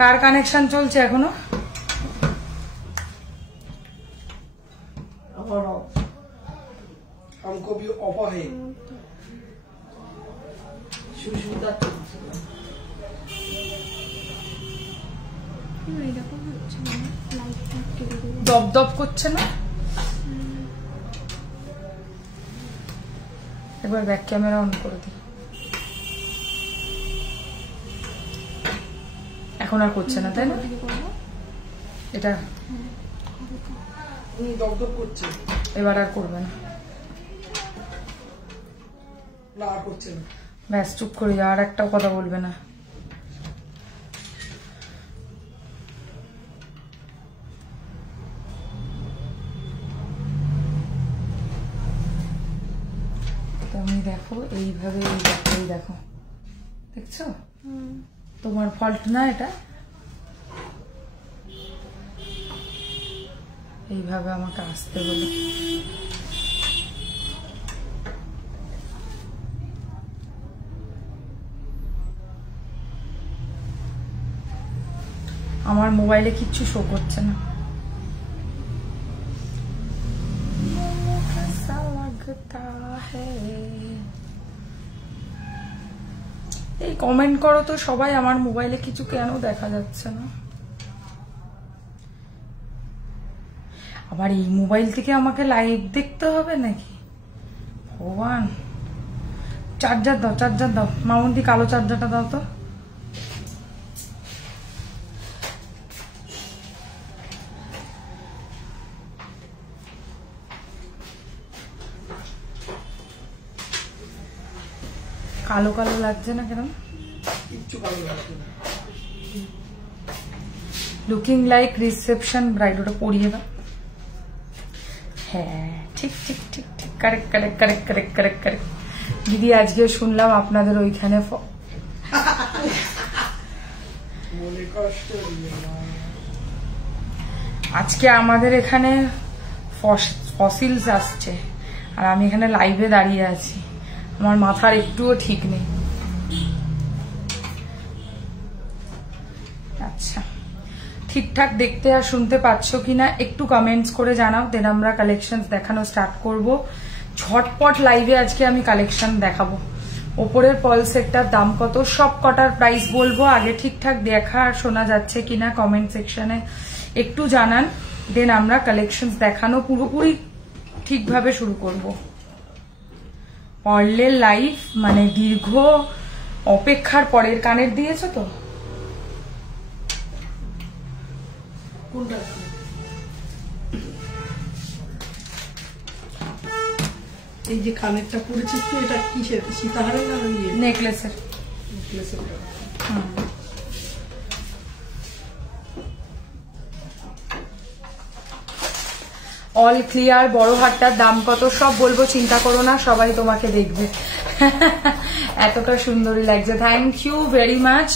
কার connection চলছে এখনো? हमको भी ऑफर है। দপ দপ করছে না? একবার ব্যাক ক্যামেরা অন করে দিই। এখন আর করছে না, তাই না? এটা দপ দপ করছে, এবার আর করবে না। না করছে না, ব্যাস চুপ করে যা, আর একটাও কথা বলবে না। তুমি দেখো এইভাবে, দেখো, দেখছো? তোমার ফল্ট না এটা। এইভাবে আমাকে আসতে হলো। আমার মোবাইলে কিচ্ছু শো করছে না। এই কমেন্ট করো তো সবাই, আমার মোবাইলে কিছু কেন দেখা যাচ্ছে না? আবার এই মোবাইল থেকে আমাকে লাইভ দেখতে হবে নাকি? ভগবান, চার্জার দাও, চার্জার দাও মামুন্দি, কালো চার্জারটা দাও তো। কালো কালো লাগছে না কেন? কিচ্ছু ভালো লাগছে না। লুকিং লাইক রিসেপশন ব্রাইড, ওটা পরিয়ে দাও। হ্যাঁ, ঠিক ঠিক ঠিক ঠিক, correct correct correct correct correct correct. দিদি আজকে শুনলাম আপনাদের ওইখানে আজকে আমাদের এখানে ফসিলস আসছে, আর আমি এখানে লাইভে দাঁড়িয়ে আছি। আমার মাথার একটুও ঠিক নেই। আচ্ছা, ঠিকঠাক দেখতে আর শুনতে পাচ্ছ কিনা একটু কমেন্টস করে জানাও, দেন আমরা কালেকশন দেখানো স্টার্ট করব। ঝটপট লাইভে আজকে আমি কালেকশন দেখাবো। ওপরের পল সেটটার দাম কত, সব কটার প্রাইস বলবো। আগে ঠিকঠাক দেখা আর শোনা যাচ্ছে কিনা কমেন্ট সেকশনে একটু জানান, দেন আমরা কালেকশন দেখানো পুরোপুরি ঠিকভাবে শুরু করব। পর্লের লাইভ মানে দীর্ঘ অপেক্ষার পরের কানের দিয়েছো তো? কোনটা? এই যে কানেরটা পড়েছিস তো, এটা কিসের? সীতাহারের না নেকলেসের? নেকলেসের। All clear. বড় হারটার দাম কত সব বলবো, চিন্তা করো না, সবাই তোমাকে দেখবে। এতটা সুন্দরী লাগছে, থ্যাংক ইউ ভেরি মাচ।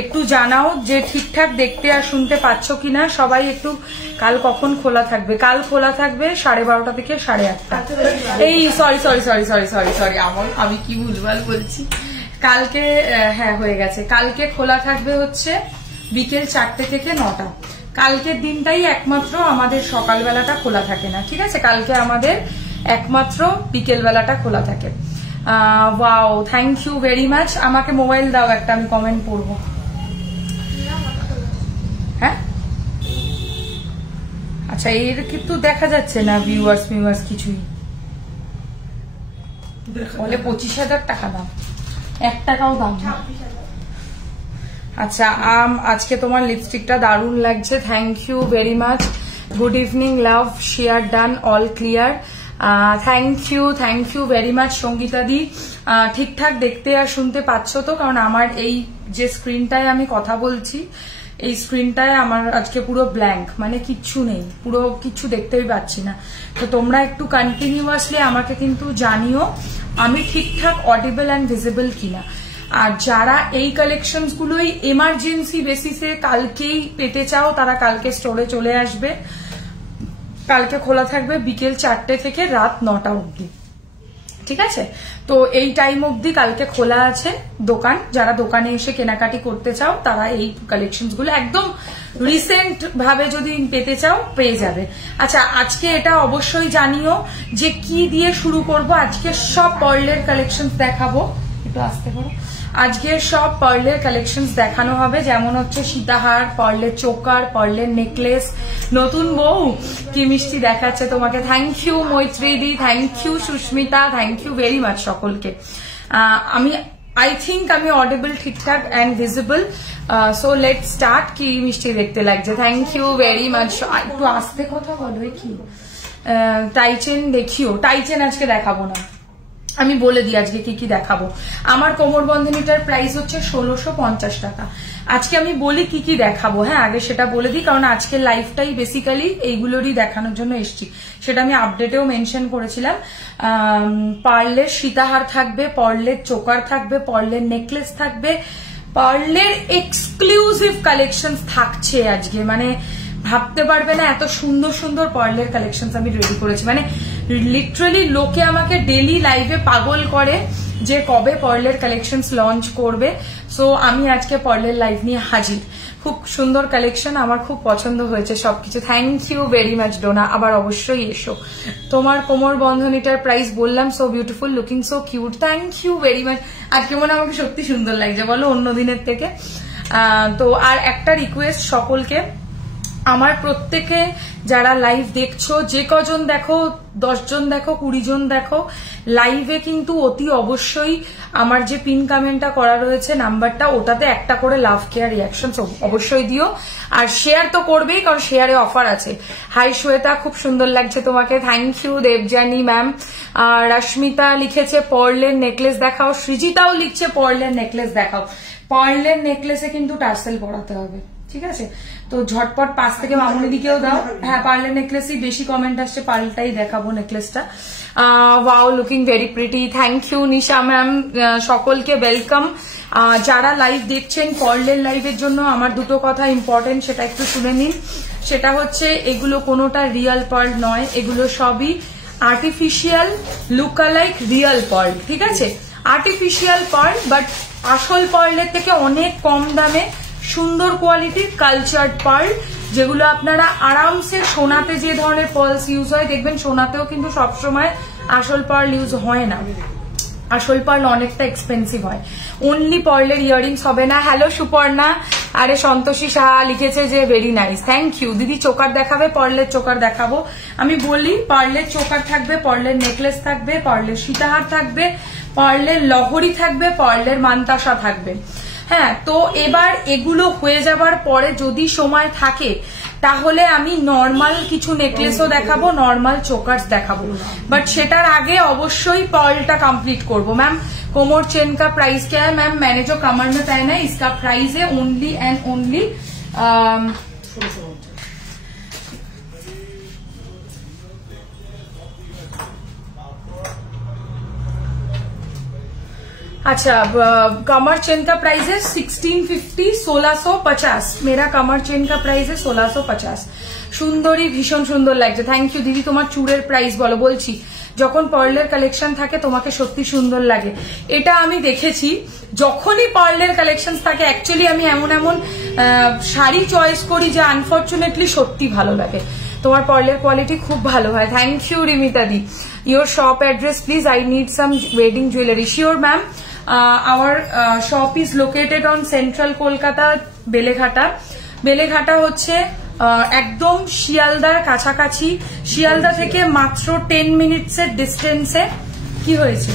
একটু জানাও যে ঠিকঠাক দেখতে আর শুনতে পাচ্ছ কিনা সবাই একটু। কাল কখন খোলা থাকবে? কাল খোলা থাকবে 12:30 থেকে 8:30। এই sorry sorry sorry sorry sorry sorry, আমি কি ভুলভাল বলছি। কালকে হ্যাঁ হয়ে গেছে, কালকে খোলা থাকবে হচ্ছে বিকেল 4টে থেকে 9টা। কালকের দিনটাই একমাত্র আমাদের সকালবেলাটা খোলা থাকে না, ঠিক আছে? কালকে আমাদের একমাত্র বিকেল বেলাটা খোলা থাকে। Wow, thank you very much. আমাকে মোবাইল দাও একটা, আমি কমেন্ট পড়বো। হ্যাঁ আচ্ছা, এর কিন্তু দেখা যাচ্ছে না ভিউয়ার্স কিছুই। বলে 25,000 টাকা দাম, 1 টাকাও দাম না। আচ্ছা, আজকে তোমার লিপস্টিকটা দারুণ লাগছে, thank you very much. Good evening love, share done, all clear. Thank you very much Sangeeta দি। ঠিকঠাক দেখতে আর শুনতে পাচ্ছ তো? কারণ আমার এই যে স্ক্রিনটায় আমি কথা বলছি, এই স্ক্রিনটায় আমার আজকে পুরো ব্ল্যাঙ্ক, মানে কিচ্ছু নেই, পুরো কিচ্ছু দেখতেই পাচ্ছি না। তো তোমরা একটু কন্টিনিউয়াসলি আমাকে কিন্তু জানিও আমি ঠিকঠাক অডিবল অ্যান্ড ভিজিবল কিনা। আর যারা এই কালেকশনস গুলোই এমার্জেন্সি বেসিসে কালকেই পেতে চাও, তারা কালকে স্টোরে চলে আসবে। কালকে খোলা থাকবে বিকেল 4টে থেকে রাত 9টা অবধি। ঠিক আছে। তো এই টাইম অবধি কালকে খোলা আছে দোকান, যারা দোকানে এসে কেনাকাটি করতে চাও তারা এই কালেকশন গুলো একদম রিসেন্ট ভাবে যদি পেতে চাও পেয়ে যাবে। আচ্ছা, আজকে এটা অবশ্যই জানিও যে কি দিয়ে শুরু করব। আজকে সব পার্লের কালেকশন দেখাবো, একটু আসতে পারো। আজকে সব পার্লের কালেকশন দেখানো হবে, যেমন হচ্ছে সীতাহার, পার্লের চোকার, পার্লের নেকলেস। নতুন বউ কি মিষ্টি দেখাচ্ছে তোমাকে। থ্যাংক ইউ মৈত্রীদি, thank you Susmita, thank you very much সকলকে। আমি আই থিঙ্ক আমি অডিবল ঠিকঠাক and visible, so let start. কি মিষ্টি দেখতে লাগছে, থ্যাংক ইউ ভেরি মাচ। একটু আস্তে কথা বলো। কি টাইচেন দেখিও, টাইচেন আজকে দেখাবো না, আমি বলে দিই আজকে কি কি দেখাবো। আমার কোমর বন্ধনীটার প্রাইস হচ্ছে 1650 টাকা। আজকে আমি বলি কি কি দেখাবো। হ্যাঁ, আগে সেটা বলে দিই, কারণ আজকে লাইফটাই বেসিক্যালি এইগুলোরই দেখানোর জন্য এসছি। সেটা আমি আপডেটেও মেনশন করেছিলাম। পার্লের সীতাহার থাকবে, পার্লের চোকার থাকবে, পার্লের নেকলেস থাকবে, পার্লের এক্সক্লুসিভ কালেকশন থাকছে আজকে। মানে ভাবতে পারবে না এত সুন্দর সুন্দর পার্লের কালেকশন আমি রেডি করেছি। মানে লিটারালি লোকে আমাকে ডেলি লাইভে পাগল করে যে কবে পার্লের কালেকশন লঞ্চ করবে। সো আমি আজকে পার্লের লাইভ নিয়ে হাজির। খুব সুন্দর কালেকশন, আমার খুব পছন্দ হয়েছে সবকিছু। Thank you very much Dona, আবার অবশ্যই এসো। তোমার কোমর বন্ধনীটার প্রাইস বললাম, so beautiful, looking so cute, thank you very much. আজকে মনে আমাকে সত্যি সুন্দর লাগছে বলো অন্য দিনের থেকে। তো আর একটা রিকোয়েস্ট সকলকে, আমার প্রত্যেকে যারা লাইভ দেখছো, যে কজন দেখো, 10 জন দেখো, 20 জন দেখো, লাইভে কিন্তু অতি অবশ্যই আমার যে পিন কমেন্টটা করা রয়েছে নাম্বারটা, ওটাতে একটা করে লাভ কেয়ার রিয়াকশন অবশ্যই দিও। আর শেয়ার তো করবেই, কারণ শেয়ারে অফার আছে। হাই শ্বেতা, খুব সুন্দর লাগছে তোমাকে, thank you. Debjani ma'am, Rashmita লিখেছে পার্লের নেকলেস দেখাও, সৃজিতাও লিখছে পার্লের নেকলেস দেখাও। পার্লের নেকলেসে কিন্তু টার্সেল পরাতে হবে, ঠিক আছে? তো ঝটপট পাশ থেকে মামুনি দিকেও দাও। হ্যাঁ, পার্লের নেকলেসই বেশি কমেন্ট আসছে, পার্লটাই দেখাবো নেকলেসটা। Wow, looking very pretty, thank you Nisha ma'am. সকলকে ওয়েলকাম। যারা লাইভ দেখছেন পার্লের লাইভের জন্য আমার দুটো কথা ইম্পর্টেন্ট, সেটা একটু শুনে নিন। সেটা হচ্ছে এগুলো কোনোটা রিয়েল পার্ল নয়, এগুলো সবই আর্টিফিশিয়াল লুকালাইক রিয়েল পার্ল, ঠিক আছে? আর্টিফিশিয়াল পার্ল, বাট আসল পার্লের থেকে অনেক কম দামে সুন্দর কোয়ালিটির কালচার্ড পার্ল, যেগুলো আপনারা আরামসে সোনাতে যে ধরনের পার্লস ইউজ হয়, দেখবেন সোনাতেও কিন্তু সবসময় আসল পার্ল ইউজ হয় না। আসল পার্ল অনেকটা এক্সপেন্সিভ হয়। অনলি পার্লের ইয়াররিংস হবে না। হ্যালো সুপর্ণা, আরে সন্তোষী সাহা লিখেছে যে ভেরি নাইস, থ্যাংক ইউ দিদি। চোকার দেখাবে, পার্লের চোকার দেখাবো। আমি বলি পার্লের চোকার থাকবে, পার্লের নেকলেস থাকবে, পার্লের সীতাহার থাকবে, পার্লের লহরি থাকবে, পার্লের মান্তাসা থাকবে। হ্যাঁ, তো এবার এগুলো হয়ে যাবার পরে যদি সময় থাকে তাহলে আমি নর্মাল কিছু নেকলেসও দেখাবো, নর্মাল চোকার্স দেখাবো, বাট সেটার আগে অবশ্যই পার্লটা কমপ্লিট করবো। मैम कोमर चेन का प्राइस क्या है? मैम मैंने जो कमर में पहना है इसका प्राइस है ओनली एंड ओनली अच्छा, कमर चेन का प्राइस है 1650, 1650। मेरा कमर चेन का प्राइस है 1650। সুন্দরী, ভীষণ সুন্দর লাগছে, থ্যাংক ইউ দিদি। তোমার চুড়ের প্রাইস বলো। বলছি যখন পার্লের কালেকশন থাকে তোমাকে সত্যি সুন্দর লাগে, এটা আমি দেখেছি। যখনই পার্লের কালেকশন থাকে অ্যাকচুয়ালি আমি এমন এমন শাড়ি চয়েস করি যে আনফর্চুনেটলি সত্যি ভালো লাগে। তোমার পার্লের কোয়ালিটি খুব ভালো হয়, থ্যাংক ইউ রিমিতা দি। Your shop address please, I need some wedding jewellery. Sure ma'am, our shop is located on central Kolkata, Beleghata. Beleghata হচ্ছে একদম শিয়ালদার কাছাকাছি। শিয়ালদা থেকে মাত্র 10 মিনিটসের ডিস্টেন্সে। কি হয়েছে?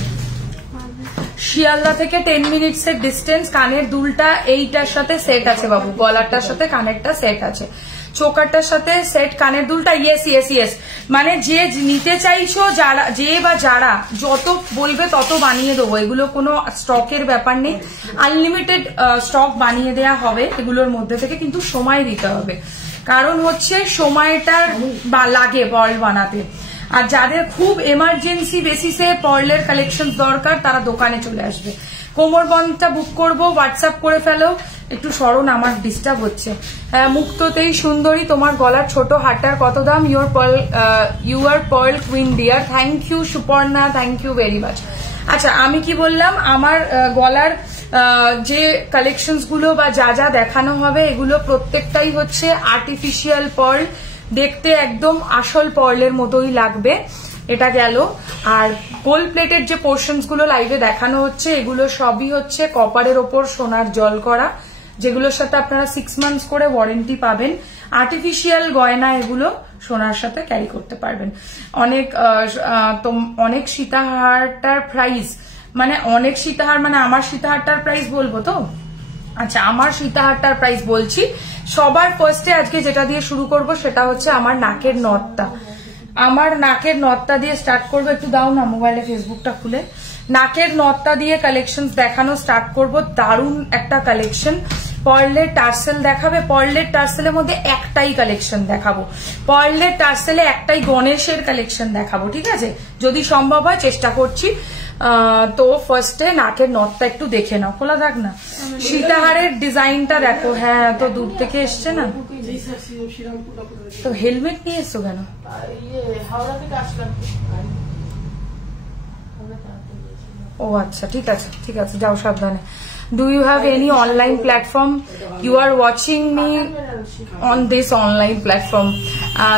শিয়ালদা থেকে 10 মিনিটসের ডিস্টেন্স। কানের দুলটা এইটার সাথে সেট আছে বাবু, গলাটার সাথে কানেরটা সেট আছে, চোকারটার সাথে সেট, কানের দুলটা ইয়েস ইয়েস ইয়েস। মানে যে নিতে চাইছো, যারা যে বা যারা যত বলবে তত বানিয়ে দেবো। এগুলো কোনো স্টকের ব্যাপার নেই, আনলিমিটেড স্টক বানিয়ে দেয়া হবে এগুলোর মধ্যে থেকে, কিন্তু সময় দিতে হবে। কারণ হচ্ছে সময়টা লাগে পার্ল বানাতে। আর যাদের খুব এমার্জেন্সি বেসিসে পার্লের কালেকশন দরকার তারা দোকানে চলে আসবে। কোমরবন্ধটা বুক করব, হোয়াটসঅ্যাপ করে ফেলো। একটু স্মরণ, আমার ডিস্টার্ব হচ্ছে। মুক্ততেই সুন্দরী, তোমার গলার ছোট হারটার কত দাম? You are pearl queen dear, thank you Suparna, thank you very much. আচ্ছা, আমি কি বললাম, আমার গলার যে কালেকশনস গুলো বা যা যা দেখানো হবে এগুলো প্রত্যেকটাই হচ্ছে আর্টিফিশিয়াল পার্ল, দেখতে একদম আসল পার্লের মতোই লাগবে। এটা গেল। আর গোল্ড প্লেটেড যে পোর্শনস গুলো লাইভে দেখানো হচ্ছে এগুলো সবই হচ্ছে কপারের ওপর সোনার জল করা, যেগুলোর সাথে আপনারা 6 মান্থস করে ওয়ারেন্টি পাবেন। আর্টিফিশিয়াল গয়না এগুলো সোনার সাথে ক্যারি করতে পারবেন। অনেক সীতাহারটার প্রাইস মানে অনেক সীতাহার মানে আমার সীতাহারটার প্রাইস বলবো তো? আচ্ছা, আমার সীতাহারটার প্রাইস বলছি। সবার ফার্স্টে আজকে যেটা দিয়ে শুরু করব সেটা হচ্ছে আমার নাকের নথটা। আমার নাকের নথটা দিয়ে স্টার্ট করবো। একটু দাও না মোবাইলে ফেসবুকটা খুলে। নাকের নথটা দিয়ে কালেকশন দেখানো স্টার্ট করব। দারুণ একটা কালেকশন। পার্লের টার্সেল দেখাবে। পার্লের টার্সেলের মধ্যে একটাই কালেকশন দেখাবো। পার্লের টার্সেলে একটাই গণেশের কালেকশন দেখাবো, ঠিক আছে? যদি সম্ভব হয় চেষ্টা করছি। তো ফার্স্টে নাকের নথটা একটু দেখে নাও। খোলা থাক না। সীতাহারের ডিজাইনটা দেখো। হ্যাঁ, তো দূর থেকে এসছে না তো হেলমেট নিয়ে এসছো কেন? ও আচ্ছা, ঠিক আছে ঠিক আছে, যাও সাবধানে। Do you have any online platform? You are watching me on this online platform.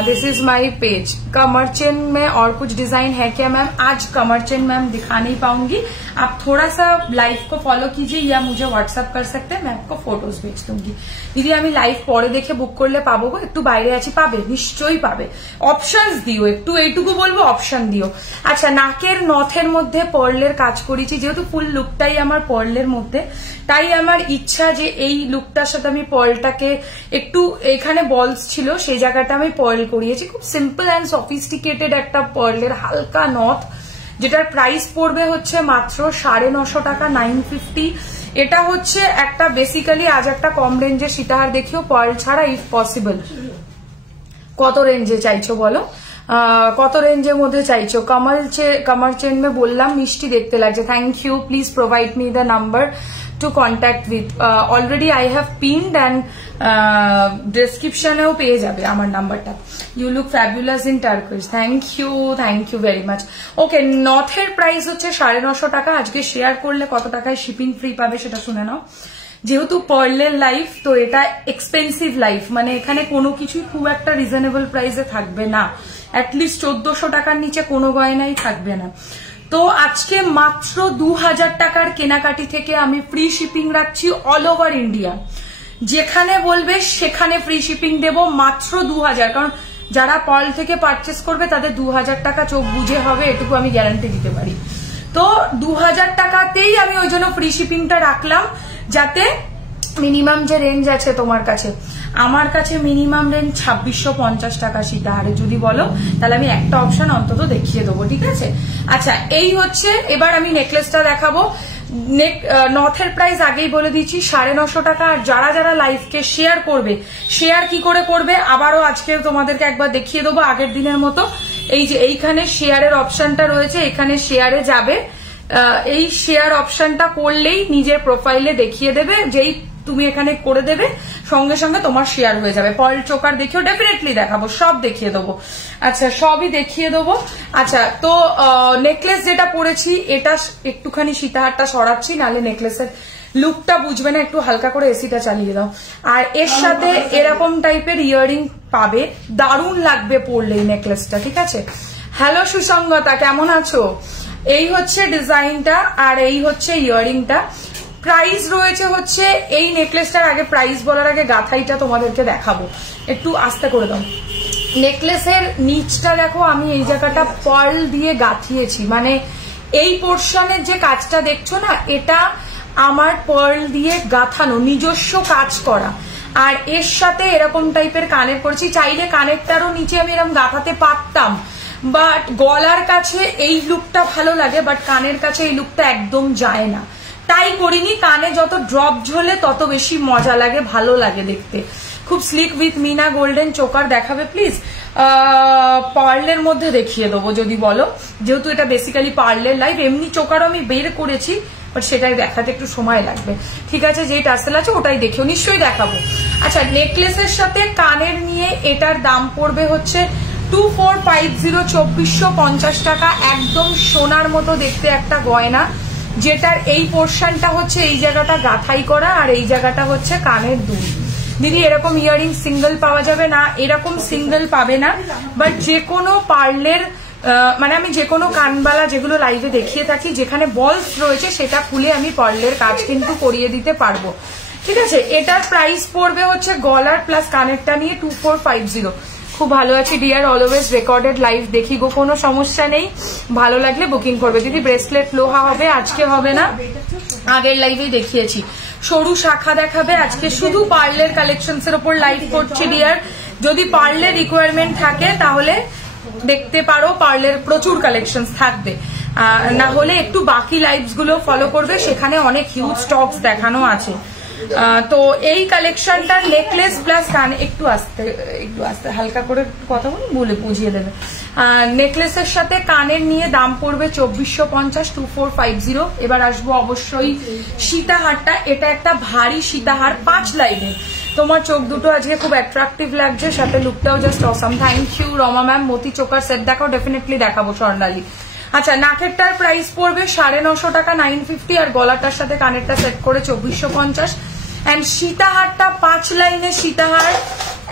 This is my page. Qamar chain में और कुछ डिजाइन है क्या मैम? आज कमर चेन मैम दिखा नहीं पाऊंगी। आप थोड़ा सा लाइव को फॉलो कीजिए या मुझे व्हाट्सएप कर सकते हैं, मैं आपको फोटोज भेज दूंगी। দিদি আমি লাইভ পরে দেখে বুক করলে পাবো গো? একটু বাইরে আছি, পাবে নিশ্চয়ই পাবে। অপশনস দিও, একটু এইটুকু বলবো অপশন দিও। আচ্ছা, নাকের নথের মধ্যে পার্লের কাজ করেছি, যেহেতু ফুল লুকটাই আমার পার্লের মধ্যে, তাই আমার ইচ্ছা যে এই লুকটার সাথে আমি পার্লটাকে একটু, এখানে বলস ছিল সেই জায়গাটা আমি পার্ল করিয়েছি। খুব সিম্পল অ্যান্ড সফিস্টিকেটেড একটা পার্লের হালকা নথ, যেটার প্রাইস পড়বে হচ্ছে মাত্র 950 টাকা, 950। এটা হচ্ছে একটা বেসিক্যালি আজ একটা কম রেঞ্জের সীতাহার দেখিও পার্ল ছাড়া, ইফ পসিবল। কত রেঞ্জে চাইছো বলো? কত রেঞ্জের মধ্যে চাইছো? কমর চেন মে বললাম মিষ্টি দেখতে লাগছে, thank you. Please provide me the number to contact with. Already I have pinned and description এও পেয়ে যাবে আমার নাম্বারটা। You look fabulous in turquoise. Thank you very much. Okay, নথের প্রাইস হচ্ছে 950 টাকা। আজকে শেয়ার করলে কত টাকায় শিপিং ফ্রি পাবে সেটা শুনে নাও। যেহেতু পার্লের লাইফ, তো এটা এক্সপেন্সিভ লাইফ, মানে এখানে কোনো কিছুই খুব একটা রিজনেবল প্রাইসে থাকবে না। অ্যাটলিস্ট 1400 টাকার নিচে কোনো গয়নাই থাকবে না। তো আজকে মাত্র 2000 টাকার কেনাকাটি থেকে আমি ফ্রি শিপিং রাখছি অল ওভার ইন্ডিয়া। যেখানে বলবে সেখানে ফ্রি শিপিং দেব, মাত্র 2000। কারণ যারা পার্ল থেকে পারচেস করবে তাদের 2000 টাকা চোখ বুঝে হবে, এটুকু আমি গ্যারান্টি দিতে পারি। তো 2000 টাকাতেই আমি ওই জন্য ফ্রি শিপিংটা রাখলাম, যাতে মিনিমাম যে রেঞ্জ আছে তোমার কাছে, আমার কাছে মিনিমাম রেঞ্জ 2650 টাকা সীতাহারে। যদি বলো তাহলে আমি একটা অপশন অন্তত দেখিয়ে দেবো, ঠিক আছে? আচ্ছা, এই হচ্ছে। এবার আমি নেকলেসটা দেখাবো। নথের প্রাইস আগেই বলে দিচ্ছি 950 টাকা। আর যারা যারা লাইভকে শেয়ার করবে, শেয়ার কি করে করবে আবারও আজকে তোমাদেরকে একবার দেখিয়ে দেবো আগের দিনের মতো। এই যে এইখানে শেয়ারের অপশনটা রয়েছে, এখানে শেয়ারে যাবে। এই শেয়ার অপশনটা করলেই নিজের প্রোফাইলে দেখিয়ে দেবে, যেই তুমি এখানে করে দেবে সঙ্গে সঙ্গে তোমার শেয়ার হয়ে যাবে। পার্ল চোকার দেখিও, ডেফিনেটলি দেখাবো, সব দেখিয়ে দেবো। আচ্ছা, সবই দেখিয়ে দেবো। আচ্ছা, তো নেকলেস যেটা পরেছি এটা একটুখানি সীতাহারটা সরাচ্ছি, নাহলে নেকলেসের লুকটা বুঝবে না। একটু হালকা করে এসিটা চালিয়ে দাও। আর এর সাথে এরকম টাইপের ইয়াররিং পাবে, দারুণ লাগবে পরলে এই নেকলেসটা, ঠিক আছে? হ্যালো সুসংগতা, কেমন আছো? এই হচ্ছে ডিজাইনটা আর এই হচ্ছে ইয়াররিংটা। প্রাইস রয়েছে হচ্ছে এই নেকলেসটার, আগে প্রাইস বলার আগে গাথাইটা তোমাদেরকে দেখাবো, একটু আস্তে করে দাও। নেকলেসের নিচটা দেখো, আমি এই জায়গাটা পার্ল দিয়ে গাঁথিয়েছি, মানে এই পোর্শনের যে কাজটা দেখছো না, এটা আমার পার্ল দিয়ে গাঁথানো, নিজস্ব কাজ করা। আর এর সাথে এরকম টাইপের কানের করেছি। চাইলে কানেরটারও নিচে আমি এরকম গাঁথাতে পারতাম, বাট গলার কাছে এই লুকটা ভালো লাগে, বাট কানের কাছে এই লুকটা একদম যায় না, তাই করিনি। কানে যত ড্রপ ঝোলে তত বেশি মজা লাগে, ভালো লাগে দেখতে। খুব slick with meena golden choker দেখাবে প্লিজ। পার্লের মধ্যে দেখিয়ে দেবো যদি বলো, যেহেতু এটা বেসিক্যালি পার্লের লাইভ। এমনি চোকারও আমি বের করেছি, বাট সেটাই দেখাতে একটু সময় লাগবে। ঠিক আছে, যেই টার্সেল আছে ওটাই দেখেও নিশ্চয়ই দেখাবো। আচ্ছা, নেকলেসের সাথে কানের নিয়ে এটার দাম পড়বে হচ্ছে 2450, 2450 টাকা। একদম সোনার মতো দেখতে একটা গয়না, যেটার এই পোর্শনটা হচ্ছে এই জায়গাটা গাঁথাই করা আর এই জায়গাটা হচ্ছে কানের দুল। দিদি এরকম ইয়ারিং সিঙ্গেল পাওয়া যাবে না? এরকম সিঙ্গেল পাবে না, বাট যে কোনো পার্লের মানে আমি যে কোনো কানবালা যেগুলো লাইভে দেখিয়ে থাকি যেখানে বলস রয়েছে সেটা খুলে আমি পার্লের কাজ কিন্তু করিয়ে দিতে পারবো। ঠিক আছে, এটার প্রাইস পড়বে হচ্ছে গলার প্লাস কানেরটা নিয়ে 2450। খুব ভালো আছি ডিয়ার, অলওয়েজ রেকর্ডেড লাইভ দেখি গো, কোনো সমস্যা নেই, ভালো লাগলে বুকিং করবে। দিদি ব্রেসলেট লোহা হবে, আজকে হবে না, আগের লাইভেই দেখিয়েছি। সরু শাখা দেখাবে, আজকে শুধু পার্লের কালেকশনস এর উপর লাইভ করছি ডিয়ার। যদি পার্লের রিকোয়ারমেন্ট থাকে তাহলে দেখতে পারো, পার্লের প্রচুর কালেকশন থাকবে, না হলে একটু বাকি লাইভস গুলো ফলো করবে, সেখানে অনেক হিউজ স্টকস দেখানো আছে। তো এই কালেকশনটার নেকলেস প্লাস কান, একটু আস্তে হালকা করে কথা বলে বুঝিয়ে দেবে। নেকলেসের সাথে কানের নিয়ে দাম পড়বে 2450, 2450। এবার আসবো অবশ্যই সীতাহারটা। এটা একটা ভারী সীতাহার, 5 লাইনের। তোমার চোখ দুটো আজকে খুব অ্যাট্রাকটিভ লাগছে, সাথে লুকটাও just awesome. Thank you Rama ma'am. মতি চোকার সেট দেখাও, ডেফিনেটলি দেখাবো স্বর্ণালী। আচ্ছা, নাকেরটার প্রাইস পড়বে 950 টাকা, 950, আর গলাটার সাথে কানেরটা সেট করে 2450। এন্ড সীতাহারটা 5 লাইনের সীতাহার,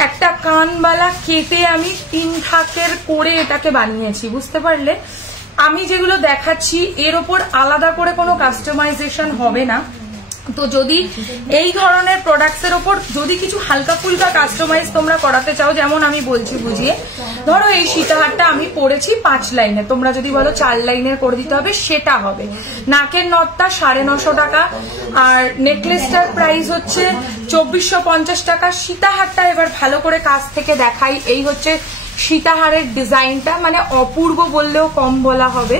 একটা কানবালা কেটে আমি 3 থাকের করে এটাকে বানিয়েছি, বুঝতে পারলে? আমি যেগুলো দেখাচ্ছি এর ওপর আলাদা করে কোনো কাস্টমাইজেশন হবে না। তো যদি এই ধরনের প্রোডাক্টস এর ওপর যদি কিছু হালকা ফুলকা কাস্টমাইজ তোমরা করাতে চাও, যেমন আমি বলছি বুঝিয়ে, ধরো এই সীতাহারটা আমি পরেছি 5 লাইনে, তোমরা যদি বলো 4 লাইনের করে দিতে হবে, সেটা হবে। নাকের নথটা 950 টাকা, আর নেকলেসটার প্রাইস হচ্ছে 2450 টাকা। সীতাহারটা এবার ভালো করে কাছ থেকে দেখাই। এই হচ্ছে সীতাহারের ডিজাইনটা, মানে অপূর্ব বললেও কম বলা হবে।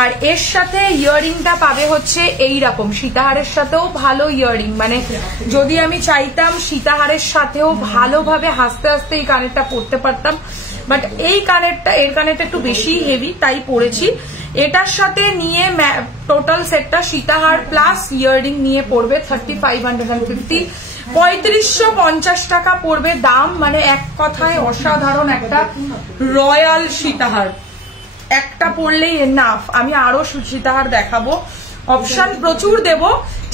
আর এর সাথে ইয়ারিংটা পাবে হচ্ছে এইরকম, সীতাহারের সাথেও ভালো ইয়ারিং, মানে যদি আমি চাইতাম সীতাহারের সাথেও ভালোভাবে হাসতে হাসতে এই কানেরটা পরতে পারতাম, বাট এই কানেরটা, এর কানেরটা একটু বেশি হেভি, তাই পরেছি। এটার সাথে নিয়ে টোটাল সেটটা সীতাহার প্লাস ইয়ারিং নিয়ে পড়বে 3550, 3550 টাকা পড়বে দাম। মানে এক কথায় অসাধারণ একটা রয়্যাল সীতাহার, একটা পড়লেই এনাফ। আমি আরো সীতাহার দেখাবো, অপশন প্রচুর দেব,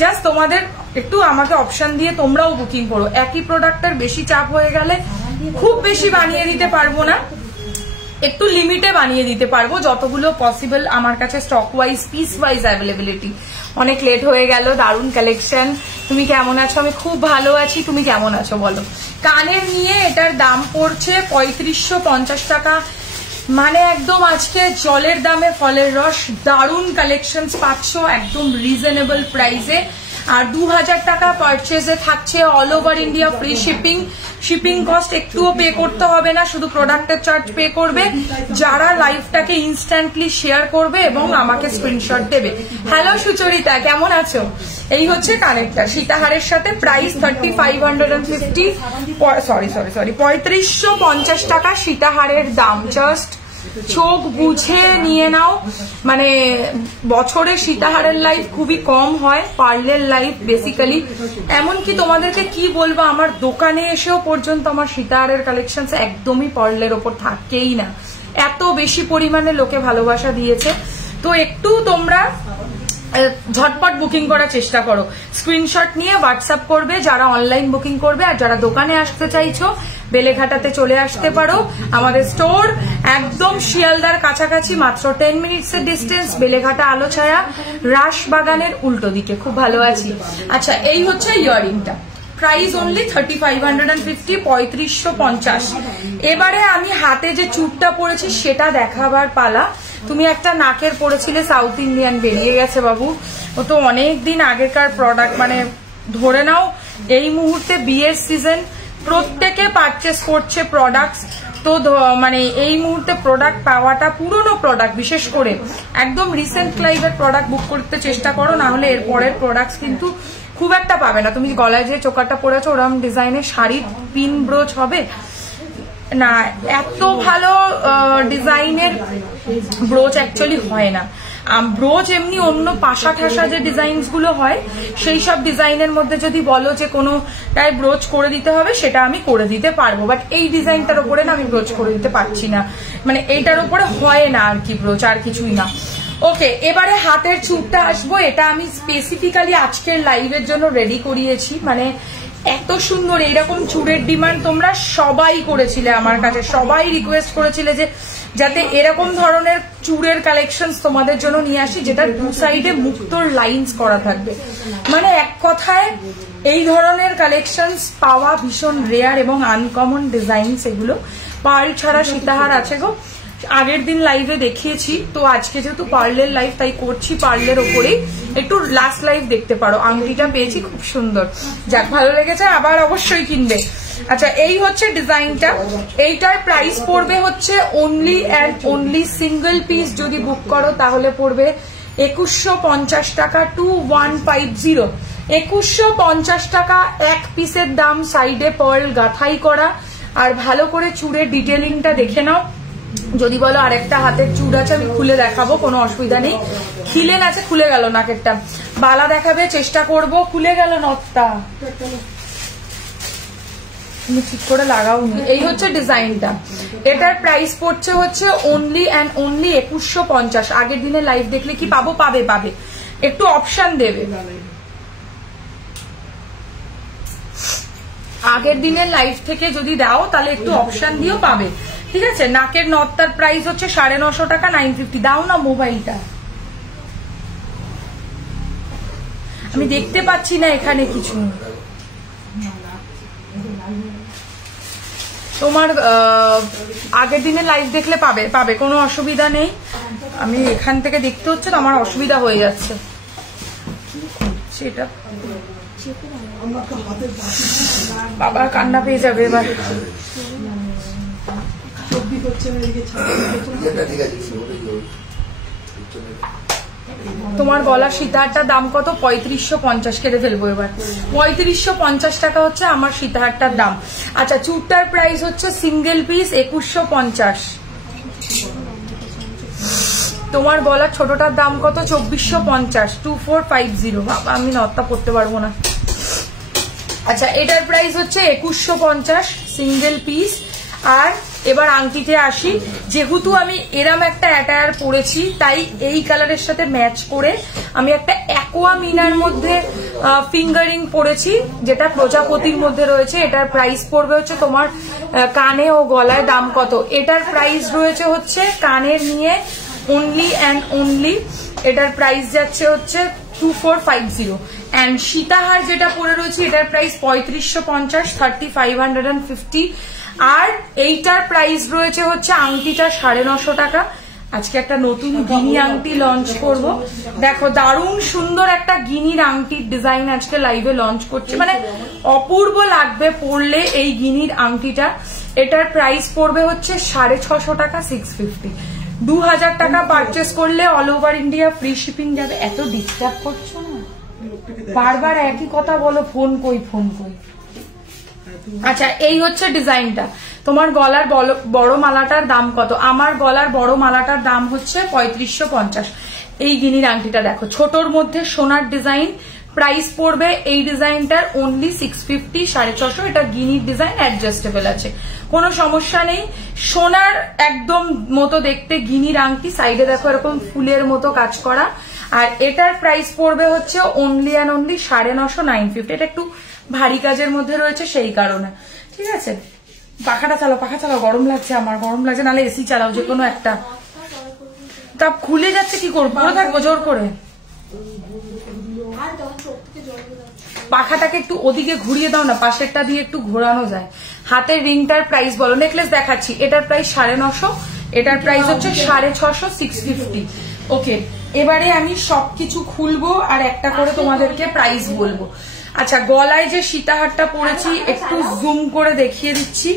জাস্ট তোমাদের একটু আমাকে অপশন দিয়ে তোমরাও বুকিং করো। একই প্রোডাক্টের বেশি চাপ হয়ে গেলে খুব বেশি বানিয়ে দিতে পারবো না, একটু লিমিটে বানিয়ে দিতে পারবো যতগুলো পসিবল। আমার কাছে stock wise, piece wise availability. অনেক লেট হয়ে গেল, দারুণ কালেকশন। তুমি কেমন আছো? আমি খুব ভালো আছি, তুমি কেমন আছো বলো? কানের নিয়ে এটার দাম পড়ছে 3550 টাকা, মানে একদম আজকে জলের দামে ফলের রস। দারুণ কালেকশন পাচ্ছ একদম রিজনেবল প্রাইসে। আর 2000 টাকা পারচেজে থাকছে all over India free shipping. Shipping cost একটুও পে করতে হবে না, শুধু প্রোডাক্টের চার্জ পে করবে যারা লাইভটাকে ইনস্ট্যান্টলি শেয়ার করবে এবং আমাকে স্ক্রিনশট দেবে। হ্যালো সুচরিতা, কেমন আছো? এই হচ্ছে কানেরটা সীতাহারের সাথে, প্রাইস 3550, সরি 3550 টাকা সীতাহারের দাম। জাস্ট চোখ বুঝে নিয়ে নাও, মানে বছরে সীতাহারের লাইভ খুবই কম হয়, পার্লের লাইভ বেসিক্যালি। এমনকি তোমাদেরকে কি বলবো, আমার দোকানে এসেও পর্যন্ত আমার সীতাহারের কালেকশন একদমই পার্লের ওপর থাকেই না, এত বেশি পরিমাণে লোকে ভালোবাসা দিয়েছে। তো একটু তোমরা ঝটপট বুকিং করার চেষ্টা করো, স্ক্রিনশট নিয়ে হোয়াটসঅ্যাপ করবে যারা অনলাইন বুকিং করবে। আর যারা দোকানে আসতে চাইছো বেলেঘাটাতে চলে আসতে পারো, আমাদের স্টোর একদম শিয়ালদার কাছাকাছি, মাত্র 10 মিনিটসের ডিস্টেন্স, বেলেঘাটা আলো ছায়া রাসবাগানের উল্টো দিকে। খুব ভালো আছি। আচ্ছা, এই হচ্ছে ইয়ারিংটা, প্রাইস অনলি 3550, 3550। এবারে আমি হাতে যে চুটটা পরেছি সেটা দেখাবার পালা। তুমি একটা নাকের পরেছিলে সাউথ ইন্ডিয়ান, বেরিয়ে গেছে বাবু, ও তো অনেক দিন আগেকার প্রোডাক্ট, মানে ধরে নাও এই মুহূর্তে বিয়ের সিজন, প্রত্যেকে পারচেস করছে প্রোডাক্টস। তো মানে এই মুহূর্তে প্রোডাক্ট পাওয়াটা, পুরনো প্রোডাক্ট বিশেষ করে একদম রিসেন্ট লাইভের প্রোডাক্ট বুক করতে চেষ্টা করো, না হলে এর পরের প্রোডাক্টস কিন্তু খুব একটা পাবে না। তুমি গলায় যে চোকারটা পরেছো ওরকম ডিজাইনের শাড়ির পিন ব্রোচ হবে না, এত ভালো ডিজাইনের ব্রোচ অ্যাকচুয়ালি হয় না। ব্রোচ এমনি অন্য পাশা ঠাসা যে ডিজাইন গুলো হয় সেই সব ডিজাইনের মধ্যে যদি বলো যে কোনোটায় ব্রোচ করে দিতে হবে সেটা আমি করে দিতে পারবো, বাট এই ডিজাইনটার উপরে না আমি ব্রোচ করে দিতে পারছি না, মানে এইটার উপরে হয় না আর কি ব্রোচ, আর কিছুই না। ওকে, এবারে হাতের চুড়টা আসবো। এটা আমি স্পেসিফিক্যালি আজকের লাইভের জন্য রেডি করিয়েছি, মানে এত সুন্দর এইরকম চুড়ের ডিমান্ড তোমরা সবাই করেছিলে আমার কাছে, সবাই রিকোয়েস্ট করেছিলে যে যাতে এরকম ধরনের চুড়ের কালেকশন তোমাদের জন্য নিয়ে আসি যেটা দু সাইডে মুক্তোর লাইনস করা থাকবে। মানে এক কথায় এই ধরনের কালেকশন পাওয়া ভীষণ রেয়ার এবং আনকমন ডিজাইন, এগুলো পার্ল ছাড়া সীতাহার আছে গো, আগের দিন লাইভে দেখিয়েছি, তো আজকে যেহেতু পার্লের লাইভ তাই করছি পার্লের ওপরেই, একটু লাস্ট লাইভ দেখতে পারো। আংটিটা পেয়েছি খুব সুন্দর, যাক ভালো লেগেছে আবার অবশ্যই কিনবে। আচ্ছা, এই হচ্ছে ডিজাইনটা, এইটার প্রাইস পড়বে হচ্ছে only and only single piece যদি বুক করো তাহলে পড়বে 2150 টাকা, 2150, 2150 টাকা এক পিসের দাম। সাইডে পার্ল গাঁথাই করা, আর ভালো করে চুড়ের ডিটেলিংটা দেখে নাও। যদি বলো আরেকটা হাতের চুড় আছে আমি খুলে দেখাবো, কোনো অসুবিধা নেই। খিলেন আছে, খুলে গেল নাকেরটা, বালা দেখাবে চেষ্টা করব, খুলে গেল নথটা, তুমি ঠিক করে লাগাওনি। এই হচ্ছে ডিজাইনটা, এটার প্রাইস পড়ছে হচ্ছে অনলি অ্যান্ড অনলি 2150। আগের দিনে লাইভ দেখলে কি পাবো? পাবে, পাবে, একটু অপশন দেবে। আগের দিনের লাইভ থেকে যদি দাও তাহলে একটু অপশন দিও, পাবে, ঠিক আছে। নাকের নথটার প্রাইস হচ্ছে 950 টাকা, 950। দাও না মোবাইলটা, আমি দেখতে পাচ্ছি না এখানে কিছু। তোমার আগের দিনের লাইভ দেখলে পাবে, পাবে, কোনো অসুবিধা নেই। আমি এখান থেকে দেখতে হচ্ছে তো আমার অসুবিধা হয়ে যাচ্ছে। এটা বাবা কান্না পেয়ে যাবে এবার। তোমার গলার সীতাহারটার দাম কত? 3550। কেটে ফেলবো এবার। 3550 টাকা হচ্ছে আমার সীতাহারটার দাম। আচ্ছা, চুড়টার প্রাইস হচ্ছে সিঙ্গেল পিস 2150। তোমার গলার ছোটটার দাম কত? 2450, 2450। বাবা আমি নথটা পড়তে পারবো না। আচ্ছা, এটার প্রাইস হচ্ছে 2150 সিঙ্গেল পিস। আর এবার আংটিতে আসি, যেহেতু আমি এরম একটা অ্যাটায়ার পরেছি তাই এই কালারের সাথে ম্যাচ করে আমি একটা অ্যাকোয়া মিনার মধ্যে ফিঙ্গারিং পরেছি, যেটা প্রজাপতির মধ্যে রয়েছে। এটার প্রাইস পড়বে হচ্ছে তোমার কানে ও গলায়। দাম কত? এটার প্রাইস রয়েছে হচ্ছে কানের নিয়ে অনলি অ্যান্ড অনলি, এটার প্রাইস যাচ্ছে হচ্ছে 2450। অ্যান্ড সীতাহার যেটা পরে রয়েছে এটার প্রাইস 3550, 3550। আর এইটার প্রাইস রয়েছে হচ্ছে আংটিটা 950 টাকা। আজকে একটা নতুন গিনি আংটি লঞ্চ করব, দেখো দারুণ সুন্দর একটা গিনির আংটির ডিজাইন আজকে লাইভে লঞ্চ করছে, মানে অপূর্ব লাগবে পরলে এই গিনির আংটিটা। এটার প্রাইস পড়বে হচ্ছে 650 টাকা, 650। 2000 টাকা পারচেস করলে all over India free shipping যাবে। এত ডিস্টার্ব করছো না, বারবার একই কথা বলো, ফোন কই ফোন কই। আচ্ছা, এই হচ্ছে ডিজাইনটা। তোমার গলার বড় মালাটার দাম কত? আমার গলার বড় মালাটার দাম হচ্ছে 3550। এই গিনির আংটিটা দেখো, ছোটর মধ্যে সোনার ডিজাইন, প্রাইস পড়বে এই ডিজাইনটার অনলি 650, 650। এটা গিনির ডিজাইন, অ্যাডজাস্টেবল আছে, কোনো সমস্যা নেই। সোনার একদম মতো দেখতে গিনির আংটি, সাইডে দেখো এরকম ফুলের মতো কাজ করা। আর এটার প্রাইস পড়বে হচ্ছে অনলি অ্যান্ড অনলি 950, 950। এটা একটু ভারী কাজের মধ্যে রয়েছে সেই কারণে, ঠিক আছে। পাখাটা চালাও, পাখা চালাও, গরম লাগছে আমার, গরম লাগছে, নাহলে এসি চালাও, যে কোনো একটা। তা খুলে যাচ্ছে, কি করবো? পরে থাকবো জোর করে। পাখাটাকে একটু ওদিকে ঘুরিয়ে দাও না, পাশেরটা দিয়ে একটু ঘোরানো যায়। হাতের রিংটার প্রাইস বলো। নেকলেস দেখাচ্ছি, এটার প্রাইস 950, এটার প্রাইস হচ্ছে 650, 650। ওকে, এবারে আমি সবকিছু খুলবো আর একটা করে তোমাদেরকে প্রাইস বলবো। আচ্ছা, গলায় যে সীতাহারটা পরেছি একটু জুম করে দেখিয়ে দিচ্ছি,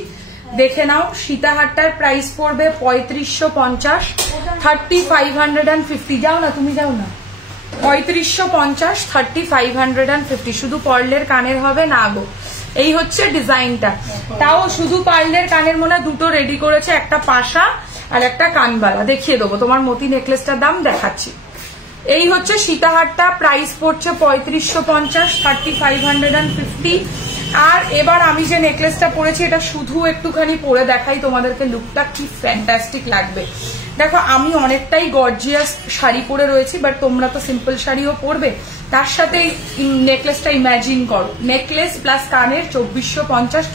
দেখে নাও। সীতাহারটার প্রাইস পড়বে 3550, 3550। যাও না, তুমি যাও না। 3550, 3550। শুধু পার্লের কানের হবে না গো। এই হচ্ছে ডিজাইনটা, তাও শুধু পার্লের কানের মনে দুটো রেডি করেছে, একটা পাশা আর একটা কানবালা। দেখিয়ে দেবো। তোমার মতি নেকলেসটার দাম দেখাচ্ছি, এই হচ্ছে সীতাহারটা, প্রাইস পড়ছে 3550, 3550। আর এবার আমি যে নেকলেসটা পরেছি এটা শুধু একটুখানি পরে দেখাই তোমাদেরকে, লুকটা কি ফ্যান্টাস্টিক লাগবে। দেখো আমি অনেকটাই গর্জিয়াস শাড়ি পরে রয়েছি, বাট তোমরা তো সিম্পল শাড়িও পরবে, তার সাথে নেকলেসটা ইমাজিন করো। নেকলেস প্লাস কানের 2450,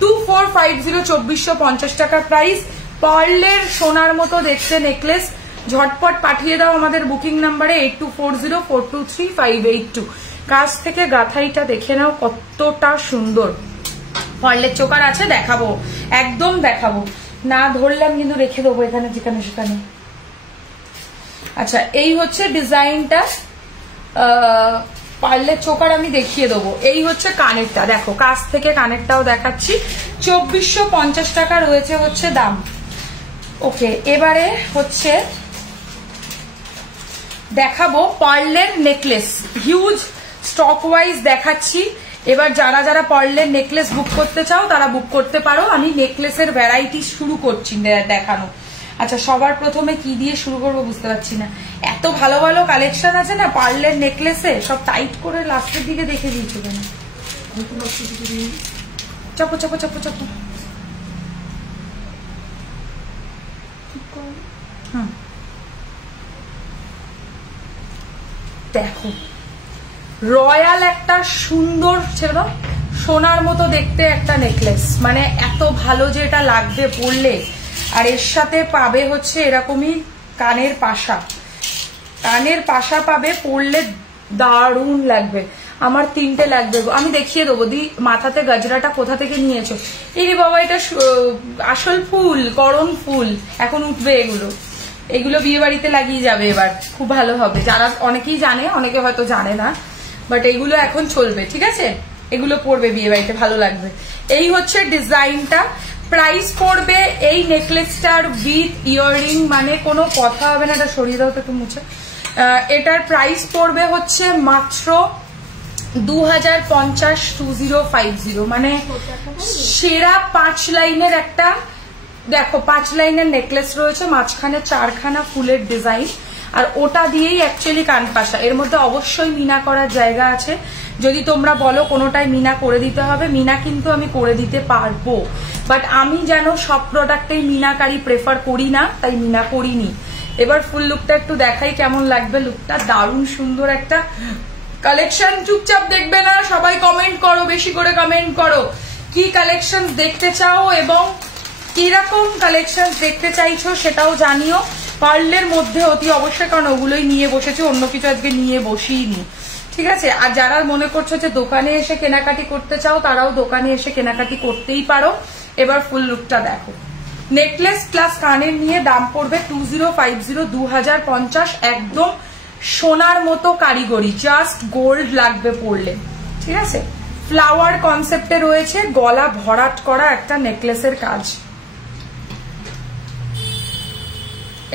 2450, 2450 টাকা প্রাইস। পার্লের সোনার মতো দেখতে নেকলেস, ঝটপট পাঠিয়ে দাও আমাদের বুকিং নাম্বারে 8240423582। কাছ থেকে গাথাইটা দেখে নাও কতটা সুন্দর। পার্লের চোকার আছে, দেখাবো, একদম দেখাবো না, ধরলাম কিন্তু রেখে দেবো এখানে যেখানে সেখানে। আচ্ছা এই হচ্ছে ডিজাইনটা, পার্লের চোকার আমি দেখিয়ে দেবো। এই হচ্ছে কানেরটা, দেখো কাছ থেকে কানেরটাও দেখাচ্ছি, 2450 টাকা রয়েছে হচ্ছে দাম। ওকে, এবারে হচ্ছে দেখাবো পার্লের নেকলেস, হিউজ স্টক ওয়াইজ দেখাচ্ছি। এবার যারা যারা পার্লের নেকলেস বুক করতে চাও তারা বুক করতে পারো। আমি নেকলেসের ভ্যারাইটি শুরু করছি দেখানো। আচ্ছা সবার প্রথমে কি দিয়ে শুরু করবো বুঝতে পারছি না, এত ভালো ভালো কালেকশন আছে না পার্লের নেকলেসে, সব টাইট করে লাস্টের দিকে দেখে দিয়েছো কেন? চাপো চাপো চাপো চাপো। দেখো রয়্যাল একটা সুন্দর ছিল, সোনার মতো দেখতে একটা নেকলেস, মানে এত ভালো যে এটা লাগবে পরলে। আর এর সাথে পাবে হচ্ছে এরকমই কানের পাশা, কানের পাশা পাবে, পরলে দারুণ লাগবে। আমার 3টে লাগবে, আমি দেখিয়ে দেবো। দি মাথাতে গজরাটা কোথা থেকে নিয়েছো? এই বাবা এটা আসল ফুল, করণ ফুল, এখন উঠবে এগুলো, এগুলো বিয়ে বাড়িতে লাগিয়ে যাবে এবার, খুব ভালো হবে। যারা অনেকেই জানে, অনেকে হয়তো জানে না, বাট এগুলো এখন চলবে, ঠিক আছে? এগুলো পরবে বিয়ে বাড়িতে, ভালো লাগবে। এই হচ্ছে ডিজাইনটা, প্রাইস পড়বে এই নেকলেসটার উইথ ইয়াররিং, মানে কোনো কথা হবে না। এটা সরিয়ে দাও তো একটু মুছে। এটার প্রাইস পড়বে হচ্ছে মাত্র 2050, 2050, মানে সেরা 5 লাইনের একটা। দেখো 5 লাইনের নেকলেস রয়েছে, মাঝখানে 4খানা ফুলের ডিজাইন, আর ওটা দিয়েই অ্যাকচুয়ালি কানপাশা। এর মধ্যে অবশ্যই মিনা করার জায়গা আছে, যদি তোমরা বলো কোনোটাই মিনা করে দিতে হবে, মিনা কিন্তু আমি করে দিতে পারবো, বাট আমি যেন সব প্রোডাক্টেই মিনাকারি প্রেফার করি না, তাই মিনা করিনি। এবার ফুল লুকটা একটু দেখাই কেমন লাগবে। লুকটা দারুণ সুন্দর একটা কালেকশন, চুপচাপ দেখবে না, সবাই কমেন্ট করো, বেশি করে কমেন্ট করো কি কালেকশন দেখতে চাও এবং কিরকম কালেকশন দেখতে চাইছো সেটাও জানিও। পার্লের মধ্যে অতি অবশ্যই, কারণ ওগুলোই নিয়ে বসেছি, অন্য কিছু আজকে নিয়ে বসিনি, ঠিক আছে? আর যারা মনে করছো যে দোকানে এসে কেনাকাটি করতে চাও, তারাও দোকানে এসে কেনাকাটি করতেই পারো। এবার ফুল লুকটা দেখো, নেকলেস প্লাস কানের নিয়ে দাম পড়বে 2050, 2050, একদম সোনার মতো কারিগরি, জাস্ট গোল্ড লাগবে পরলে, ঠিক আছে? ফ্লাওয়ার কনসেপ্টে রয়েছে, গলা ভরাট করা একটা নেকলেসের কাজ।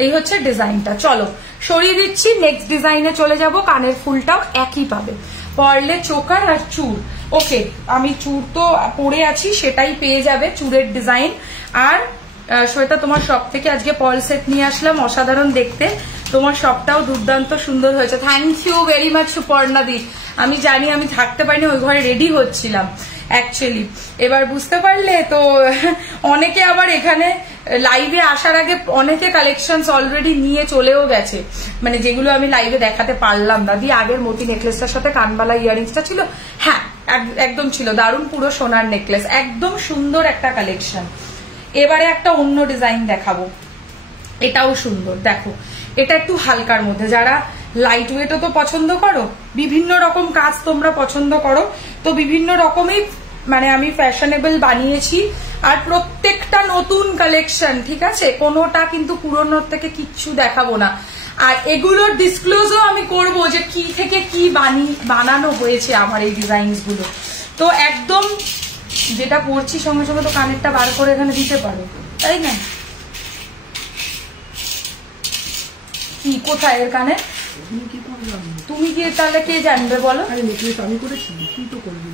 এই হচ্ছে ডিজাইনটা। চলো সরিয়ে দিচ্ছি, নেক্সট ডিজাইনে চলে যাব। কানের ফুলটাও একই পাবে, পার্লে চোকার আর চুর। ওকে, আমি চুর তো পরে আছি, সেটাই পেয়ে যাবে, চুরের ডিজাইন। আর সেটা তোমার সব থেকে আজকে পার্ল সেট নিয়ে আসলাম, অসাধারণ দেখতে। তোমার সবটাও দুর্দান্ত সুন্দর হয়েছে, থ্যাংক ইউ ভেরি মাচ সুপর্ণাদি। আমি জানি আমি থাকতে পারিনি, ওই ঘরে রেডি হচ্ছিলাম অ্যাকচুয়ালি। এবার বুঝতে পারলে তো? অনেকে আবার এখানে লাইভে আসার আগে অনেকে কালেকশন অলরেডি নিয়ে চলেও গেছে, মানে যেগুলো আমি লাইভে দেখাতে পারলাম না। দিয়ে আগের মতি নেকলেসটার সাথে কানবালা ইয়ারিংসটা ছিল, হ্যাঁ একদম ছিল দারুণ, পুরো সোনার নেকলেস, একদম সুন্দর একটা কালেকশন। এবারে একটা অন্য ডিজাইন দেখাবো, এটাও সুন্দর। দেখো এটা একটু হালকার মধ্যে, যারা লাইট ওয়েটও তো পছন্দ করো, বিভিন্ন রকম কাজ তোমরা পছন্দ করো, তো বিভিন্ন রকমই মানে আমি ফ্যাশনেবল বানিয়েছি। আর প্রত্যেকটা নতুন কালেকশন, ঠিক আছে? কোনোটা কিন্তু পুরনোর থেকে কিচ্ছু দেখাবো না। আর এগুলোর ডিসক্লোজও আমি করব যে কি থেকে কি বানানো হয়েছে আমার এই ডিজাইনস গুলো। তো একদম যেটা পরছি সঙ্গে সঙ্গে তো কানেরটা বার করে এখানে দিতে পারো, তাই না? কি কোথায় এর কানে? তুমি কি তাহলে কে জানবে বলো? আমি করেছি, কি তো করবি?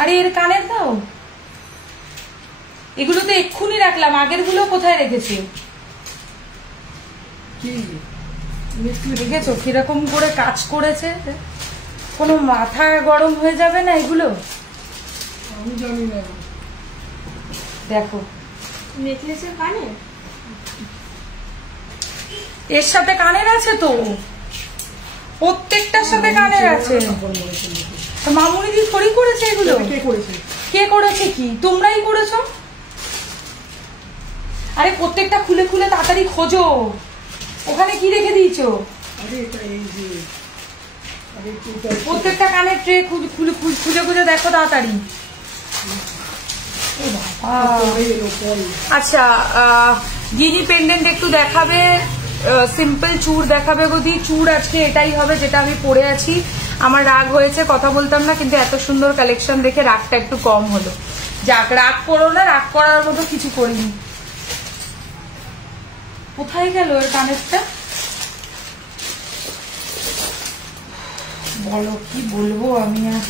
আরে এর কানের দাও, এগুলো তো এক্ষুনি রাখলাম, আগের গুলো কোথায় রেখেছি? দেখেছো কিরকম করে কাজ করেছে, কোনো মাথা গরম হয়ে যাবে না এগুলো? আমি জানি না। দেখো নেকলেসের কানে এর সাথে কানের আছে তো, প্রত্যেকটার সাথে কানের আছে। মামুনি দি থরি করেছে এগুলো? কে করেছে? কে করেছে? কি তোমরাই করেছো? আরে প্রত্যেকটা খুলে খুলে তাড়াতাড়ি খোঁজো, ওখানে কি রেখে দিয়েছো? আরে এটা এই যে প্রত্যেকটা কানের ট্রে খুলে খুঁজে খুঁজে দেখো তাড়াতাড়ি। আচ্ছা গিনি পেন্ডেন্ট একটু দেখাবে, সিম্পল চূড় দেখাবে গদি। চূড় আজকে এটাই হবে যেটা আমি পরে আছি। আমার রাগ হয়েছে, কথা বলতাম না, কিন্তু এত সুন্দর কালেকশন দেখে রাগটা একটু কম হলো। যাক, রাগ করো না, রাগ করার মতো কিছু করিনি। কোথায় গেল এর কানেরটা? বলো কি বলবো আমি আর।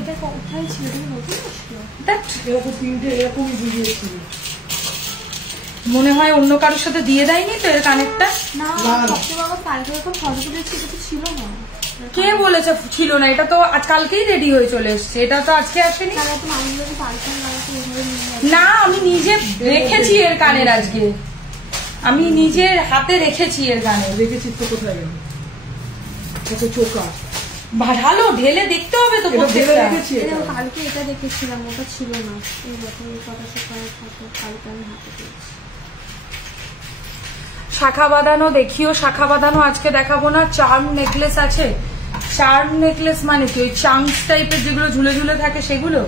এটা কোথায় ছিল? এরকম তিনটে এরকমই বুঝিয়েছিল। মনে হয় অন্য কারোর সাথে দিয়ে দেয়নি তো এর কানেরটা। না বাবা, কালকে যখন ফটো তুলেছি এটা তো ছিল না। কে বলেছে ছিল না? এটা তো আজ কালকেই রেডি হয়ে চলে এসছে, এটা তো আজকে আসেনি। না, আমি নিজে রেখেছি এর কানের, আজকে আমি নিজের হাতে রেখেছি এর কানের। রেখেছি তো কোথায় গেল? কত চোখা ভালো ঢেলে দেখতে হবে তো প্রত্যেকটা। কালকে এটা দেখেছিলাম, ওটা ছিল না। এই দেখো এই কটা কালকে আমি হাতে পেয়েছি। শাখা বাঁধানো দেখিও, শাখা বাঁধানো আজকে দেখাবো না। চার্ম নেকলেস আছে। চার্ম নেকলেস মানে কি? ওই চাংস টাইপের যেগুলো ঝুলে ঝুলে থাকে সেগুলো।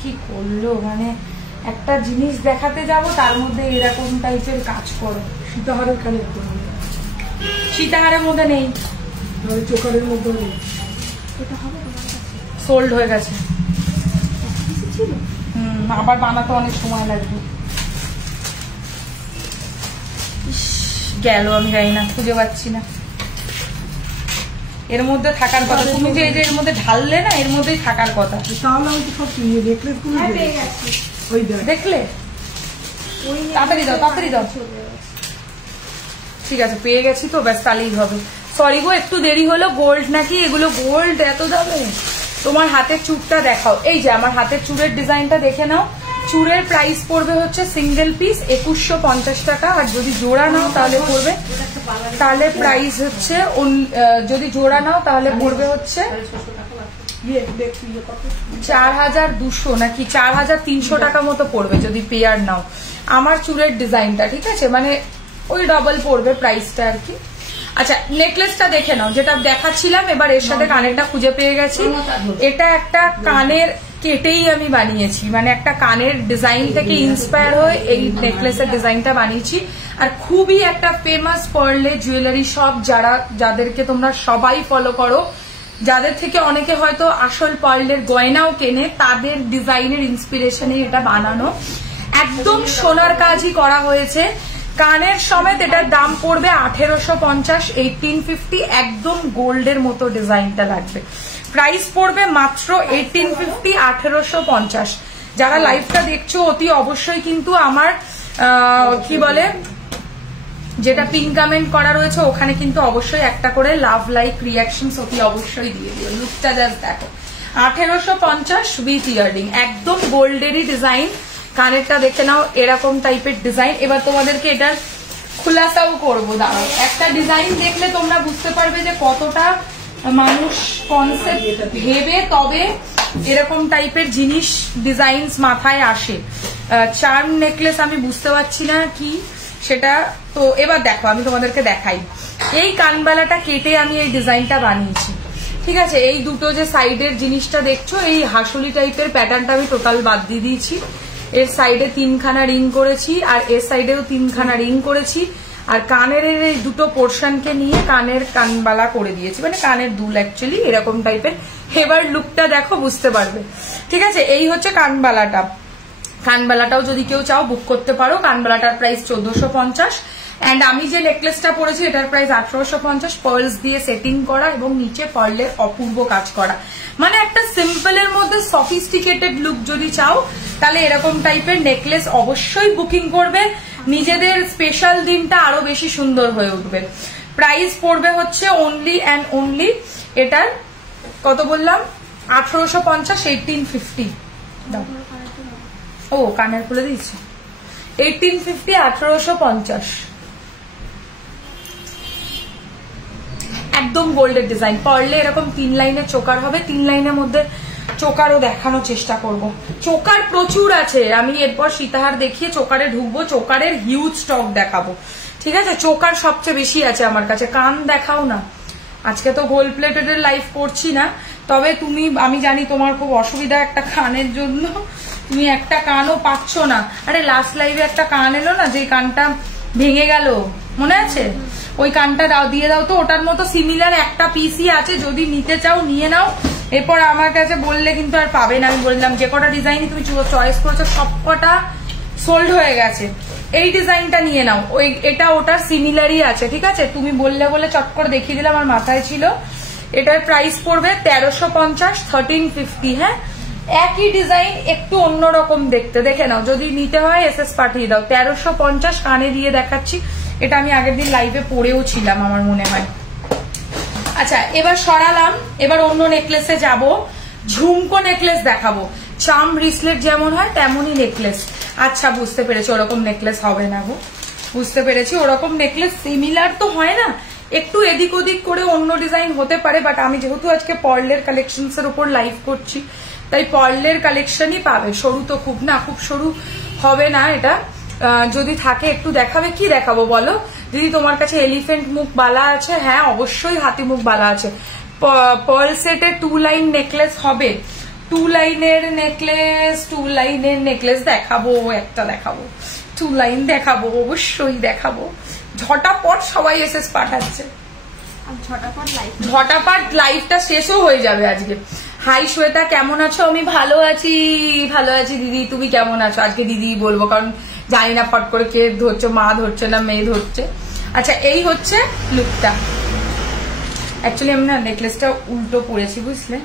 কি করলো, মানে একটা জিনিস দেখাতে যাব তার মধ্যে এরকম টাইপের কাজ করো। সীতাহারের কানে সীতাহারের মধ্যে নেই, চোখারের মধ্যে নেই। এটা হবে তোমার কাছে? সোল্ড হয়ে গেছে। ছিল আবার বানাতে অনেক সময় লাগবে। গেল, আমি জানি না, খুঁজে পাচ্ছি না। এর মধ্যে থাকার কথা, তুমি যে এর মধ্যে ঢাললে না, এর মধ্যেই থাকার কথা। তাহলে আমি তো সব নেকলেস গুলো পেয়ে গেছি। ওই দেখ, দেখলে? তাড়াতাড়ি দাও, তাড়াতাড়ি দাও। ঠিক আছে, পেয়ে গেছি তো, ব্যাস তাহলেই হবে। সরি গো, একটু দেরি হলো। গোল্ড নাকি এগুলো? গোল্ড এত দামে? তোমার হাতের চূড়টা দেখাও। এই যে আমার হাতের চূড়ের ডিজাইনটা দেখে নাও। চূড়ের প্রাইস পড়বে হচ্ছে সিঙ্গেল পিস 2150 টাকা, আর যদি জোড়া নাও তাহলে পড়বে, তাহলে প্রাইস হচ্ছে যদি জোড়া নাও তাহলে পড়বে হচ্ছে 4200 নাকি 4300 টাকা মতো পড়বে যদি পেয়ার নাও। আমার চূড়ের ডিজাইনটা, ঠিক আছে, মানে ওই ডবল পড়বে প্রাইসটা আর কি। আচ্ছা, নেকলেসটা দেখে নাও, যেটা দেখাচ্ছিলাম। এবার এর সাথে কানেরটা খুঁজে পেয়ে গেছি। এটা একটা কানের কেটেই আমি বানিয়েছি, মানে একটা কানের ডিজাইন থেকে ইন্সপায়ার হয়ে এই নেকলেসের ডিজাইনটা বানিয়েছি। আর খুবই একটা ফেমাস পার্লে জুয়েলারি শপ, যাদেরকে তোমরা সবাই ফলো করো, যাদের থেকে অনেকে হয়তো আসল পার্লের গয়নাও কেনে, তাদের ডিজাইনের ইন্সপিরেশনে এটা বানানো। একদম সোনার কাজই করা হয়েছে। কানের সমেত এটার দাম পড়বে 1850, 1850। একদম গোল্ডের মতো ডিজাইনটা লাগবে। প্রাইস পড়বে মাত্র 1850, 1850। যারা লাইভটা দেখছো অতি অবশ্যই কিন্তু আমার কি বলে, যেটা পিন কমেন্ট করা রয়েছে ওখানে কিন্তু অবশ্যই একটা করে লাভ লাইক রিয়াকশনস অতি অবশ্যই দিয়ে দিও। লুকটা জাস্ট দেখো, 1850 উইথ ইয়াররিং, একদম গোল্ডেরই ডিজাইন। কানেরটা দেখে নাও, এরকম টাইপের ডিজাইন। এবার তোমাদেরকে এটার খুলাসাও করবো, দাঁড়াও। একটা ডিজাইন দেখলে তোমরা বুঝতে পারবে যে কতটা মানুষ কনসেপ্ট ভেবে তবে এরকম টাইপের জিনিস ডিজাইনস মাথায় আসে। চার্ম নেকলেস আমি বুঝতে পারছি না কি সেটা, তো এবার দেখো আমি তোমাদেরকে দেখাই। এই কানবালাটা কেটে আমি এই ডিজাইনটা বানিয়েছি, ঠিক আছে। এই দুটো যে সাইডের জিনিসটা দেখছো, এই হাসুলি টাইপের প্যাটার্নটা আমি টোটাল বাদ দিয়ে দিয়েছি। এর সাইডে 3খানা রিং করেছি, আর এর সাইডেও 3খানা রিং করেছি, আর কানের এই দুটো পোর্শনকে নিয়ে কানের কানবালা করে দিয়েছি, মানে কানের দুল অ্যাকচুয়ালি এরকম টাইপের। এবার লুকটা দেখো, বুঝতে পারবে, ঠিক আছে। এই হচ্ছে কানবালাটা। কানবালাটাও যদি কেউ চাও বুক করতে পারো। কানবালাটার প্রাইস 1450, এন্ড আমি যে নেকলেসটা পরেছি এটার প্রাইস 1850। পার্লস দিয়ে সেটিং করা এবং নিচে পার্লের অপূর্ব কাজ করা, মানে একটা সিম্পলের মধ্যে সফিস্টিকেটেড লুক যদি চাও তাহলে এরকম টাইপের নেকলেস অবশ্যই বুকিং করবে। নিজেদের স্পেশাল দিনটা আরো বেশি সুন্দর হয়ে উঠবে। প্রাইস পড়বে হচ্ছে অনলি অ্যান্ড অনলি, এটার কত বললাম 1850, 1850। ও কানের খুলে দিয়েছি, 1850, 1850, একদম গোল্ডের ডিজাইন। পারলে এরকম 3 লাইনের চোকার হবে, 3 লাইনের মধ্যে চোকারও দেখানোর চেষ্টা করব। চোকার প্রচুর আছে, আমি এরপর সীতাহার দেখিয়ে চোকারে ঢুকবো, চোকারের হিউজ স্টক দেখাবো, ঠিক আছে? চোকার সবচেয়ে বেশি আছে আমার কাছে। কান দেখাও না, আজকে তো গোল্ড প্লেটেড লাইভ করছি না, তবে তুমি, আমি জানি তোমার খুব অসুবিধা একটা কানের জন্য, তুমি একটা কানও পাচ্ছ না। আরে লাস্ট লাইভে একটা কান এলো না, যে কানটা ভেঙে গেল, মনে আছে? ওই কানটা দাও, দিয়ে দাও তো। ওটার মতো সিমিলার একটা পিসই আছে, যদি নিতে চাও নিয়ে নাও। এরপর আমার কাছে বললে কিন্তু আর পাবে না। আমি বললাম যে কটা ডিজাইনই তুমি চয়েস করেছো সব কটা সোল্ড হয়ে গেছে, এই ডিজাইনটা নিয়ে নাও। ওই এটা ওটার সিমিলারই আছে, ঠিক আছে? তুমি বললে বলে চট করে দেখিয়ে দিলাম, আমার মাথায় ছিল। এটার প্রাইস পড়বে 1350, 1350। হ্যাঁ, একই ডিজাইন, একটু অন্যরকম দেখতে, দেখে নাও। যদি নিতে হয় এসএস পাঠিয়ে দাও। 1350 কানে দিয়ে দেখাচ্ছি। এটা আমি আগের দিন লাইভে পড়েও ছিলাম আমার মনে হয়। আচ্ছা, এবার সরালাম, এবার অন্য নেকলেসে যাব। ঝুমকো নেকলেস দেখাবো। চাম ব্রেসলেট যেমন হয় তেমনই নেকলেস। আচ্ছা, বুঝতে পেরেছি, ওরকম নেকলেস হবে না গো, বুঝতে পেরেছি। ওরকম নেকলেস সিমিলার তো হয় না, একটু এদিক ওদিক করে অন্য ডিজাইন হতে পারে। বাট আমি যেহেতু আজকে পার্লের কালেকশনস এর উপর লাইভ করছি, তাই পার্লের কালেকশনই পাবে। সরু তো খুব না, খুব সরু হবে না এটা। যদি থাকে একটু দেখাবে। কি দেখাবো বলো দিদি? তোমার কাছে এলিফেন্ট মুখ বালা আছে? হ্যাঁ, অবশ্যই হাতি মুখ বালা আছে। পার্ল সেটে 2 লাইন নেকলেস হবে। 2 লাইনের নেকলেস, 2 লাইনের নেকলেস দেখাবো, একটা দেখাবো, 2 লাইন দেখাবো, অবশ্যই দেখাবো। ঝটাপট সবাই এসএস পাঠাচ্ছে, ঝটাপট লাইভটা শেষও হয়ে যাবে আজকে। হাই শ্বেতা, কেমন আছো? আমি ভালো আছি, ভালো আছি দিদি। তুমি কেমন আছো? আজকে দিদি বলবো, কারণ জানি না ফট করে কে ধরছে, মা ধরছে না মেয়ে ধরছে। আচ্ছা, এই হচ্ছে লুকটা। অ্যাকচুয়ালি আমি না নেকলেসটা উল্টো পরেছি, বুঝলে?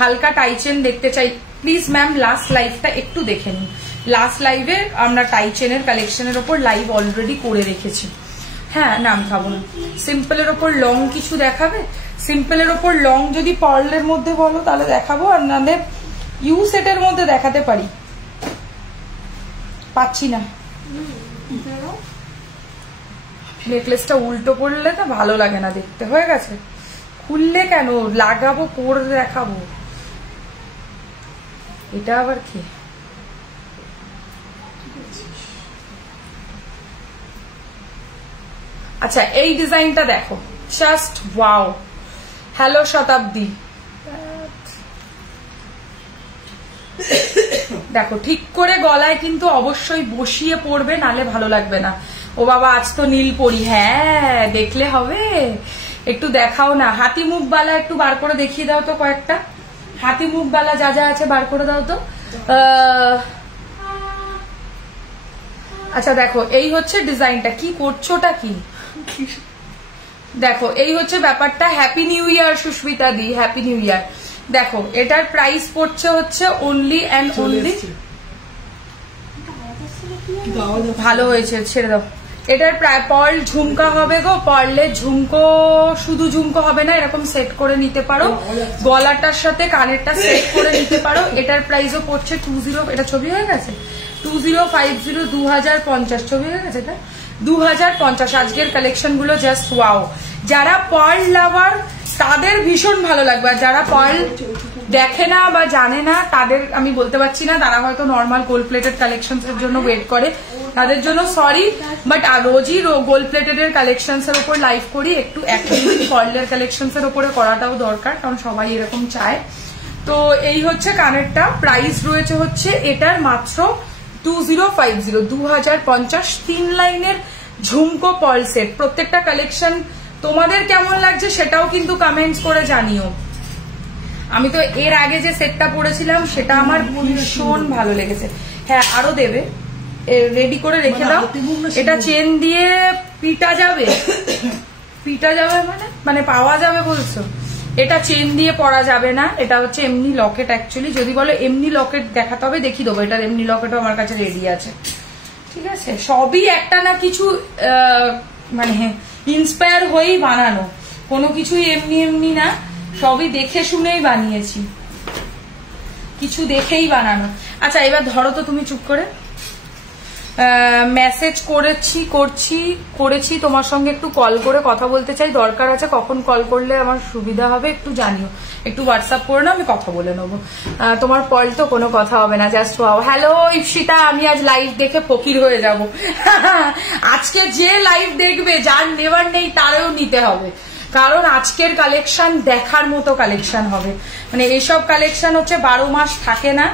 হালকা টাইচেন দেখতে চাই প্লিজ ম্যাম। লাস্ট লাইভটা একটু দেখে নিন। লাস্ট লাইভে আমরা টাইচেনের কালেকশনের ওপর লাইভ অলরেডি করে রেখেছি। হ্যাঁ, নাম খাবো না। সিম্পলের ওপর লং কিছু দেখাবে? সিম্পলের ওপর লং যদি পার্লের মধ্যে বলো তাহলে দেখাবো, আর নাহলে ইউ সেটের মধ্যে দেখাতে পারি। পাচ্ছি না, নেকলেসটা উল্টো পড়লে তো ভালো লাগে না দেখতে। হয়ে গেছে, খুললে কেন লাগাবো, পরে দেখাবো। এটা আবার কি? আচ্ছা, এই ডিজাইনটা দেখো, জাস্ট ওয়াও। হ্যালো শতাব্দী, দেখো ঠিক করে গলায় কিন্তু অবশ্যই বসিয়ে পড়বে, নালে ভালো লাগবে না। ও বাবা, আজ তো নীল পরি। হ্যাঁ, দেখলে হবে, একটু দেখাও না। হাতি মুখ বালা একটু বার করে দেখিয়ে দাও তো, কয়েকটা হাতি মুখ বালা যা যা আছে বার করে দাও তো। আচ্ছা দেখো, এই হচ্ছে ডিজাইনটা। কি করছোটা কি? দেখো, এই হচ্ছে ব্যাপারটা। হ্যাপি নিউ ইয়ার সুস্মিতা দি, হ্যাপি নিউ ইয়ার। দেখো, এটার প্রাইস পড়ছে হচ্ছে অনলি অ্যান্ড অনলি, ভালো হয়েছে, ছেড়ে দাও। এটার প্রায় পার্ল ঝুমকা হবে গো। পার্লের ঝুমকো, শুধু ঝুমকো হবে না, এরকম সেট করে নিতে পারো। গলাটার সাথে কানেরটা সেট করে নিতে পারো। এটার প্রাইসও পড়ছে 20, এটা ছবি হয়ে গেছে 2050, 2050 ছবি হয়ে গেছে। এটা 2050। আজকের কালেকশন গুলো জাস্ট ওয়াও। যারা পার্ল লাভার তাদের ভীষণ ভালো লাগবে, আর যারা পার্ল দেখে না বা জানে না তাদের আমি বলতে পারছি না, তারা হয়তো নর্মাল গোল্ড প্লেটেড কালেকশনস এর জন্য ওয়েট করে, তাদের জন্য সরি। বাট রোজই গোল্ড প্লেটেড এর কালেকশনস এর উপর লাইভ করি, একটু একদিন পার্লের কালেকশনস এর উপরে করাটাও দরকার, কারণ সবাই এরকম চায়। তো এই হচ্ছে কানেরটা। প্রাইস রয়েছে হচ্ছে এটার মাত্র 2050, 2050। 3 লাইনের ঝুমকো পার্ল সেট। প্রত্যেকটা কালেকশন তোমাদের কেমন লাগছে সেটাও কিন্তু কমেন্টস করে জানিও। আমি তো এর আগে যে সেটটা পরেছিলাম সেটা আমার ভীষণ ভালো লেগেছে। হ্যাঁ, আরো দেবে, রেডি করে রেখে দাও। এটা চেন দিয়ে পিটা যাবে, পিটা যাবে মানে পাওয়া যাবে বলছো? এটা চেন দিয়ে পরা যাবে না, এটা হচ্ছে এমনি লকেট। অ্যাকচুয়ালি যদি বলো এমনি লকেট দেখাতে হবে, দেখিয়ে দেবো। এটার এমনি লকেটও আমার কাছে রেডি আছে, ঠিক আছে, সবই একটা না কিছু মানে ইন্সপায়ার হয়েই বানানো, কোনো কিছুই এমনি এমনি না, সবই দেখে শুনেই বানিয়েছি, কিছু দেখেই বানানো। আচ্ছা এবার ধরো তো তুমি চুপ করে, মেসেজ করেছি তোমার সঙ্গে একটু কল করে কথা বলতে চাই, দরকার আছে, কখন কল করলে আমার সুবিধা হবে একটু জানিও, একটু হোয়াটসঅ্যাপ করে নাও, আমি কথা বলে নেবো। তোমার পল তো কোনো কথা হবে না, জাস্ট ওয়াও। হ্যালো ইপসিতা, আমি আজ লাইভ দেখে ফকির হয়ে যাব। আজকে যে লাইভ দেখবে, যার নেবার নেই তারও নিতে হবে, কারণ আজকের কালেকশন দেখার মতো কালেকশন হবে। মানে এইসব কালেকশন হচ্ছে 12 মাস থাকে না,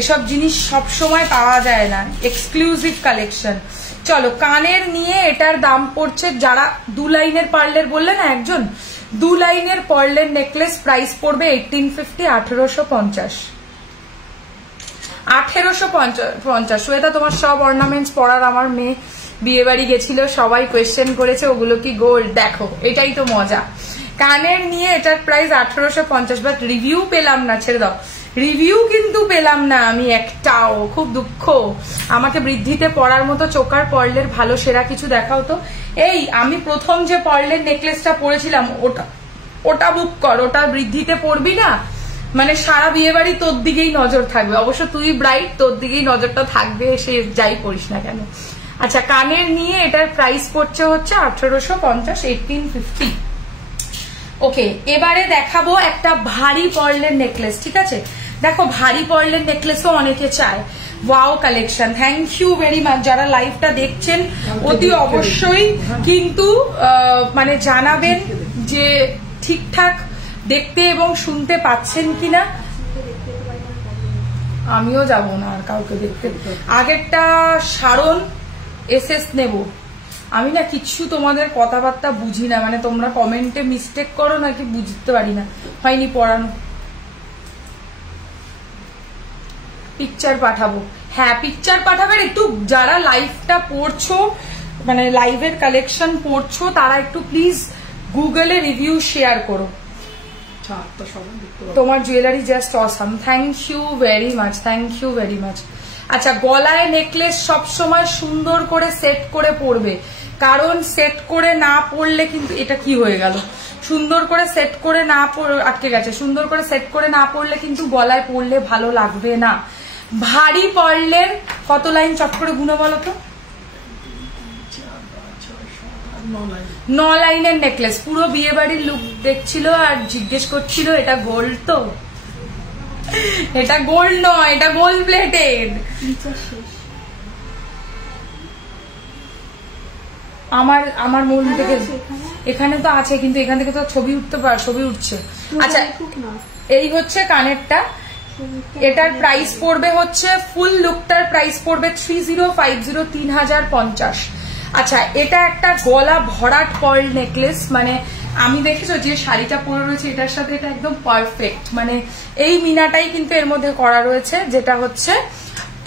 এসব জিনিস সব সময় পাওয়া যায় না, এক্সক্লুসিভ কালেকশন। চলো কানের নিয়ে এটার দাম পড়ছে, যারা 2 লাইনের পার্লের বললে না একজন, 2 লাইনের পার্লের নেকলেস প্রাইস পড়বে 1850, 1850। 1850। শ্বেতা তোমার সব অর্নামেন্টস পরার, আমার মেয়ে বিয়ে বাড়ি গেছিল, সবাই কোয়েশ্চেন করেছে ওগুলো কি গোল্ড, দেখো এটাই তো মজা। কানের নিয়ে এটার প্রাইস 1850, বাট রিভিউ পেলাম না, ছেড়ে দাও, রিভিউ কিন্তু পেলাম না আমি একটাও, খুব দুঃখ। আমাকে বৃদ্ধিতে পরার মতো চোকার পার্লের ভালো সেরা কিছু দেখাও তো। এই আমি প্রথম যে পার্লের নেকলেসটা পরেছিলাম ওটা বুক কর, ওটা বৃদ্ধিতে পরবি না, মানে সারা বিয়ে বাড়ি তোর দিকেই নজর থাকবে, অবশ্য তুই ব্রাইট, তোর দিকেই নজরটা থাকবে, সে যাই পড়িস না কেন। আচ্ছা কানের নিয়ে এটার প্রাইস পড়ছে হচ্ছে 1850, 1850। ওকে, এবারে দেখাবো একটা ভারী পার্লের নেকলেস, ঠিক আছে? দেখো ভারী পার্লের নেকলেসও অনেকে চায়, wow collection, thank you very much. যারা লাইভটা দেখছেন অতি অবশ্যই কিন্তু মানে জানাবেন যে ঠিকঠাক দেখতে এবং শুনতে পাচ্ছেন কিনা। আমিও যাব না আর কাউকে দেখতে, আগেরটা সারণ এসএস নেব। আমি না কিছু তোমাদের কথাবার্তা বুঝি না, মানে তোমরা কমেন্টে মিস্টেক করো নাকি বুঝতে পারি না, হয়নি পড়ানো। পিকচার পাঠাবো, হ্যাঁ পিকচার পাঠাবেন একটু, যারা লাইভটা পড়ছো মানে লাইভের কালেকশন পড়ছো তারা একটু প্লিজ গুগলে রিভিউ শেয়ার করো। তোমার jewellery just awesome, thank you very much, thank you very much. আচ্ছা গলায় নেকলেস সব সময় সুন্দর করে সেট করে পরবে, কারণ সেট করে না পরলে কিন্তু, এটা কি হয়ে গেল, সুন্দর করে সেট করে না আটকে গেছে, সুন্দর করে সেট করে না পরলে কিন্তু গলায় পরলে ভালো লাগবে না। ভারী পার্লের কত লাইন চট করে গুনে বলো তো? 9 লাইনের নেকলেস, পুরো বিয়ে বাড়ির লুক দেখছিল আর জিজ্ঞেস করছিল এটা গোল্ড তো? এটা গোল্ড নয়, এটা গোল্ড প্লেটেড। আমার মন থেকে এখানে তো আছে, কিন্তু এখান থেকে তো ছবি উঠতে পার, ছবি উঠছে। আচ্ছা এই হচ্ছে কানেরটা, এটার প্রাইস পড়বে হচ্ছে, ফুল লুকটার প্রাইস পড়বে 3050, 3050। আচ্ছা এটা একটা গলা ভরাট পার্ল নেকলেস, মানে আমি দেখেছো যে শাড়িটা পরে রয়েছে এটার সাথে এটা একদম পারফেক্ট, মানে এই মিনাটাই কিন্তু এর মধ্যে করা রয়েছে, যেটা হচ্ছে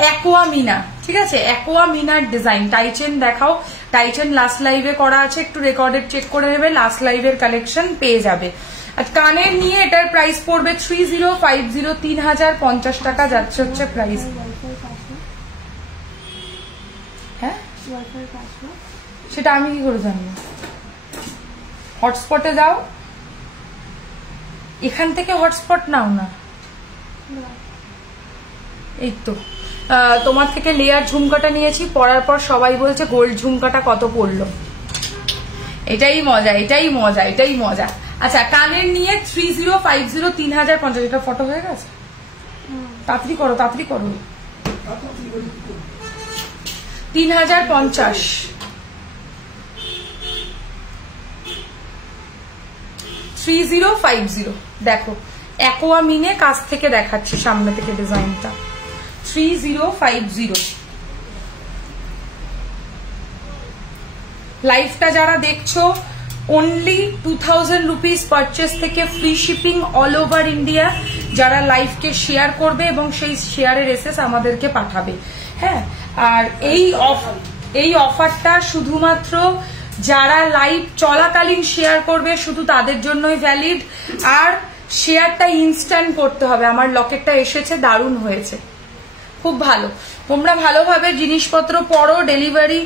অ্যাকোয়া মিনা, ঠিক আছে? অ্যাকোয়া মিনার ডিজাইন। টাইচেন দেখাও, টাইচেন লাস্ট লাইভে করা আছে, একটু রেকর্ডেড চেক করে নেবে, লাস্ট লাইভের কালেকশন পেয়ে যাবে। আর কানের নিয়ে এটার প্রাইস পড়বে 3050, 3050 টাকা যাচ্ছে হচ্ছে প্রাইস। হ্যাঁ সেটা আমি কি করে জানবো? হটস্পটে যাও, এখান থেকে হটস্পট নাও না। এই তো তোমার থেকে লেয়ার ঝুমকাটা নিয়েছি, পরার পর সবাই বলছে গোল্ড ঝুমকাটা কত পড়লো। এটাই মজা, এটাই মজা, এটাই মজা। আচ্ছা কানের নিয়ে 3050, 3050, এটা ফটো হয়ে গেছে, তাড়াতাড়ি করো, তাড়াতাড়ি করো। 3050, 3050। দেখো অ্যাকোয়া মিনে কাছ থেকে দেখাচ্ছি, সামনে থেকে ডিজাইনটা 3050। লাইভটা যারা দেখছো অনলি 2000 রুপিস পারচেস থেকে free shipping all over India, যারা লাইভকে শেয়ার করবে এবং সেই শেয়ারের এসএস আমাদেরকে পাঠাবে। হ্যাঁ আর এই অফারটা শুধুমাত্র যারা লাইভ চলাকালীন শেয়ার করবে শুধু তাদের জন্যই ভ্যালিড, আর শেয়ারটা ইনস্ট্যান্ট করতে হবে। আমার লকেটটা এসেছে, দারুণ হয়েছে, খুব ভালো। তোমরা ভালোভাবে জিনিসপত্র পড়ো, ডেলিভারি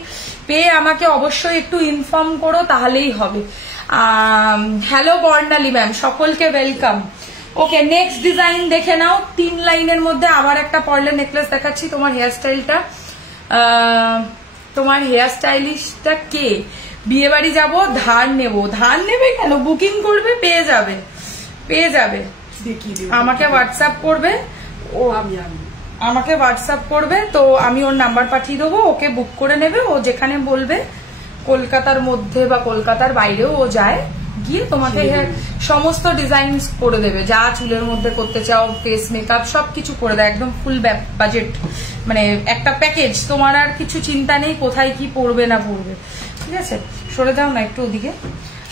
পেয়ে আমাকে অবশ্যই একটু ইনফর্ম করো, তাহলেই হবে। হ্যালো বর্ণালী ম্যাম, সকলকে ওয়েলকাম। ওকে, নেক্সট ডিজাইন দেখে নাও। 3 লাইনের মধ্যে আবার একটা পার্লের নেকলেস দেখাচ্ছি। তোমার হেয়ারস্টাইলটা, তোমার হেয়ার স্টাইলিশটা কে? বিয়ে বাড়ি যাবো, ধার নেবো। ধার নেবে কেন? বুকিং করবে, পেয়ে যাবে, পেয়ে যাবে। আমাকে হোয়াটসঅ্যাপ করবে, ও আমাকে হোয়াটসঅ্যাপ করবে, তো আমি ওর নাম্বার পাঠিয়ে দেবো, ওকে বুক করে নেবে। ও যেখানে বলবে, কলকাতার মধ্যে বা কলকাতার বাইরেও ও যায়, গিয়ে তোমাকে সমস্ত ডিজাইন করে দেবে। যা চুলের মধ্যে করতে চাও, ফেস মেকআপ সবকিছু করে দেয়, একদম ফুল বাজেট, মানে একটা প্যাকেজ। তোমার আর কিছু চিন্তা নেই কোথায় কি পড়বে না পড়বে। ঠিক আছে, সরে দাও না একটু ওদিকে।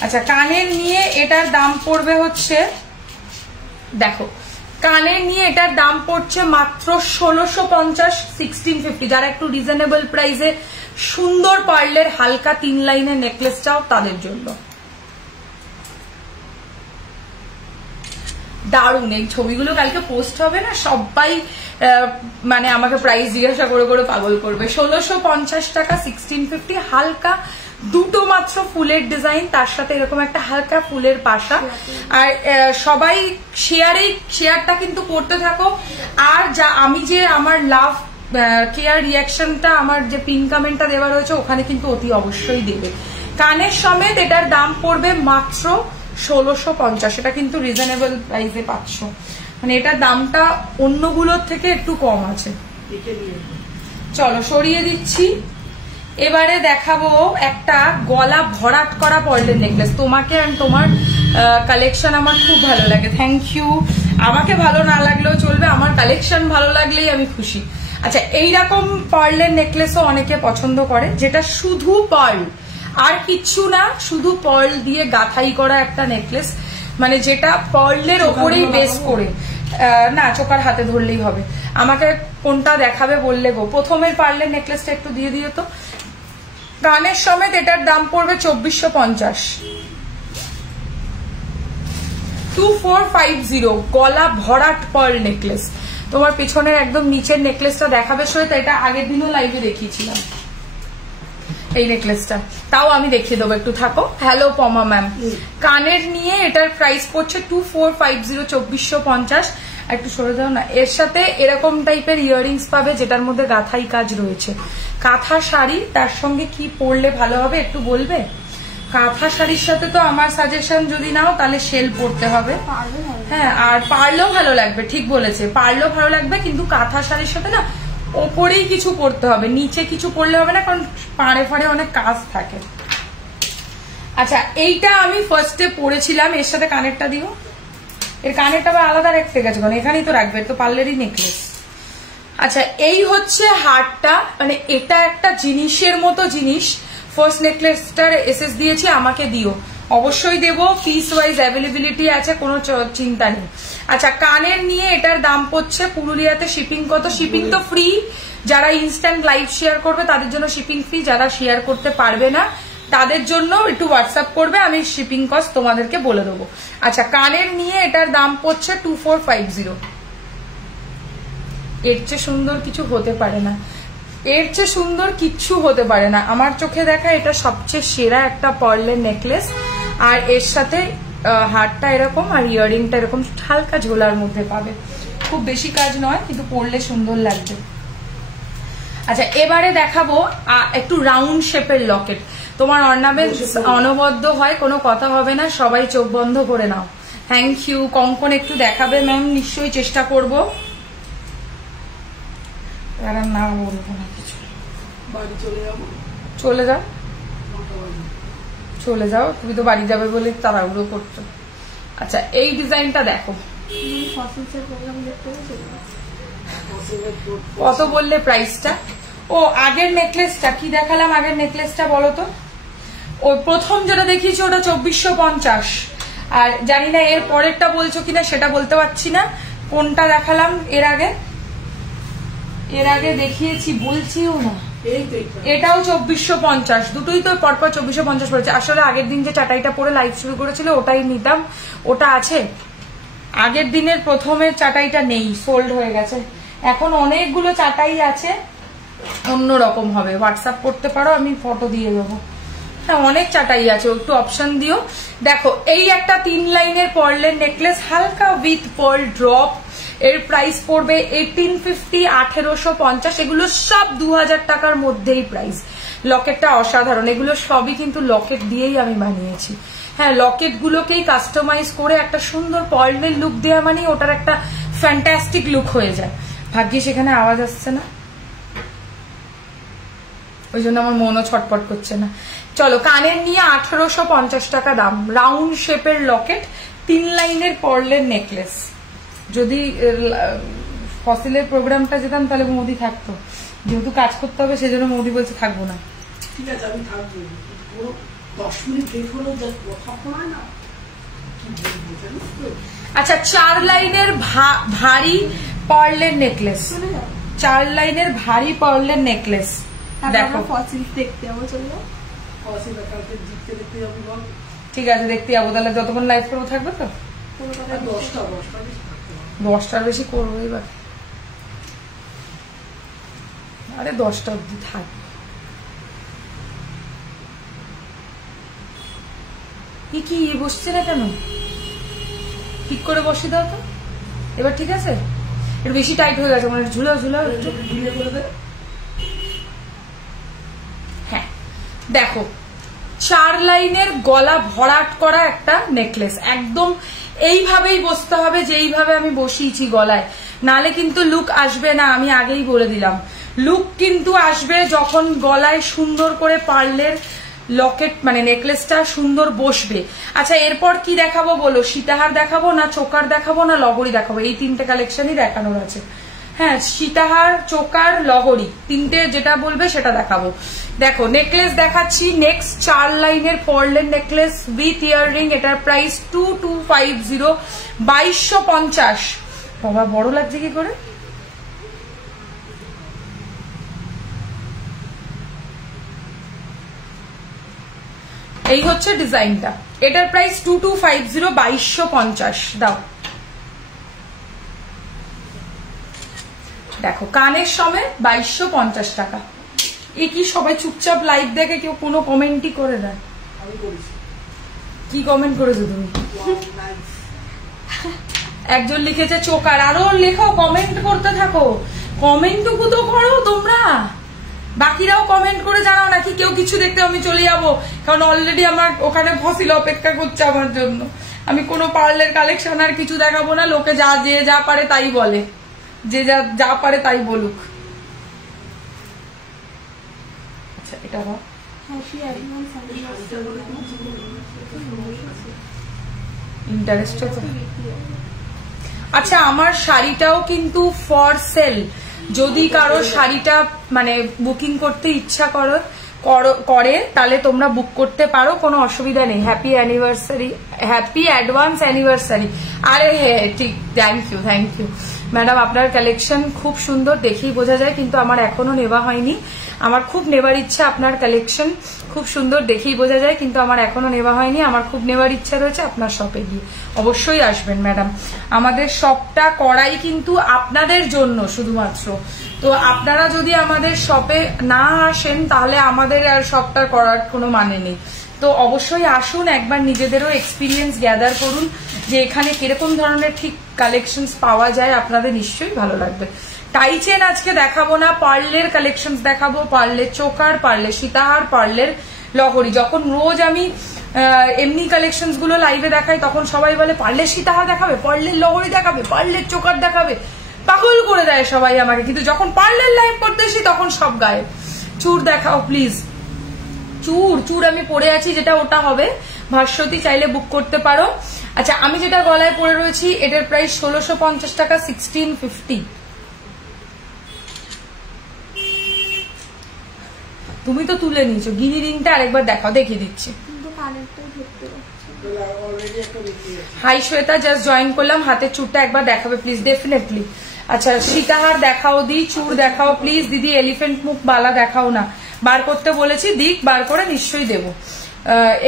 আচ্ছা, কানের নিয়ে এটার দাম পড়বে হচ্ছে, দেখো কানের নিয়ে এটার দাম পড়ছে মাত্র 1650, 1650। যারা একটু রিজনেবল প্রাইসে সুন্দর পার্লের হালকা 3 লাইনের নেকলেস চাও, তাদের জন্য দারুণ। এই ছবিগুলো কালকে পোস্ট হবে না, সবাই মানে আমাকে প্রাইস জিজ্ঞাসা করে করে পাগল করবে। 1650 টাকা, 1650, হালকা দুটো মাত্র ফুলের ডিজাইন, তার সাথে এরকম একটা হালকা ফুলের পাশা। আর সবাই শেয়ারটা কিন্তু করতে থাকো। আর যা আমি যে আমার লাভ কেয়ার রিয়াকশনটা, আমার যে পিন কমেন্টটা দেওয়া রয়েছে, ওখানে কিন্তু অতি অবশ্যই দেবে। কানের সমেত এটার দাম পড়বে মাত্র 1650। এটা কিন্তু রিজনেবল প্রাইসে পাচ্ছ, মানে এটার দামটা অন্যগুলোর থেকে একটু কম আছে। চলো সরিয়ে দিচ্ছি। এবারে দেখাবো একটা গলা ভরাট করা পার্লের নেকলেস। তোমাকে আর তোমার কালেকশন আমার খুব ভালো লাগে, থ্যাংক ইউ। আমাকে ভালো না লাগলেও চলবে, আমার কালেকশন ভালো লাগলেই আমি খুশি। আচ্ছা, এইরকম পার্লের নেকলেসও অনেকে পছন্দ করে, যেটা শুধু পার্ল আর কিচ্ছু না, শুধু পার্ল দিয়ে গাঁথাই করা একটা নেকলেস, মানে যেটা পার্লের ওপরেই বেস করে। না, চোকার হাতে ধরলেই হবে। আমাকে কোনটা দেখাবে বললে গো। প্রথমের পার্লের নেকলেসটা একটু দিয়ে দিও তো। কানের সমেত এটার দাম পড়বে 2450, 2450। গলা ভরাট পার্ল নেকলেস। তোমার পেছনের একদম নিচের নেকলেসটা দেখাবে শ্বেতা, এটা আগের দিনও লাইভে দেখিয়েছিলাম এই নেকলেসটা, তাও আমি দেখিয়ে দেবো, একটু থাকো। হ্যালো পমা ম্যাম, কানের নিয়ে এটার প্রাইস পড়ছে 2450, 2450। একটু সরে দাও না। এর সাথে এরকম টাইপের ইয়াররিংস পাবে, যেটার মধ্যে গাঁথাই কাজ রয়েছে। কাঁথা শাড়ি, তার সঙ্গে কি পরলে ভালো হবে একটু বলবে? কাঁথা শাড়ির সাথে তো আমার সাজেশন যদি নাও, তাহলে শেল পরতে হবে। হ্যাঁ, আর পারলেও ভালো লাগবে, ঠিক বলেছে, পারলেও ভালো লাগবে, কিন্তু কাঁথা শাড়ির সাথে না ওপরেই কিছু পরতে হবে, নিচে কিছু পরলে হবে না, কারণ পাড়ে ফাড়ে অনেক কাজ থাকে। আচ্ছা, এইটা আমি ফার্স্টে পরেছিলাম, এর সাথে কানেরটা দিও। এর কানেরটা আবার আলাদা রাখতে গেছে, কারণ এখানেই তো রাখবে, তো পার্লেরই নেকলেস। আচ্ছা, এই হচ্ছে হারটা, মানে এটা একটা জিনিসের মতো জিনিস। ফার্স্ট নেকলেসটার এসএস দিয়েছি, আমাকে দিও, অবশ্যই দেবো। পিস ওয়াইজ অ্যাভেলেবিলিটি আছে, কোনো চিন্তা নেই। আচ্ছা, কানের নিয়ে এটার দাম পড়ছে, পুরুলিয়াতে শিপিং কত? শিপিং তো ফ্রি, যারা ইনস্ট্যান্ট লাইভ শেয়ার করবে তাদের জন্য শিপিং ফ্রি, যারা শেয়ার করতে পারবে না তাদের জন্য একটু হোয়াটসঅ্যাপ করবে, আমি শিপিং কস্ট তোমাদেরকে বলে দেবো। আচ্ছা, কানের নিয়ে এটার দাম পড়ছে 2450। এর চেয়ে সুন্দর কিছু হতে পারে না, এর চেয়ে সুন্দর কিচ্ছু হতে পারে না আমার চোখে দেখা। এটা সবচেয়ে সেরা একটা পার্লের নেকলেস, আর এর সাথে হারটা এরকম, আর ইয়াররিংটা এরকম হালকা ঝোলার মধ্যে পাবে। খুব বেশি কাজ নয়, কিন্তু পরলে সুন্দর লাগবে। আচ্ছা, এবারে দেখাবো একটু রাউন্ড শেপের লকেট। তোমার অর্নামেন্ট অনবদ্য হয়, কোনো কথা হবে না, সবাই চোখ বন্ধ করে নাও। Thank you. কঙ্কন একটু দেখাবে ম্যাম? নিশ্চয়ই চেষ্টা করবো। না বলবো না কিছু, চলে যাও, চলে যাও, তুমি তো বাড়ি যাবে বলে তাড়াহুড়ো করছো। আচ্ছা, এই ডিজাইনটা দেখো, কত বললে প্রাইসটা? ও আগের নেকলেসটা কি দেখালাম? আগের নেকলেসটা বলো তো। ও প্রথম যেটা দেখিয়েছি ওটা 2450, আর জানি না এর পরেরটা বলছো কিনা, সেটা বলতে পারছি না। কোনটা দেখালাম এর আগে? এর আগে দেখিয়েছি বলছিও না, এটাও 2450। দুটোই তো পরপর 2450 পড়েছে। আসলে আগের দিন যে চাটাইটা পরে লাইভ শুরু করেছিল ওটাই নিতাম, ওটা আছে। আগের দিনের প্রথমের চাটাইটা নেই, সোল্ড হয়ে গেছে। এখন অনেকগুলো চাটাই আছে, অন্যরকম হবে। হোয়াটসঅ্যাপ করতে পারো, আমি ফটো দিয়ে দেবো। হ্যাঁ, অনেক চাটাই আছে, একটু অপশন দিও। দেখো এই একটা 3 লাইনের পার্লের নেকলেস, হালকা উইথ পার্ল ড্রপ, এর প্রাইস পড়বে 1850, 1850। এগুলো সব 2000 টাকার মধ্যেই প্রাইস। লকেটটা অসাধারণ, এগুলো সবই কিন্তু লকেট দিয়েই আমি বানিয়েছি। হ্যাঁ, লকেট গুলোকেই কাস্টমাইজ করে একটা সুন্দর পার্লের লুক দেওয়া মানে ওটার একটা ফ্যান্টাস্টিক লুক হয়ে যায়। ভাগ্যিস এখানে আওয়াজ আসছে না, ওই জন্য আমার মনও ছটপট করছে না। চলো, কানের নিয়ে 1850 টাকা দাম, রাউন্ড শেপের লকেট, 3 লাইনের পার্লের নেকলেস। যদি ফসিলের প্রোগ্রামটা যেতাম তাহলে মোদি থাকতো, যেহেতু কাজ করতে হবে সেজন্য মোদি বলছে থাকবো না। ঠিক আছে, আমি থাকবো, 10 মিনিট লেট হলো, কথা শোনায় না। আচ্ছা, 4 লাইনের ভারী পার্লের নেকলেস, 4 লাইনের ভারী পার্লের নেকলেস। দেখো ফসিল দেখতে যাবো, চলো ঠিক আছে, দেখতে যাবো তাহলে। যতক্ষণ লাইভ করবো থাকবে তো, 10টার বেশি করবো এবার। আরে 10টা অব্দি থাক। কি বসছে না কেন? ঠিক করে বসে দাও তো এবার। ঠিক আছে, একটু বেশি টাইট হয়ে গেছে, মানে ঝুলাও ঝুলাও একটু। হ্যাঁ দেখো, 4 লাইনের গলা ভরাট করা একটা নেকলেস, একদম এইভাবেই বসতে হবে যেইভাবে আমি বসিয়েছি গলায়, নালে কিন্তু লুক আসবে না। আমি আগেই বলে দিলাম, লুক কিন্তু আসবে যখন গলায় সুন্দর করে পার্লের লকেট মানে নেকলেসটা সুন্দর বসবে। আচ্ছা, এরপর কি দেখাবো বলো? সীতাহার দেখাবো না চোকার দেখাবো না লহরি দেখাবো? এই 3টে কালেকশনই দেখানোর আছে। হ্যাঁ, সীতাহার, চোকার, লহরি, 3টে যেটা বলবে সেটা দেখাবো। দেখো নেকলেস দেখাচ্ছি, নেক্সট 4 লাইনের পার্লের নেকলেস উইথ ইয়াররিং। এটার প্রাইস 2250, 2250। বাবা, বড় লাগছে কি করে? এই হচ্ছে ডিজাইনটা, এটার প্রাইস 2250, 2250 দাও। দেখো কানের সময় 2250 টাকা। এ কি সবাই চুপচাপ লাইভ দেখে, কেউ কোনো কমেন্টই করে না? কি কমেন্ট করেছো তুমি? একজন লিখেছে চোকার, আরো লেখো, কমেন্ট করতে থাকো, কমেন্টটুকু তো করো তোমরা। বাকিরাও কমেন্ট করে জানাও নাকি কেউ কিছু দেখতে আমি চলে যাবো, কারণ অলরেডি আমার ওখানে ফসিল অপেক্ষা করছে আমার জন্য। আমি কোনো পার্লের কালেকশন আর কিছু দেখাবো না, লোকে যে যা পারে তাই বলে, যে যা পারে তাই বলুক। আচ্ছা, এটা ইন্টারেস্ট আছে। আচ্ছা, আমার শাড়িটাও কিন্তু ফর সেল, যদি কারো শাড়িটা মানে বুকিং করতে ইচ্ছা করে তাহলে তোমরা বুক করতে পারো, কোনো অসুবিধা নেই। Happy anniversary, happy advance anniversary. আরে হ্যাঁ, ঠিক, থ্যাংক ইউ ম্যাডাম। আপনার কালেকশন খুব সুন্দর, দেখেই বোঝা যায়, কিন্তু আমার এখনো নেওয়া হয়নি। আমার খুব নেবার ইচ্ছা, আপনার কালেকশন খুব সুন্দর, দেখেই বোঝা যায়, কিন্তু আমার এখনো নেওয়া হয়নি। আমার খুব নেবার ইচ্ছা রয়েছে আপনার শপে গিয়ে। অবশ্যই আসবেন ম্যাডাম, আমাদের শপটা করাই কিন্তু আপনাদের জন্য শুধুমাত্র। তো আপনারা যদি আমাদের শপে না আসেন তাহলে আমাদের আর শপটা করার কোনো মানে নেই। তো অবশ্যই আসুন, একবার নিজেদেরও এক্সপিরিয়েন্স গ্যাদার করুন যে এখানে কিরকম ধরনের ঠিক কালেকশনস পাওয়া যায়, আপনাদের নিশ্চয়ই ভালো লাগবে। টাই চেন আজকে দেখাবো না, পার্লের কালেকশনস দেখাবো, পার্লের চোকার, পার্লের সীতাহার, পার্লের লহরি। যখন রোজ আমি এমনি কালেকশনস গুলো লাইভে দেখাই তখন সবাই বলে পার্লের সীতাহার দেখাবে, পার্লের লহরি দেখাবে, পার্লের চোকার দেখাবে, পাগল করে দেয় সবাই আমাকে। কিন্তু যখন পার্লের লাইভ করতে আসি তখন সব গায়ে। চুর দেখাও প্লিজ। চুর আমি পরে আছি যেটা, ওটা হবে ভাস্বতী, চাইলে বুক করতে পারো। আচ্ছা, আমি যেটা গলায় পরে রয়েছি এটার প্রাইস 1650 টাকা, 1650। তুমি তো তুলে নিয়েছো, গিনি রিংটা আরেকবার দেখাও, দেখিয়ে দিচ্ছি। হাই শ্বেতা, জাস্ট জয়েন করলাম, হাতের চুরটা একবার দেখাবে প্লিজ, ডেফিনেটলি। আচ্ছা, সীতাহার দেখাও দি, চুর দেখাও প্লিজ দিদি। এলিফেন্ট মুখ বালা দেখাও না, বার করতে বলেছি, দিক বার করে নিশ্চয়ই দেবো।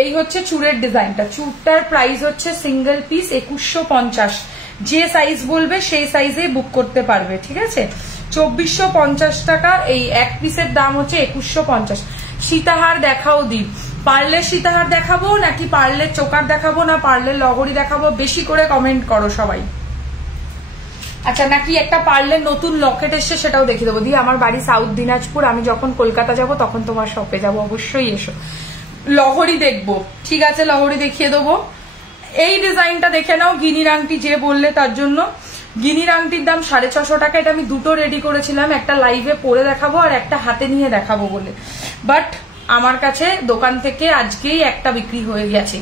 এই হচ্ছে চুরের ডিজাইনটা। চুরটার প্রাইস হচ্ছে সিঙ্গেল পিস 2150, যে সাইজ বলবে সেই সাইজে বুক করতে পারবে, ঠিক আছে। 2450 টাকা। এই এক পিসের দাম হচ্ছে 2150। সীতাহার দেখাও দি, পার্লের সীতাহার দেখাবো নাকি পার্লের চোকার দেখাবো না পার্লের লহরি দেখাবো, বেশি করে কমেন্ট করো সবাই। আচ্ছা, নাকি একটা পার্লের নতুন লকেট এসছে সেটাও দেখিয়ে দেবো। দিয়ে আমার বাড়ি সাউথ দিনাজপুর, আমি যখন কলকাতা যাব তখন তোমার শপে যাব, অবশ্যই এসো। লহরি দেখবো, ঠিক আছে, লহরি দেখিয়ে দেবো। এই ডিজাইনটা দেখে নাও, গিনির আংটি যে বললে তার জন্য। গিনির আংটির দাম 650 টাকা। এটা আমি দুটো রেডি করেছিলাম, একটা লাইভে পরে দেখাবো আর একটা হাতে নিয়ে দেখাবো বলে, বাট আমার কাছে দোকান থেকে আজকেই একটা বিক্রি হয়ে গেছে।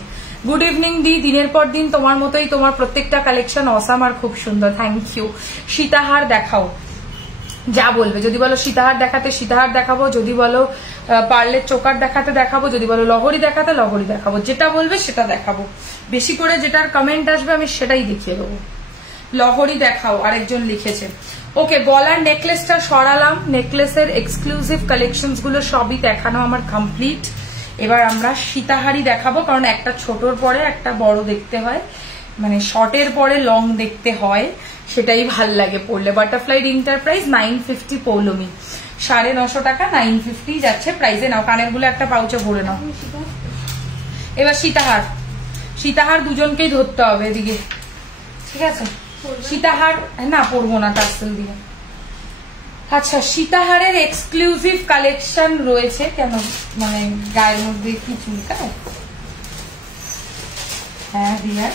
গুড ইভিনিং দি, দিনের পর দিন তোমার মতোই, তোমার প্রত্যেকটা কালেকশন অসাম আর খুব সুন্দর, থ্যাংক ইউ। সীতাহার দেখাও, যা বলবে। যদি বলো সীতাহার দেখাতে সীতাহার দেখাবো, যদি বলো পার্লের চোকার দেখাতে দেখাবো, যদি বলো লহরি দেখাতে লহরি দেখাবো, যেটা বলবে সেটা দেখাবো। বেশি করে যেটার কমেন্ট আসবে আমি সেটাই দেখিয়ে দেবো। লহরি দেখাও আরেকজন লিখেছে। ওকে, গলার নেকলেসটা সরালাম, নেকলেসের এক্সক্লুসিভ কালেকশনস গুলো সবই দেখানো আমার কমপ্লিট। এবার আমরা সীতাহারই দেখাবো, কারণ একটা ছোটর পরে একটা বড় দেখতে হয়, মানে শর্টের পরে লং দেখতে হয়, সেটাই ভাল লাগে পড়লে। বাটারফ্লাই রিংটার প্রাইস 950 পৌলমি, 950 টাকা, 950 যাচ্ছে প্রাইসে। নাও কানের গুলো একটা পাউচে ভরে নাও। এবার সীতাহার, সীতাহার দুজনকেই ধরতে হবে এদিকে, ঠিক আছে। সীতাহার না পরবো না টার্সেল দিয়ে। আচ্ছা, সীতাহারের এক্সক্লুসিভ কালেকশন রয়েছে। কেন, মানে গায়ের মধ্যে কি চুলকায়? হ্যাঁ দিয়া,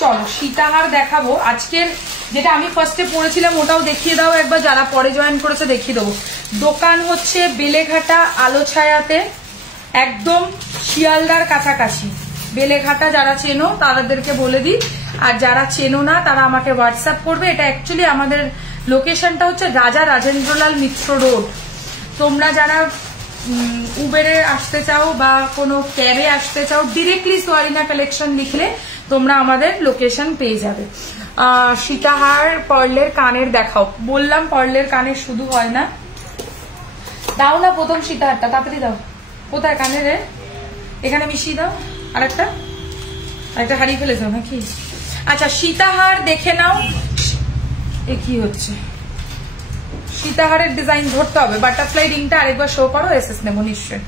চলো সীতাহার দেখাবো। আজকের যেটা আমি ফার্স্টে পড়েছিলাম ওটাও দেখিয়ে দাও একবার, যারা পরে জয়েন করেছে দেখিয়ে দেবো। দোকান হচ্ছে বেলেঘাটা আলো ছায়াতে, একদম শিয়ালদার কাছাকাছি। বেলেঘাটা যারা চেনো তাদেরকে বলে দিই, আর যারা চেনো না তারা আমাকে হোয়াটসঅ্যাপ করবে। এটা অ্যাকচুয়ালি আমাদের লোকেশনটা হচ্ছে রাজা রাজেন্দ্রলাল মিত্র রোড। তোমরা যারা উবেরে আসতে চাও বা কোনো ক্যাবে আসতে চাও, ডিরেক্টলি সোয়ারিনা কালেকশন লিখলে তোমরা আমাদের লোকেশন পেয়ে যাবে। সীতাহার পার্লের কানের দেখাও, বললাম পার্লের কানের শুধু হয় না। দাও না প্রথম সীতাহারটা, তাড়াতাড়ি দাও। কোথায় কানের রে? এখানে মিশিয়ে দাও। আরেকটা হারিয়ে ফেলেছো নাকি? আচ্ছা, সীতাহার দেখে নাও। এ কি হচ্ছে? সীতাহারের ডিজাইন ধরতে হবে। বাটারফ্লাই রিংটা আরেকবার শো করো, এসএস নেবো নিশ্চয়।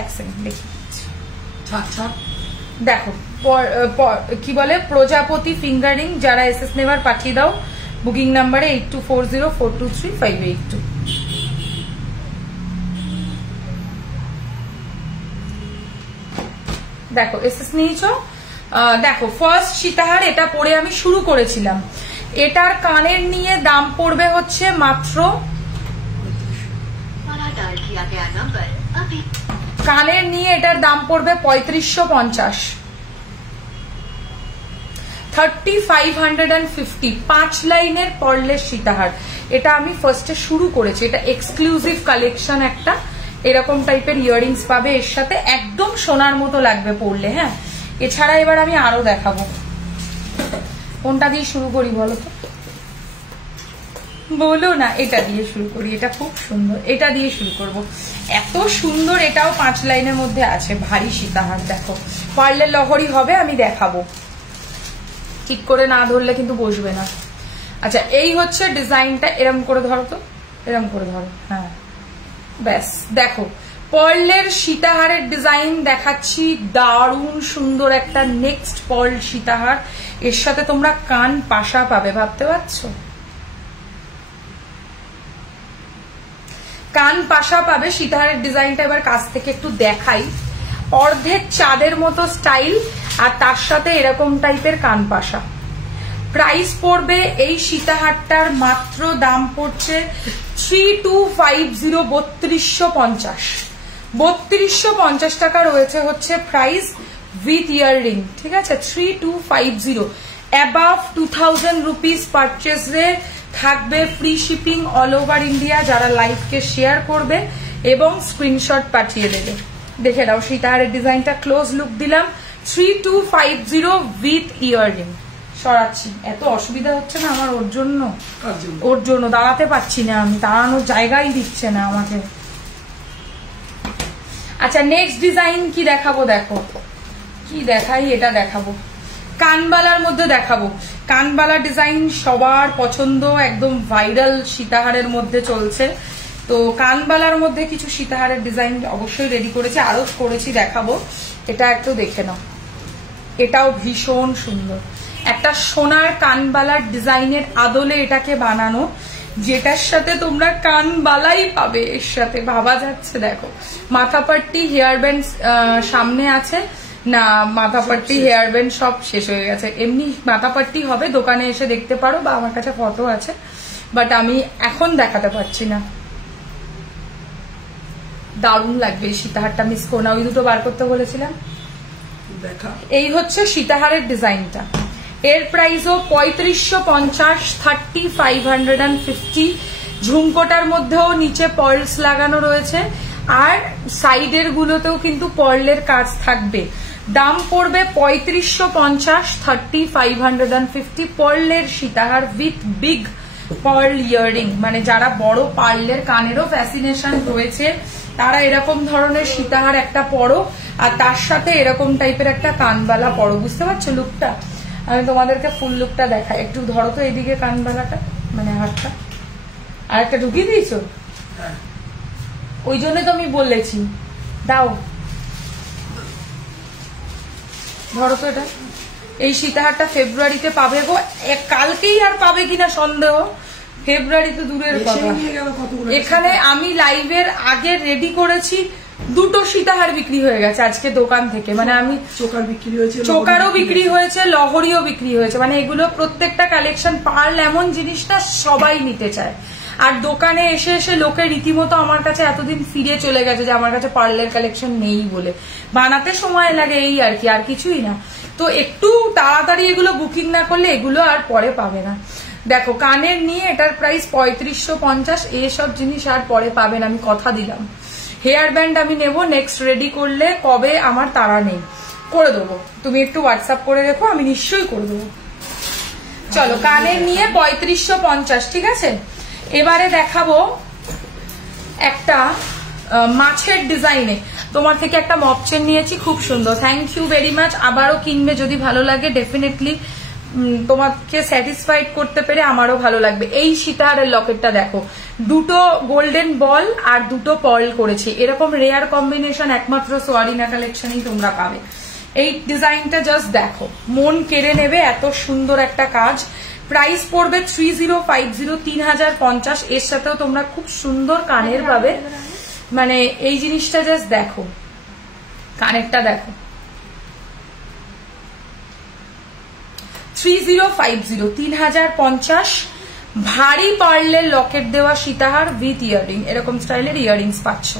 এক সেকেন্ড দেখি। দেখো কি বলে, প্রজাপতি ফিঙ্গারিং। যারা এসএস নেবার পাঠিয়ে দাও বুকিং নাম্বারে 8240423582। দেখো এসএস নিয়েছো। দেখো ফার্স্ট সীতাহার, এটা পরে আমি শুরু করেছিলাম। এটার কানের নিয়ে দাম পড়বে হচ্ছে মাত্র, কানের নিয়ে এটার দাম পড়বে 3550, 3550। 5 লাইনের পার্লের সীতাহার। এটা আমি ফার্স্টে শুরু করেছি, এটা এক্সক্লুসিভ কালেকশন একটা। এরকম টাইপের ইয়াররিংস পাবে এর সাথে, একদম সোনার মতো লাগবে পরলে। হ্যাঁ, এছাড়া এবার আমি আরো দেখাবো। কোনটা দিয়ে শুরু করি বলো তো? বলো না, এটা দিয়ে শুরু করি। এটা খুব সুন্দর, এটা দিয়ে শুরু করব। এত সুন্দর, এটাও 5 লাইনের মধ্যে আছে, ভারী সীতাহার। দেখো পার্লের লহরি হবে, আমি দেখাবো। ঠিক করে না ধরলে কিন্তু বসবে না। আচ্ছা, এই হচ্ছে ডিজাইনটা। এরম করে ধরো তো, এরম করে ধরো। হ্যাঁ, ব্যাস। দেখো পার্লের সীতাহারের ডিজাইন দেখাচ্ছি, দারুণ সুন্দর একটা নেক্সট পার্ল সীতাহার। এর সাথে তোমরা কান পাশা পাবে, ভাবতে পারছো? কান পাশা পাবে। সীতাহারের ডিজাইনটা এবার কাছ থেকে একটু দেখাই। অর্ধেক চাঁদের মতো স্টাইল, আর তার সাথে এরকম টাইপের কান পাশা। প্রাইস পড়বে এই সীতাহারটার মাত্র দাম পড়ছে 3250, 3250 টাকা রয়েছে হচ্ছে প্রাইস উইথ ইয়াররিং। ঠিক আছে, 3250। অ্যাবাভ 2000 রুপিস পারচেজে থাকবে free shipping all over India. যারা লাইভকে শেয়ার করবে এবং স্ক্রিনশট পাঠিয়ে দেবে। দেখে নাও সীতাহারের ডিজাইনটা, ক্লোজ লুক দিলাম। 3250 উইথ ইয়াররিং। সরাচ্ছি, এত অসুবিধা হচ্ছে না আমার ওর জন্য দাঁড়াতে পারছি না আমি, দাঁড়ানোর জায়গাই দিচ্ছে না আমাকে। আচ্ছা নেক্সট ডিজাইন কি দেখাবো, দেখো কি দেখাই, এটা দেখাবো কানবালার মধ্যে দেখাবো। কানবালা ডিজাইন সবার পছন্দ, একদম ভাইরাল সীতাহারের মধ্যে চলছে। তো কানবালার মধ্যে কিছু সীতাহারের ডিজাইন অবশ্যই রেডি করেছি, আরো করেছি, দেখাবো। এটা একটু দেখে নাও, এটাও ভীষণ সুন্দর, একটা সোনার কানবালার ডিজাইনের আদলে এটাকে বানানো, যেটার সাথে তোমরা কানবালাই পাবে এর সাথে, ভাবা যাচ্ছে। দেখো মাথাপাট্টি, হেয়ার ব্যান্ড সামনে আছে না, মাথাপাট্টি হেয়ার ব্যান্ড সব শেষ হয়ে গেছে। এমনি মাথাপাট্টি হবে, দোকানে এসে দেখতে পারো, বা আমার কাছে ফটো আছে, বাট আমি এখন দেখাতে পারছি না। দারুণ লাগবে এই সীতাহারটা, মিস করো না। ওই দুটো বার করতে বলেছিলাম। এই হচ্ছে সীতাহারের ডিজাইনটা, এর প্রাইসও 3550, 3550। ঝুমকোটার মধ্যেও নিচে পার্লস লাগানো রয়েছে, আর সাইডের গুলোতেও কিন্তু পার্লের কাজ থাকবে। দাম পড়বে 3550, 3550 পার্লের সীতাহার উইথ বিগ পার্ল ইয়ারিং। মানে যারা বড় পার্লের কানেরও ফ্যাসিনেশন রয়েছে তারা এরকম ধরনের সীতাহার একটা পরো, আর তার সাথে এরকম টাইপের একটা কানবালা পরো। বুঝতে পারছো লুকটা? আমি তোমাদেরকে ফুল লুকটা দেখাই, একটু ধরো তো এইদিকে কানবালাটা, মানে হাতটা, আর একটা ঢুকিয়ে দিয়েছো, ওই জন্য তো আমি বলেছি দাও, ধরো তো এটা। এই সীতাহারটা ফেব্রুয়ারিতে পাবে গো, কালকেই আর পাবে কিনা সন্দেহ, ফেব্রুয়ারি তো দূরের কথা। এখানে আমি লাইভের আগে রেডি করেছি, দুটো সীতাহার বিক্রি হয়ে গেছে আজকে দোকান থেকে। মানে আমি চোকার বিক্রি হয়েছে, চোকারও বিক্রি হয়েছে, লহরিও বিক্রি হয়েছে। মানে এগুলো প্রত্যেকটা কালেকশন, পার্ল এমন জিনিসটা সবাই নিতে চায়। আর দোকানে এসে এসে লোকে রীতিমতো আমার কাছে এতদিন ফিরে চলে গেছে যে আমার কাছে পার্লের কালেকশন নেই বলে। বানাতে সময় লাগে এই আর কি, আর কিছুই না। তো একটু তাড়াতাড়ি এগুলো বুকিং না করলে এগুলো আর পরে পাবে না। দেখো কানের নিয়ে এটার প্রাইস 3550, এসব জিনিস আর পরে পাবেন, আমি কথা দিলাম। হেয়ার ব্যান্ড আমি নেব নেক্সট, রেডি করলে কবে আমার তাড়া নেই, করে দেবো। তুমি একটু হোয়াটসঅ্যাপ করে রেখো, আমি নিশ্চয়ই করে দেবো। চলো কানের নিয়ে 3550, ঠিক আছে। এবারে দেখাবো একটা মাছের ডিজাইনে, তোমার থেকে একটা মপ চেন নিয়েছি, খুব সুন্দর, থ্যাংক ইউ ভেরি মাচ। আবারও কিনবে যদি ভালো লাগে, ডেফিনেটলি তোমাকে স্যাটিসফাইড করতে পেরে আমারও ভালো লাগবে। এই সীতাহারের লকেটটা দেখো, দুটো গোল্ডেন বল আর দুটো পার্ল করেছি, এরকম রেয়ার কম্বিনেশন একমাত্র সোয়ারিনা কালেকশনেই তোমরা পাবে। এই ডিজাইনটা জাস্ট দেখো, মন কেড়ে নেবে, এত সুন্দর একটা কাজ। প্রাইস পড়বে 3050, 3050। এর সাথেও তোমরা খুব সুন্দর কানের পাবে। মানে এই জিনিসটা জাস্ট দেখো, কানেরটা দেখো, 3050, 3050। ভারী পার্লের লকেট দেওয়া সীতাহার উইথ ইয়ারিং, এরকম স্টাইলের ইয়ারিংস পাচ্ছ।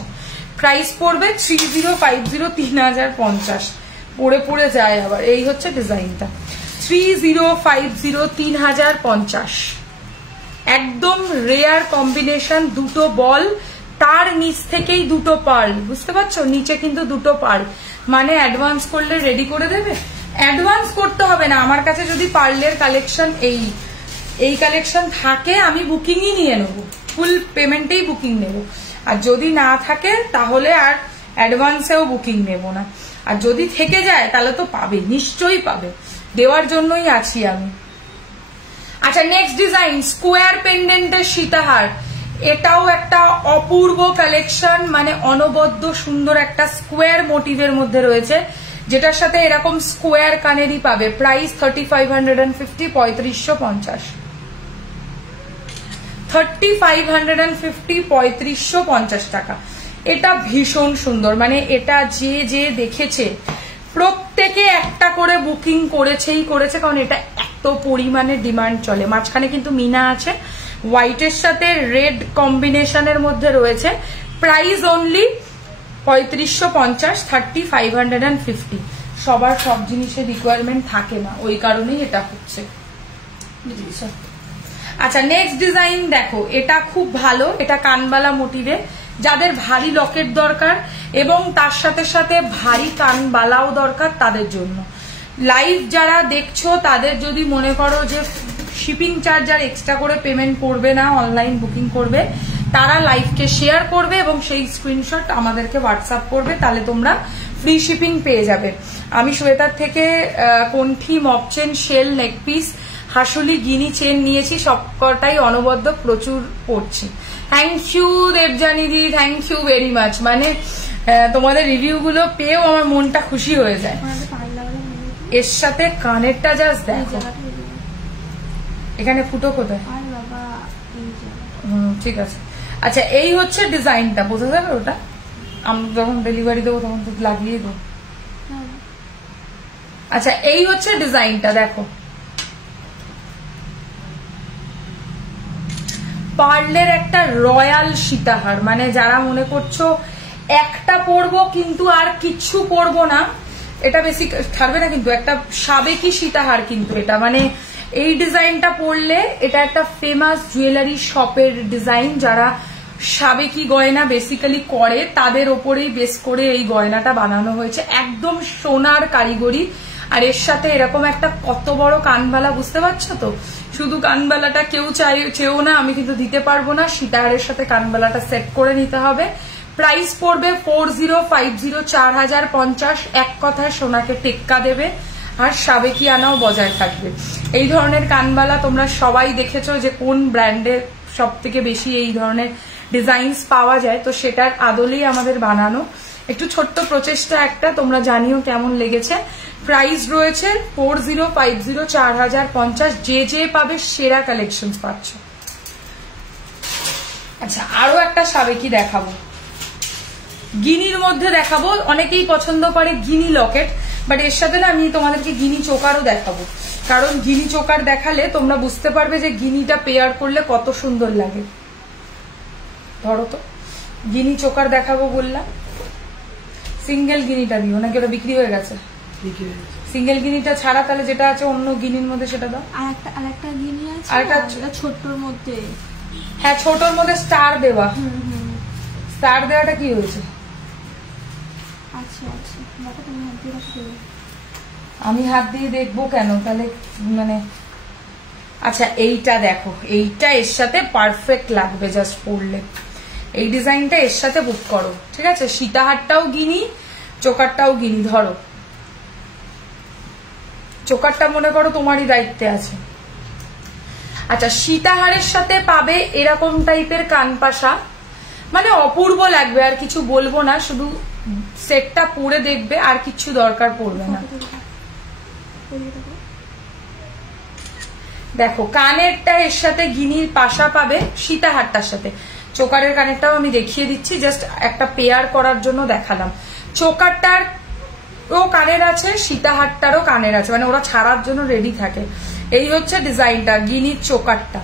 প্রাইস পড়বে 3050, 3050। পড়ে পড়ে যায় আবার। এই হচ্ছে ডিজাইনটা, 3050, 3050। একদম রেয়ার কম্বিনেশন, দুটো বল, তার নিচ থেকেই দুটো পার্ল, বুঝতে পারছো? নিচে কিন্তু দুটো পার্ল, মানে অ্যাডভান্স করলে রেডি করে দেবে। অ্যাডভান্স করতে হবে না, আমার কাছে যদি পার্লের কালেকশন এই কালেকশন থাকে আমি বুকিংই নিয়ে নেবো, ফুল পেমেন্টেই বুকিং নেব। আর যদি না থাকে তাহলে আর অ্যাডভান্সেও বুকিং নেব না। আর যদি থেকে যায় তাহলে তো পাবে, নিশ্চয়ই পাবে, দেওয়ার জন্যই আছি আমি। আচ্ছা নেক্সট ডিজাইন, স্কোয়ার পেন্ডেন্টের সীতাহার। এটাও একটা অপূর্ব কালেকশন, মানে অনবদ্য সুন্দর একটা স্কোয়ার মোটিভের মধ্যে রয়েছে, যেটার সাথে এরকম স্কোয়ার কানেরই পাবে। প্রাইস 3550, 3550, 3550, 3550 টাকা। এটা ভীষণ সুন্দর, মানে এটা যে যে দেখেছে প্রত্যেকে একটা করে বুকিং করেছেই করেছে, কারণ এটা এত পরিমাণে ডিমান্ড চলে। মাঝখানে কিন্তু মিনা আছে, হোয়াইটের সাথে রেড কম্বিনেশনের মধ্যে রয়েছে। Price only 3550, 3550। সবার সব জিনিসের রিকোয়ারমেন্ট থাকে না, ওই কারণেই এটা হচ্ছে। আচ্ছা নেক্সট ডিজাইন দেখো, এটা খুব ভালো, এটা কানবালা মোটিভে। যাদের ভারী লকেট দরকার এবং তার সাথে সাথে ভারী কানবালাও দরকার, তাদের জন্য। লাইভ যারা দেখছো তাদের যদি মনে করো যে শিপিং চার্জ আর এক্সট্রা করে পেমেন্ট করবে না, অনলাইন বুকিং করবে, তারা লাইভকে শেয়ার করবে এবং সেই স্ক্রিনশট আমাদেরকে হোয়াটসঅ্যাপ করবে, তাহলে তোমরা ফ্রি শিপিং পেয়ে যাবে। আমি শ্বেতার থেকে কণ্ঠি, মপচেন, শেল, নেকপিস, হাসুলি, গিনি চেন নিয়েছি, সবকটাই অনবদ্য প্রচুর পড়ছি। থ্যাংক ইউ দেবজানি দি, থ্যাংক ইউ ভেরি মাচ। মানে তোমাদের রিভিউ গুলো পেয়েও আমার মনটা খুশি হয়ে যায়। এর সাথে কানেরটা জাস্ট দেখো, এখানে ফুটো কোথায়? ঠিক আছে। আচ্ছা এই হচ্ছে ডিজাইনটা, বোঝা যাবে ওটা? আমি যখন ডেলিভারি দেবো তখন তো লাগিয়ে দেবো। আচ্ছা এই হচ্ছে ডিজাইনটা, দেখো পার্লের একটা রয়্যাল সীতাহার। মানে যারা মনে করছো একটা পরবো কিন্তু আর কিচ্ছু পরবো না, এটা বেশি থাকবে না, কিন্তু একটা সাবেকি সীতাহার কিন্তু এটা। মানে এই ডিজাইনটা পরলে, এটা একটা ফেমাস জুয়েলারি শপের ডিজাইন, যারা সাবেকি গয়না বেসিক্যালি করে তাদের ওপরেই বেস করে এই গয়নাটা বানানো হয়েছে, একদম সোনার কারিগরি। আর এর সাথে এরকম একটা কত বড় কানবালা, বুঝতে পারছো তো? শুধু কানবালাটা কেউ চেয়েও না, আমি কিন্তু দিতে পারবো না, সীতাহারের সাথে কানবালাটা সেট করে নিতে হবে। প্রাইস পড়বে 4050, 4050। এক কথায় সোনাকে টেক্কা দেবে আর সাবেকি আনাও বজায় থাকবে। এই ধরনের কানবালা তোমরা সবাই দেখেছো যে কোন ব্র্যান্ডের সব থেকে বেশি এই ধরনের ডিজাইনস পাওয়া যায়, তো সেটার আদলেই আমাদের বানানো। একটু ছোট্ট প্রচেষ্টা একটা, তোমরা জানিও কেমন লেগেছে। প্রাইস রয়েছে 4050, 4050। যে যে পাবে সেরা কালেকশন পাচ্ছ। আচ্ছা আরো একটা সাবেকি দেখাবো, গিনির মধ্যে দেখাবো। অনেকেই পছন্দ করে গিনি লকেট, বাট এর সাথে না আমি তোমাদেরকে গিনি চোকারও দেখাবো, কারণ গিনি চোকার দেখালে তোমরা বুঝতে পারবে যে গিনিটা পেয়ার করলে কত সুন্দর লাগে। ধরো তো, গিনি চোকার দেখাবো বললাম। সিঙ্গেল গিনিটা দিও নাকি ওটা বিক্রি হয়ে গেছে? সিঙ্গেল গিনিটা ছাড়া তাহলে যেটা আছে অন্য গিনির মধ্যে সেটা দাও। আরেকটা গিনি আছে, আরেকটা ছোটর মধ্যে। হ্যাঁ ছোটর মধ্যে স্টার দেওয়া। স্টার দেওয়াটা কি হয়েছে? আচ্ছা আচ্ছা, তুমি হাত দিয়ে রাখতে। আমি হাত দিয়ে দেখবো কেন তাহলে? মানে আচ্ছা এইটা দেখো, এইটা এর সাথে পারফেক্ট লাগবে জাস্ট পরলে। এই ডিজাইনটা এর সাথে বুক করো, ঠিক আছে? সীতাহারটাও গিনি, চোকারটাও গিনি। ধরো চোকারটা মনে করো তোমারই দায়িত্বে আছে। আচ্ছা সীতাহারের সাথে পাবে এরকম টাইপের কানপাশা, মানে অপূর্ব লাগবে। আর কিছু বলবো না, শুধু সেটটা পরে দেখবে, আর কিছু দরকার পড়বে না। দেখো কানেরটা এর সাথে গিনির পাশা পাবে সীতাহারটার সাথে। চোকারের কানেরটাও আমি দেখিয়ে দিচ্ছি, জাস্ট একটা পেয়ার করার জন্য দেখালাম। চোকারটার ও কানের আছে, সীতাহারটারও কানের আছে, মানে ওরা ছাড়ার জন্য রেডি থাকে। এই হচ্ছে ডিজাইনটা, গিনির চোকারটা।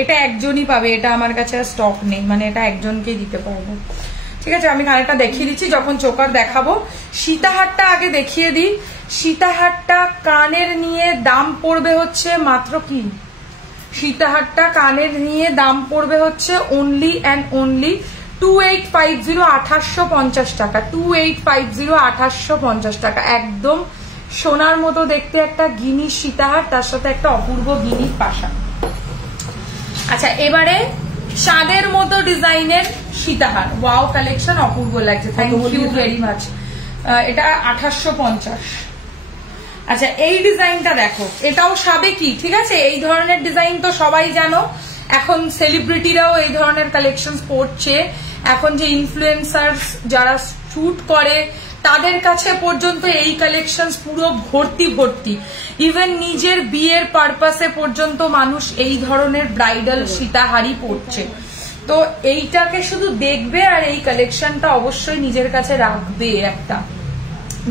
এটা একজনই পাবে, এটা আমার কাছে আর স্টক নেই, মানে এটা একজনকেই দিতে পারবো। ঠিক আছে, আমি কানেরটা দেখিয়ে দিচ্ছি যখন চোকার দেখাবো। সীতাহারটা আগে দেখিয়ে দিই। সীতাহারটা কানের নিয়ে দাম পড়বে হচ্ছে মাত্র কি, সীতাহারটা কানের নিয়ে দাম পড়বে হচ্ছে অনলি অ্যান্ড অনলি 2850, 2850 টাকা। 2850, 2850 টাকা। একদম সোনার মতো দেখতে একটা গিনি সীতাহার, তার সাথে একটা অপূর্ব গিনির পাশা। আচ্ছা এবারে চাঁদের মতো ডিজাইনের সীতাহার, ওয়াও কালেকশন, অপূর্ব লাগছে। Thank you very much. এটা 2850। আচ্ছা এই ডিজাইনটা দেখো, এটাও সাবেকি, ঠিক আছে? এই ধরনের ডিজাইন তো সবাই জানো, এখন সেলিব্রিটিরাও এই ধরনের কালেকশন পড়ছে। এখন যে ইনফ্লুয়েন্সার যারা শুট করে তাদের কাছে পর্যন্ত এই কালেকশন পুরো ভর্তি ভর্তি। ইভেন নিজের বিয়ের পারপাসে পর্যন্ত মানুষ এই ধরনের ব্রাইডাল সীতাহারই পড়ছে। তো এইটাকে শুধু দেখবে আর এই কালেকশনটা অবশ্যই নিজের কাছে রাখবে। একটা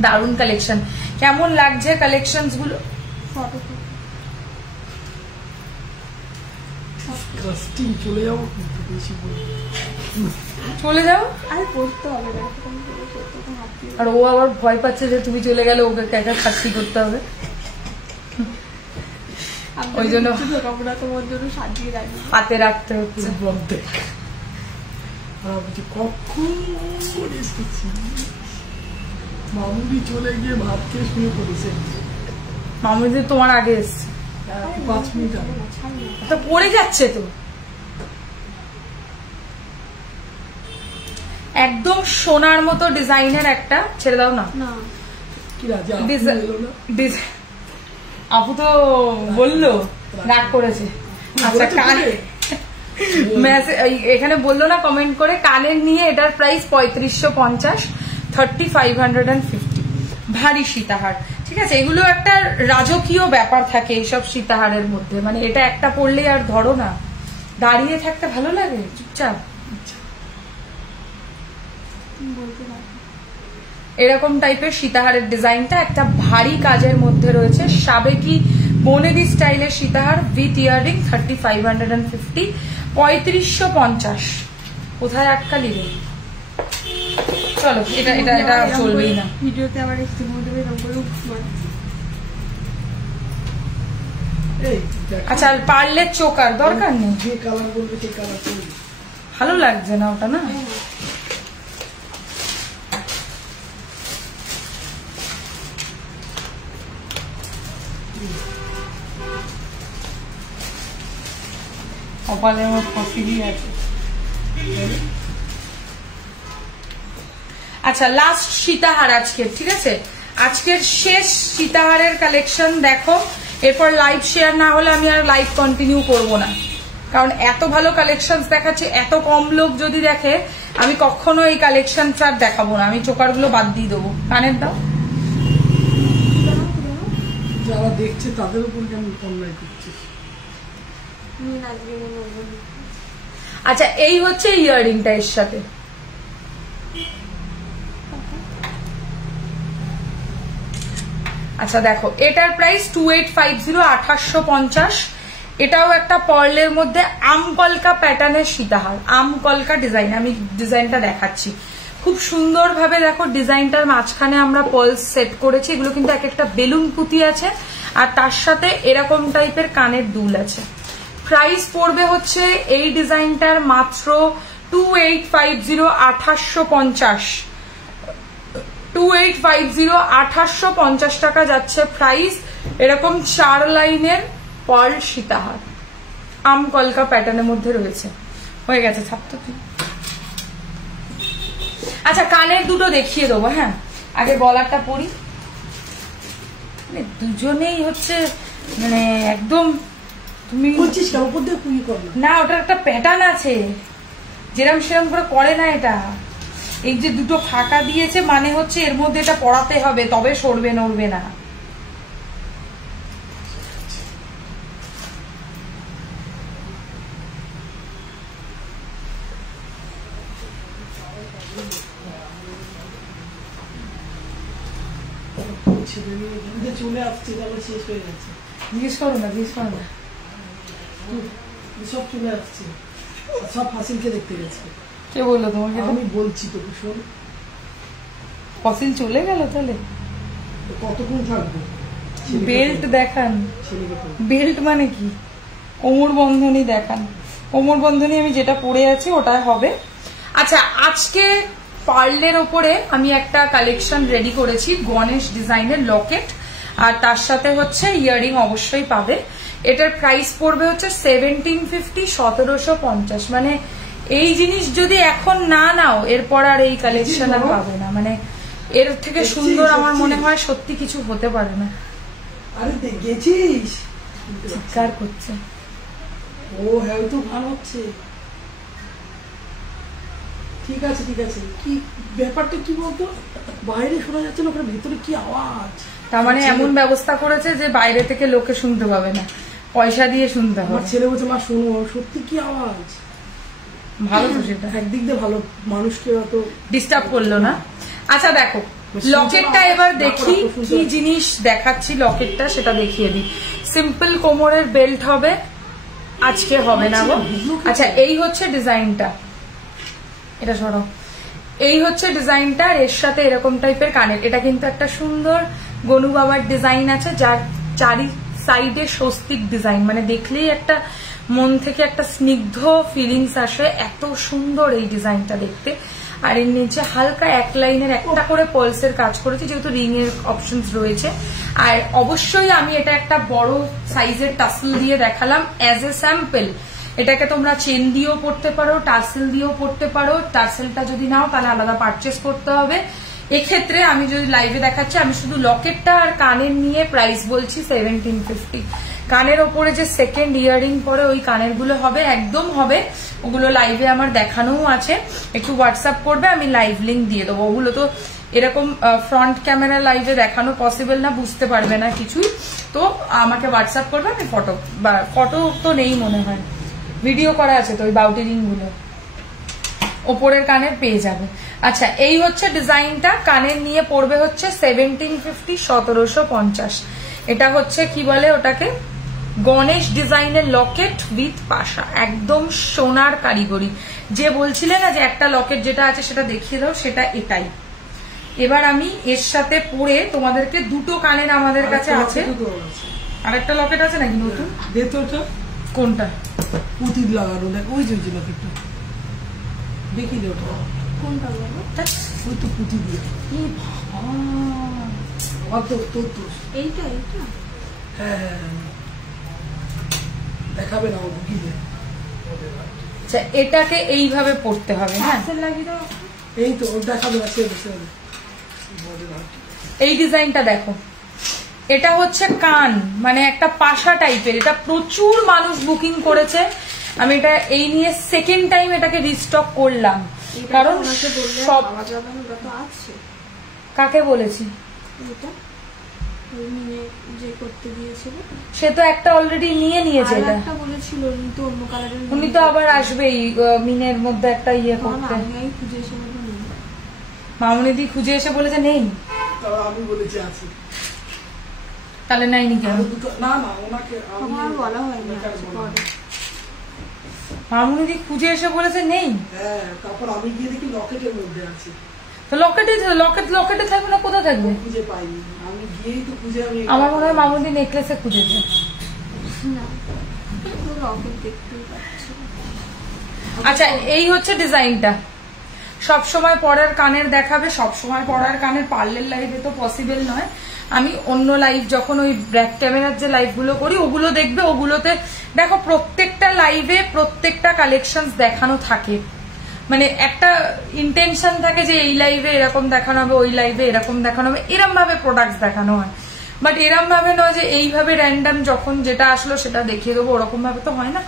দারুণ কালেকশন। কেমন লাগছে কালেকশন গুলো? চলে যাও। আর ও আবার ভয় পাচ্ছে যে তুমি চলে গেলে ওকে একা শাস্তি করতে হবে, ওই জন্য হাতে রাখতে হচ্ছে। মামুদি চলে গিয়ে ভাত খেয়ে শুয়ে পড়েছে। মামুদি তোমার আগে এসছে 5 মিনিট আগে। তো পড়ে যাচ্ছে তো। সোনার মতো ডিজাইনের একটা, ছেড়ে দাও না, কি রাজা আপু তো বললো রাগ করেছে। আচ্ছা কানে এখানে বললো না কমেন্ট করে, কানের নিয়ে এটার প্রাইস 3550, 3550, ভারী সীতাহার। ঠিক আছে, এগুলো একটা রাজকীয় ব্যাপার থাকে এইসব সীতাহারের মধ্যে, মানে এটা একটা পড়লে আর ধরো না, দাঁড়িয়ে থাকতে ভালো লাগে চুপচাপ। এরকম টাইপের সীতাহারের ডিজাইনটা একটা ভারী কাজের মধ্যে রয়েছে, সাবেকি বনেদি স্টাইলের সীতাহার উইথ ইয়ারিং, 3550, 3550। কোথায় আটকালি রে? চলো এটা এটা এটা চলবেই না ভিডিওতে আবার একটু মধ্যে আচ্ছা পারলে চোকার দরকার নেই, যে কালার বলবে সেই কালার করবে, ভালো লাগছে না ওটা না। কপালে আমার ফসিলই আছে। আচ্ছা লাস্ট সীতাহার আজকের, ঠিক আছে, আজকের শেষ সীতাহারের কালেকশন দেখো, এরপর লাইভ শেয়ার না হলে আমি আর লাইভ কন্টিনিউ করব না, কারণ এত ভালো কালেকশন দেখাচ্ছে, এত কম লোক যদি দেখে আমি কখনো এই কালেকশন আর দেখাবো না, আমি চোকার গুলো বাদ দিয়ে দেবো। কানের দাও, যারা দেখছে তাদের উপর কেন অন্যায় করছে। আচ্ছা এই হচ্ছে ইয়াররিংটা এর সাথে, আচ্ছা দেখো এটার প্রাইস 2850, 2850। এটাও একটা পার্লের মধ্যে আমকলকা প্যাটার্নের সীতাহার, আমকলকা ডিজাইন। আমি ডিজাইনটা দেখাচ্ছি খুব সুন্দর ভাবে, দেখো ডিজাইনটার মাঝখানে আমরা পার্লস সেট করেছি, এগুলো কিন্তু এক একটা বেলুন পুঁতি আছে, আর তার সাথে এরকম টাইপের কানের দুল আছে। প্রাইস পড়বে হচ্ছে এই ডিজাইনটার মাত্র 2850, 2850, 2850, 2850 টাকা যাচ্ছে প্রাইস। এরকম 4 লাইনের পার্ল সীতাহার আমকলকা প্যাটার্নের মধ্যে রয়েছে। হয়ে গেছে ছাপটা। আচ্ছা কানের দুটো দেখিয়ে দেবো, হ্যাঁ আগে গলাটা পরি। দুজনেই হচ্ছে মানে একদম, তুমি বলছিস কেন উপর দিয়ে পুরি কর না, ওটার একটা প্যাটার্ন আছে, যেরকম সেরকম করে করে না এটা। এই যে দুটো ফাঁকা দিয়েছে মানে হচ্ছে এর মধ্যে এটা পড়াতে হবে, তবে সরবে নড়বে না। চলে আসছে, তাহলে শেষ হয়ে গেছে। জিজ্ঞেস করো না, জিজ্ঞেস করো না, সব চলে আসছে, সব ফাসিলকে দেখতে গেছে। কে বললো তোমাকে? আমি বলছি তো শোন, ফসিল চলে গেল তাহলে কতক্ষণ থাকবো? বেল্ট দেখান। বেল্ট মানে কি? কোমর বন্ধনী দেখান। কোমর বন্ধনী আমি যেটা পরে আছি ওটাই হবে। আচ্ছা আজকে পার্লের ওপরে আমি একটা কালেকশন রেডি করেছি, গণেশ ডিজাইনের লকেট, আর তার সাথে হচ্ছে ইয়াররিং অবশ্যই পাবে। এটার প্রাইস পড়বে হচ্ছে 1750, 1750। মানে এই জিনিস যদি এখন না নাও এরপর আর এই কালেকশন আর পাবে না, মানে এর থেকে সুন্দর আমার মনে হয় সত্যি কিছু হতে পারে না। আরে গেছিস? চিৎকার করছে। ও হ্যাঁ তো ভালো হচ্ছে। ঠিক আছে ঠিক আছে, কি ব্যাপারটা কি বলতো, বাইরে শোনা যাচ্ছে না, ওখানে ভিতরে কি আওয়াজ। তার মানে এমন ব্যবস্থা করেছে যে বাইরে থেকে লোকে শুনতে পাবে না, পয়সা দিয়ে শুনতে হবে। আমার ছেলে বলছে মা শোনো, সত্যি কি আওয়াজ। ভালো তো, সেটা একদিক দিয়ে ভালো, মানুষকে অত ডিস্টার্ব করলো না। আচ্ছা দেখো লকেটটা এবার দেখি কি জিনিস দেখাচ্ছি, লকেটটা সেটা দেখিয়ে দিই। সিম্পল কোমরের বেল্ট হবে, আজকে হবে না গো। আচ্ছা এই হচ্ছে ডিজাইনটা, এটা সরো, এই হচ্ছে ডিজাইনটা, এর সাথে এরকম টাইপের কানের। এটা কিন্তু একটা সুন্দর গনু বাবার ডিজাইন আছে, যার চারি সাইডে স্বস্তিক ডিজাইন, মানে দেখলেই একটা মন থেকে একটা স্নিগ্ধ ফিলিংস আসে, এত সুন্দর এই ডিজাইনটা দেখতে। আর এর নিচে হালকা এক লাইনের একটা করে পার্লসের কাজ করেছে, যেহেতু রিং এর অপশন রয়েছে। আর অবশ্যই আমি এটা একটা বড় সাইজের টাসেল দিয়ে দেখালাম অ্যাজ এ স্যাম্পল, এটাকে তোমরা চেন দিয়েও পড়তে পারো, টার্সেল দিয়েও পড়তে পারো। টার্সেলটা যদি নাও তাহলে আলাদা পারচেস করতে হবে। এক্ষেত্রে আমি যদি লাইভে দেখাচ্ছি, আমি শুধু লকেটটা আর কানের নিয়ে প্রাইস বলছি 1750। কানের ওপরে যে সেকেন্ড ইয়ারিং পরে ওই কানের গুলো হবে, একদম হবে, ওগুলো লাইভে আমার দেখানোও আছে। একটু হোয়াটসঅ্যাপ করবে, আমি লাইভ লিঙ্ক দিয়ে দেবো। ওগুলো তো এরকম ফ্রন্ট ক্যামেরা লাইভে দেখানো পসিবল না, বুঝতে পারবে না কিছুই। তো আমাকে হোয়াটসঅ্যাপ করবে, আমি ফটো তো নেই মনে হয়, ভিডিও করা আছে তো ওই বাউটি রিং গুলো ওপরের কানের পেয়ে যাবে। আচ্ছা, এই হচ্ছে ডিজাইনটা। কানের নিয়ে পড়বে হচ্ছে 1750, 1750। এটা হচ্ছে কি বলে ওটাকে, গণেশ ডিজাইনের লকেট উইথ পাশা, একদম সোনার কারিগরি। যে বলছিলে না যে একটা লকেট যেটা আছে সেটা দেখিয়ে দাও, সেটা এটাই। এবার আমি এর সাথে পরে তোমাদেরকে দুটো কানের আমাদের কাছে আছে। আরেকটা লকেট আছে নাকি নতুন? কোনটা? পুঁতি লাগানো, দেখ ওই যে লকেটটা দেখি দে, ওটা কোনটা বলো? ওই তো পুঁতি দিয়ে। এইটা হ্যাঁ, দেখাবে না, ও ঢুকিয়ে দেয়। আচ্ছা, এটাকে এইভাবে পড়তে হবে। হ্যাঁ, এই তো দেখাবে না, এই ডিজাইনটা দেখো, এটা হচ্ছে কান, মানে একটা পাশা টাইপের। এটা প্রচুর মানুষ বুকিং করেছে। আমি এটা এই নিয়ে সেকেন্ড টাইম এটাকে রিস্টক করলাম, কারণ সব। কাকে বলেছি? সে তো একটা অলরেডি নিয়ে নিয়েছে। উনি তো আবার আসবেই মিনের মধ্যে একটা ইয়ে করতে। মামুনিদি খুঁজে এসে বলেছে নেই, আমি বলেছি আছে, তাহলে নাইনি কেন? না না, ওনাকে বলা হয়নি। মামুনিদি খুঁজে এসে বলেছে নেই। হ্যাঁ, তারপর আমি গিয়ে দেখি লকেটের মধ্যে আছে। তো লকেটে থাকবে না, কোথায় থাকবে? খুঁজে পাইনি, আমি গিয়েই তো খুঁজে। আমার মনে হয় মামুনিদি নেকলেসে খুঁজেছে। আচ্ছা, এই হচ্ছে ডিজাইনটা। সবসময় পরার কানের দেখাবে, সবসময় পরার কানের পার্লের লাইভে তো পসিবল নয়। আমি অন্য লাইভ যখন ওই ব্যাক ক্যামেরার যে লাইভ গুলো করি ওগুলো দেখবে, ওগুলোতে দেখো প্রত্যেকটা লাইভে প্রত্যেকটা কালেকশন দেখানো থাকে। মানে একটা ইন্টেনশন থাকে যে এই লাইভে এরকম দেখানো হবে, ওই লাইভে এরকম দেখানো হবে, এরম ভাবে প্রোডাক্ট দেখানো হয়। বাট এরম ভাবে নয় যে এইভাবে র্যান্ডাম যখন যেটা আসলো সেটা দেখিয়ে দেবো, ওরকম ভাবে তো হয় না।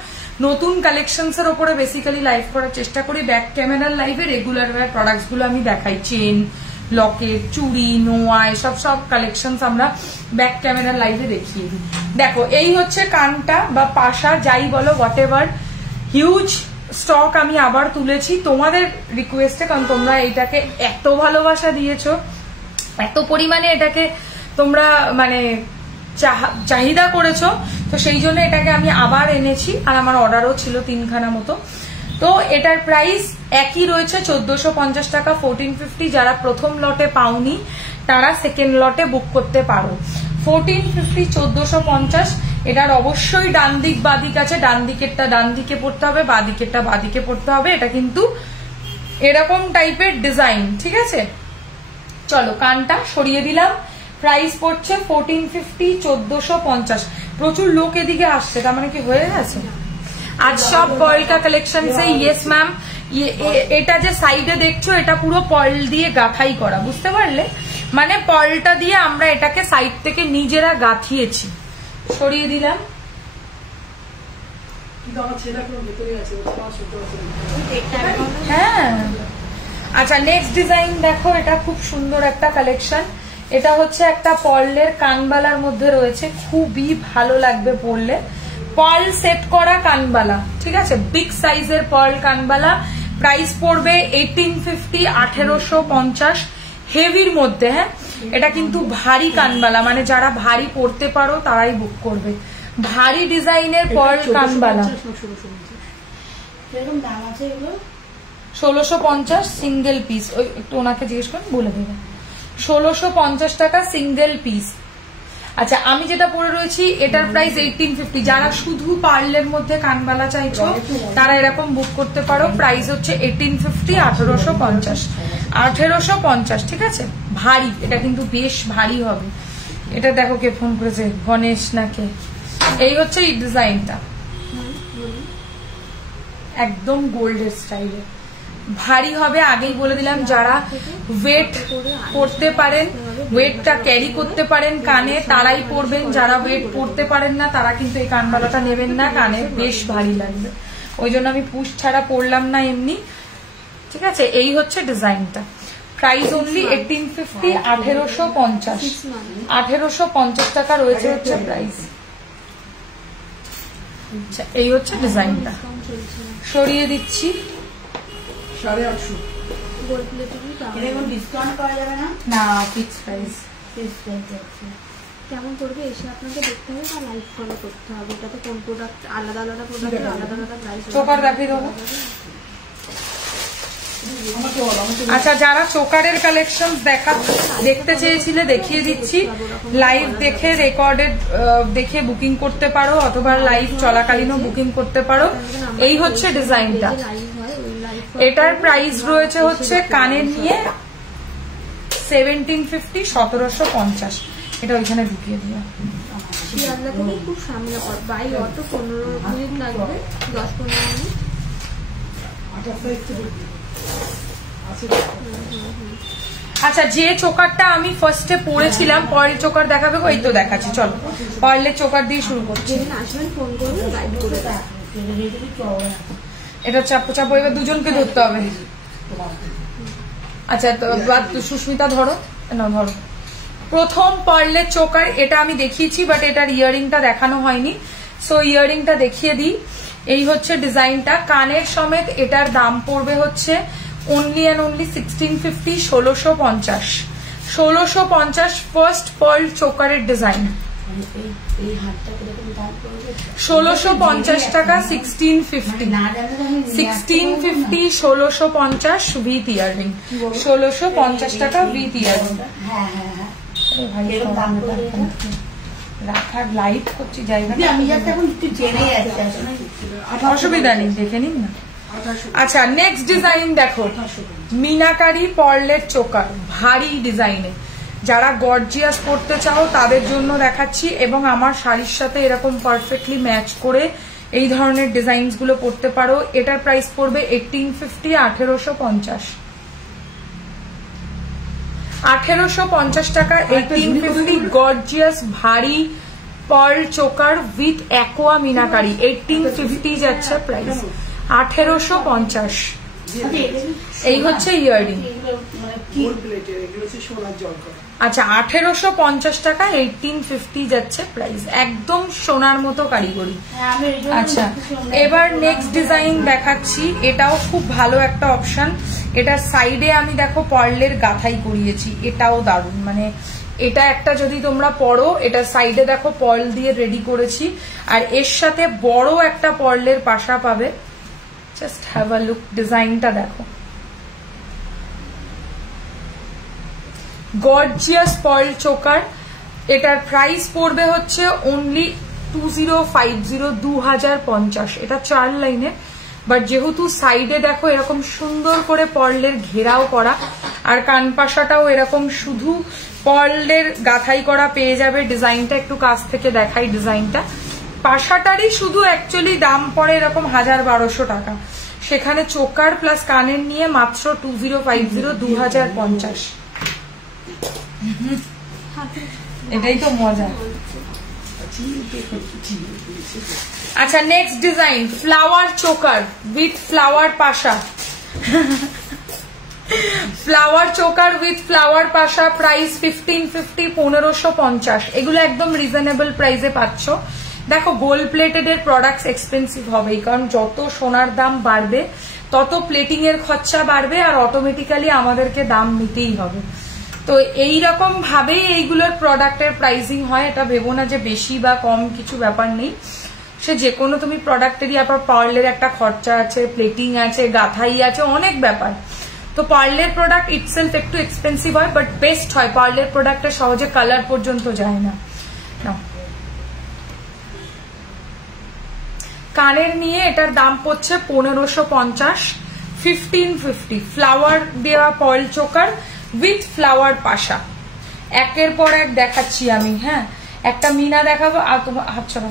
নতুন কালেকশনস এর উপরে বেসিক্যালি লাইভ করার চেষ্টা করি। ব্যাক ক্যামেরার লাইভে রেগুলার প্রোডাক্টস গুলো আমি দেখাই, চেন, লকেট, চুড়ি, নোয়া, সব কালেকশনস আমরা ব্যাক ক্যামেরার লাইভে দেখিয়ে দিই। দেখো, এই হচ্ছে কানটা বা পাশা, যাই বলো, হোয়াট এভার। হিউজ স্টক আমি আবার তুলেছি তোমাদের রিকোয়েস্টে, কারণ তোমরা এইটাকে এত ভালোবাসা দিয়েছো, এত পরিমাণে এটাকে তোমরা মানে চাহিদা করেছো, তো সেই জন্য এটাকে আমি আবার এনেছি। আর আমার অর্ডারও ছিল 3খানা মতো। তো এটার প্রাইস একই রয়েছে 1450 টাকা, 1450। যারা প্রথম লটে পাওনি তারা সেকেন্ড লটে বুক করতে পারো। 1450, 1450। এটার অবশ্যই ডান দিক বাদিক আছে, ডান দিকেরটা ডান দিকে পড়তে হবে, বাদিকেরটা বাদিকে পড়তে হবে। এটা কিন্তু এরকম টাইপের ডিজাইন, ঠিক আছে? চলো, কানটা সরিয়ে দিলাম। প্রাইস পড়ছে 1450, 1450। প্রচুর লোক এদিকে আসছে, তার মানে কি হয়ে গেছে? আজ সব পয়কা কালেকশন। ইয়েস ম্যাম, এটা যে সাইডে দেখছো এটা পুরো পল দিয়ে গাঁথাই করা, বুঝতে পারলে? মানে পলটা দিয়ে আমরা এটাকে সাইড থেকে নিজেরা গাঁথিয়েছি। সরিয়ে দিলাম। হ্যাঁ, আচ্ছা, নেক্সট ডিজাইন দেখো। এটা খুব সুন্দর একটা কালেকশন। এটা হচ্ছে একটা পার্লের কানবালার মধ্যে রয়েছে, খুবই ভালো লাগবে পরলে। পার্ল সেট করা কানবালা, ঠিক আছে? বিগ সাইজের পার্ল কানবালা। প্রাইস পড়বে 1850, 1850। হেভির মধ্যে। হ্যাঁ, এটা কিন্তু ভারী কানবালা, মানে যারা ভারী পরতে পারো তারাই বুক করবে। ভারী ডিজাইনের পার্ল কানবালা। 1650 single piece. ওই একটু ওনাকে জিজ্ঞেস করুন, বলে দেবে। 1650 টাকা সিঙ্গেল পিস। আচ্ছা, আমি যেটা পরে রয়েছি এটার প্রাইস 1850। যারা শুধু পার্লের মধ্যে কানবালা চাইছো তারা এরকম বুক করতে পারো। প্রাইস হচ্ছে 1850, 1850, 1850, ঠিক আছে? ভারী, এটা কিন্তু বেশ ভারী হবে। এটা দেখো কে ফোন করেছে, গণেশ নাকে। এই হচ্ছে এই ডিজাইনটা। একদম গোল্ডের স্টাইলে, ভারী হবে। আগেই বলে দিলাম, যারা ওয়েট করতে পারেন, ওয়েটটা ক্যারি করতে পারেন কানে, তারাই পরবেন। যারা ওয়েট করতে পারেন না তারা কিন্তু এই কানবালাটা নেবেন না, কানে বেশ ভারী লাগবে। ওই জন্য আমি পুশ ছাড়া পরলাম না এমনি, ঠিক আছে। এই হচ্ছে ডিজাইনটা। প্রাইস অনলি 1850, 1850, 1850 টাকা রয়েছে হচ্ছে প্রাইস। আচ্ছা, এই হচ্ছে ডিজাইনটা, সরিয়ে দিচ্ছি। 850 ডিসকাউন্ট করা যাবে না? না, ফিক্স প্রাইস। কেমন করবে এসে আপনাকে দেখতে হবে বা লাইভ ফলো করতে হবে। এটা তো কোন প্রোডাক্ট আলাদা আলাদা প্রোডাক্ট আলাদা আলাদা প্রাইস। চোকার দেখিয়ে দেবো। আচ্ছা, যারা চোকারের কালেকশন দেখতে চেয়েছিলে দেখিয়ে দিচ্ছি। লাইভ দেখে রেকর্ডেড দেখে বুকিং করতে পারো, অথবা লাইভ চলাকালীনও বুকিং করতে পারো। এই হচ্ছে ডিজাইনটা। এটার প্রাইস রয়েছে হচ্ছে কানের নিয়ে 1750, 1750। এটা ওইখানে ঢুকিয়ে দিও। শিয়ালদা থেকে খুব সামনে, বাই অটো 15 মিনিট লাগবে, 10-15 মিনিট। আচ্ছা, যে চোকারটা আমি ফার্স্টে পরেছিলাম, পরের চোকার দেখাবে, ওই তো দেখাচ্ছি, চলো পরের চোকার দিয়ে শুরু করছি। আসবেন ফোন করুন, গাইড করে দেয়। এটা চাপো চাপো, এবার দুজনকে ধরতে হবে। আচ্ছা, সুস্মিতা ধরো, না ধরো। প্রথম পার্লের চোকার, এটা আমি দেখিয়েছি, বাট এটার ইয়ারিংটা দেখানো হয়নি, সো ইয়ারিংটা দেখিয়ে দিই। এই হচ্ছে ডিজাইনটা, কানের সমেত। এটার দাম পড়বে হচ্ছে only and only 1650, 1650, 1650 first pearl চোকারের ডিজাইন। 1650 টাকা, 1650, 1650, 1650 উইথ ইয়ারিং, 1650 টাকা উইথ ইয়ারিং। রাখার লাইট করছি জায়গা, অসুবিধা নেই, দেখে নিন না। আচ্ছা, নেক্সট ডিজাইন দেখো, মিনাকারি পার্লের চোকার, ভারী ডিজাইনে। যারা গর্জিয়াস পড়তে চাও তাদের জন্য দেখাচ্ছি, এবং আমার শাড়ির সাথে এরকম পারফেক্টলি ম্যাচ করে এই ধরনের ডিজাইনস গুলো পড়তে পারো। এটার প্রাইস পড়বে 1850, 1850, 1850 টাকা, 1850। গর্জিয়াস ভারী pearl choker with aqua meenakari, 1850 যাচ্ছে প্রাইস, 1850। এই হচ্ছে ইয়ারিং। আচ্ছা, 1850 টাকা, 1850 যাচ্ছে প্রাইস, একদম সোনার মতো কারিগরি। আচ্ছা, এবার নেক্সট ডিজাইন দেখাচ্ছি। এটাও খুব ভালো একটা অপশন। এটার সাইডে আমি দেখো পার্লের গাথাই করিয়েছি, এটাও দারুণ। মানে এটা একটা যদি তোমরা পরো, এটা সাইডে দেখো পার্ল দিয়ে রেডি করেছি, আর এর সাথে বড় একটা পার্লের পাশা পাবে। জাস্ট হ্যাভ আ লুক, ডিজাইনটা দেখো, গর্জিয়াস পার্ল চোকার। এটার প্রাইস পড়বে হচ্ছে অনলি 2050, 2050। এটা 4 লাইনে, বাট যেহেতু সাইডে দেখো এরকম সুন্দর করে পার্লের ঘেরাও করা, আর কানপাশাটাও এরকম শুধু পার্লের গাথাই করা পেয়ে যাবে। ডিজাইনটা একটু কাছ থেকে দেখাই। ডিজাইনটা পাশাটারই শুধু অ্যাকচুয়ালি দাম পড়ে এরকম 1000-1200 টাকা, সেখানে চোকার প্লাস কানের নিয়ে মাত্র 2050, 2050। এটাই তো মজা। আচ্ছা, next design, flower choker with flower Pasha. Flower choker with flower Pasha, price 1550, 1550। এগুলো একদম রিজনেবল প্রাইসে পাচ্ছ। দেখো, গোল্ড প্লেটেড এর প্রোডাক্টস এক্সপেন্সিভ হবেই, কারণ যত সোনার দাম বাড়বে তত প্লেটিং এর খরচা বাড়বে, আর অটোমেটিক্যালি আমাদেরকে দাম নিতেই হবে। তো এইরকম ভাবেই এইগুলোর প্রোডাক্টের প্রাইসিং হয়। এটা ভেবো না যে বেশি বা কম, কিছু ব্যাপার নেই। সে যে কোনো তুমি প্রোডাক্টেরই আবার পার্লের একটা খরচা আছে, প্লেটিং আছে, গাথাই আছে, অনেক ব্যাপার। তো পার্লের প্রোডাক্ট ইটসেলফ একটু এক্সপেন্সিভ হয়, বাট বেস্ট হয়। পার্লের প্রোডাক্টে সহজে কালার পর্যন্ত যায় না। কানের নিয়ে এটার দাম পড়ছে 1550, 1550। ফ্লাওয়ার দেওয়া পার্ল চোকার উইথ ফ্লাওয়ার পাশা, একের পর এক দেখাচ্ছি আমি। হ্যাঁ, একটা মিনা দেখাবো, আর তোমার হাত ছাড়া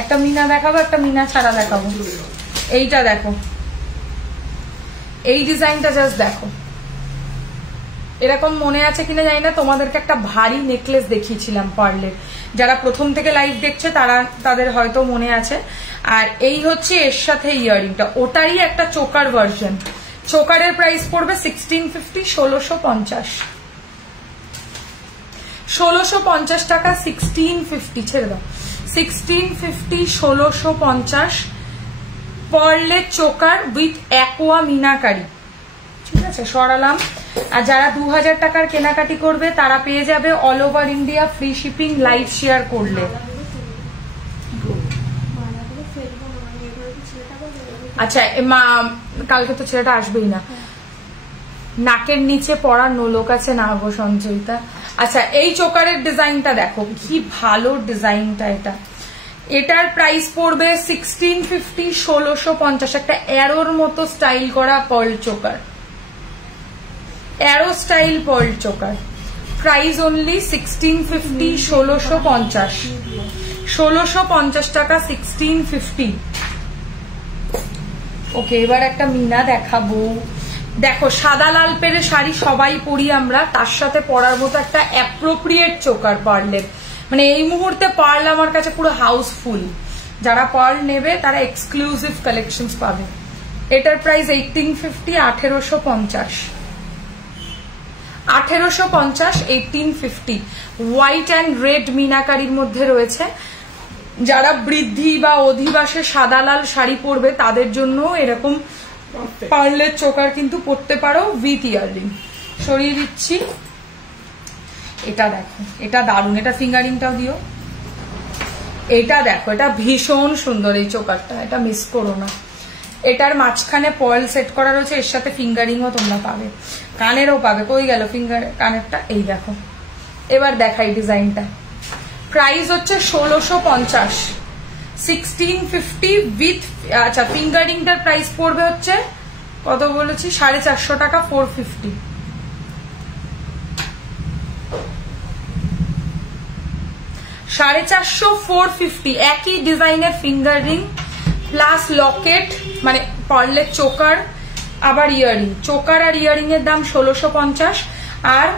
একটা মিনা দেখাবো, একটা মিনা ছাড়া দেখাবো। এইটা দেখো, এই ডিজাইনটা জাস্ট দেখো, এরকম মনে আছে কিনা জানি না, তোমাদেরকে একটা ভারী নেকলেস দেখিয়েছিলাম পার্লের, যারা প্রথম থেকে লাইভ দেখছে তাদের হয়তো মনে আছে। আর এই হচ্ছে এর সাথে ইয়ারিংটা, ওটাই একটা চোকার ভার্সন। চোকারের প্রাইস পড়বে 1650, 1650, 1650 টাকা, 1650 ছেড়ে দাও, 1650, 1650 পার্লের চোকার উইথ অ্যাকোয়া মিনাকারি। ঠিক আছে, সরালাম। আর যারা 2000 টাকার কেনাকাটি করবে তারা পেয়ে যাবে all over India free shipping live share করলে। আচ্ছা কালকে তো ছেলেটা আসবেই না, নাকের নিচে পড়ার নোলক আছে না গো সঞ্চয়িতা। আচ্ছা এই চোকারের ডিজাইনটা দেখো কি ভালো ডিজাইনটা, এটার প্রাইস পড়বে 1650, 1650, একটা অ্যারোর মতো স্টাইল করা pearl choker, arrow style pearl choker, price only 1650, 1650, 1650 টাকা, 1650। ওকে, এবার একটা মিনা দেখাবো। দেখো সাদা লাল পেরে শাড়ি সবাই পরি আমরা, তার সাথে পরার মতো একটা অ্যাপ্রোপ্রিয়েট চোকার পার্লের, মানে এই মুহূর্তে পার্ল আমার কাছে পুরো হাউসফুল। যারা পার্ল নেবে তারা এক্সক্লুসিভ কালেকশন পাবে। এটার প্রাইস 1850, 1850, 1850, 1850। হোয়াইট অ্যান্ড রেড মিনাকারির মধ্যে রয়েছে। যারা বৃদ্ধি বা অধিবাসে সাদা লাল শাড়ি পরবে তাদের জন্য এরকম পার্লের চোকার কিন্তু পরতে পারো উইথ ইয়াররিং। সরিয়ে দিচ্ছি, এটা দেখো, এটা দারুণ, এটা ফিঙ্গারিংটাও দিও। এটা দেখো, এটা ভীষণ সুন্দর এই চোকারটা, এটা মিস করো না। এটার মাঝখানে পয়েল সেট করা রয়েছে, এর সাথে ফিঙ্গারিংও তোমরা পাবে, কানেরও পাবে। কই গেল ফিঙ্গার কানেরটা, এই দেখো। এবার দেখাই ডিজাইনটা, প্রাইস হচ্ছে 1650, 1650 উইথ, আচ্ছা ফিঙ্গারিংটার প্রাইস পড়বে হচ্ছে কত বলেছি, 450 টাকা, 450। সাড়ে 450, একই ডিজাইনের ফিঙ্গার রিং প্লাস লকেট, মানে পার্লের চোকার আবার ইয়ারিং। চোকার আর ইয়ারিং এর দাম 1650, আর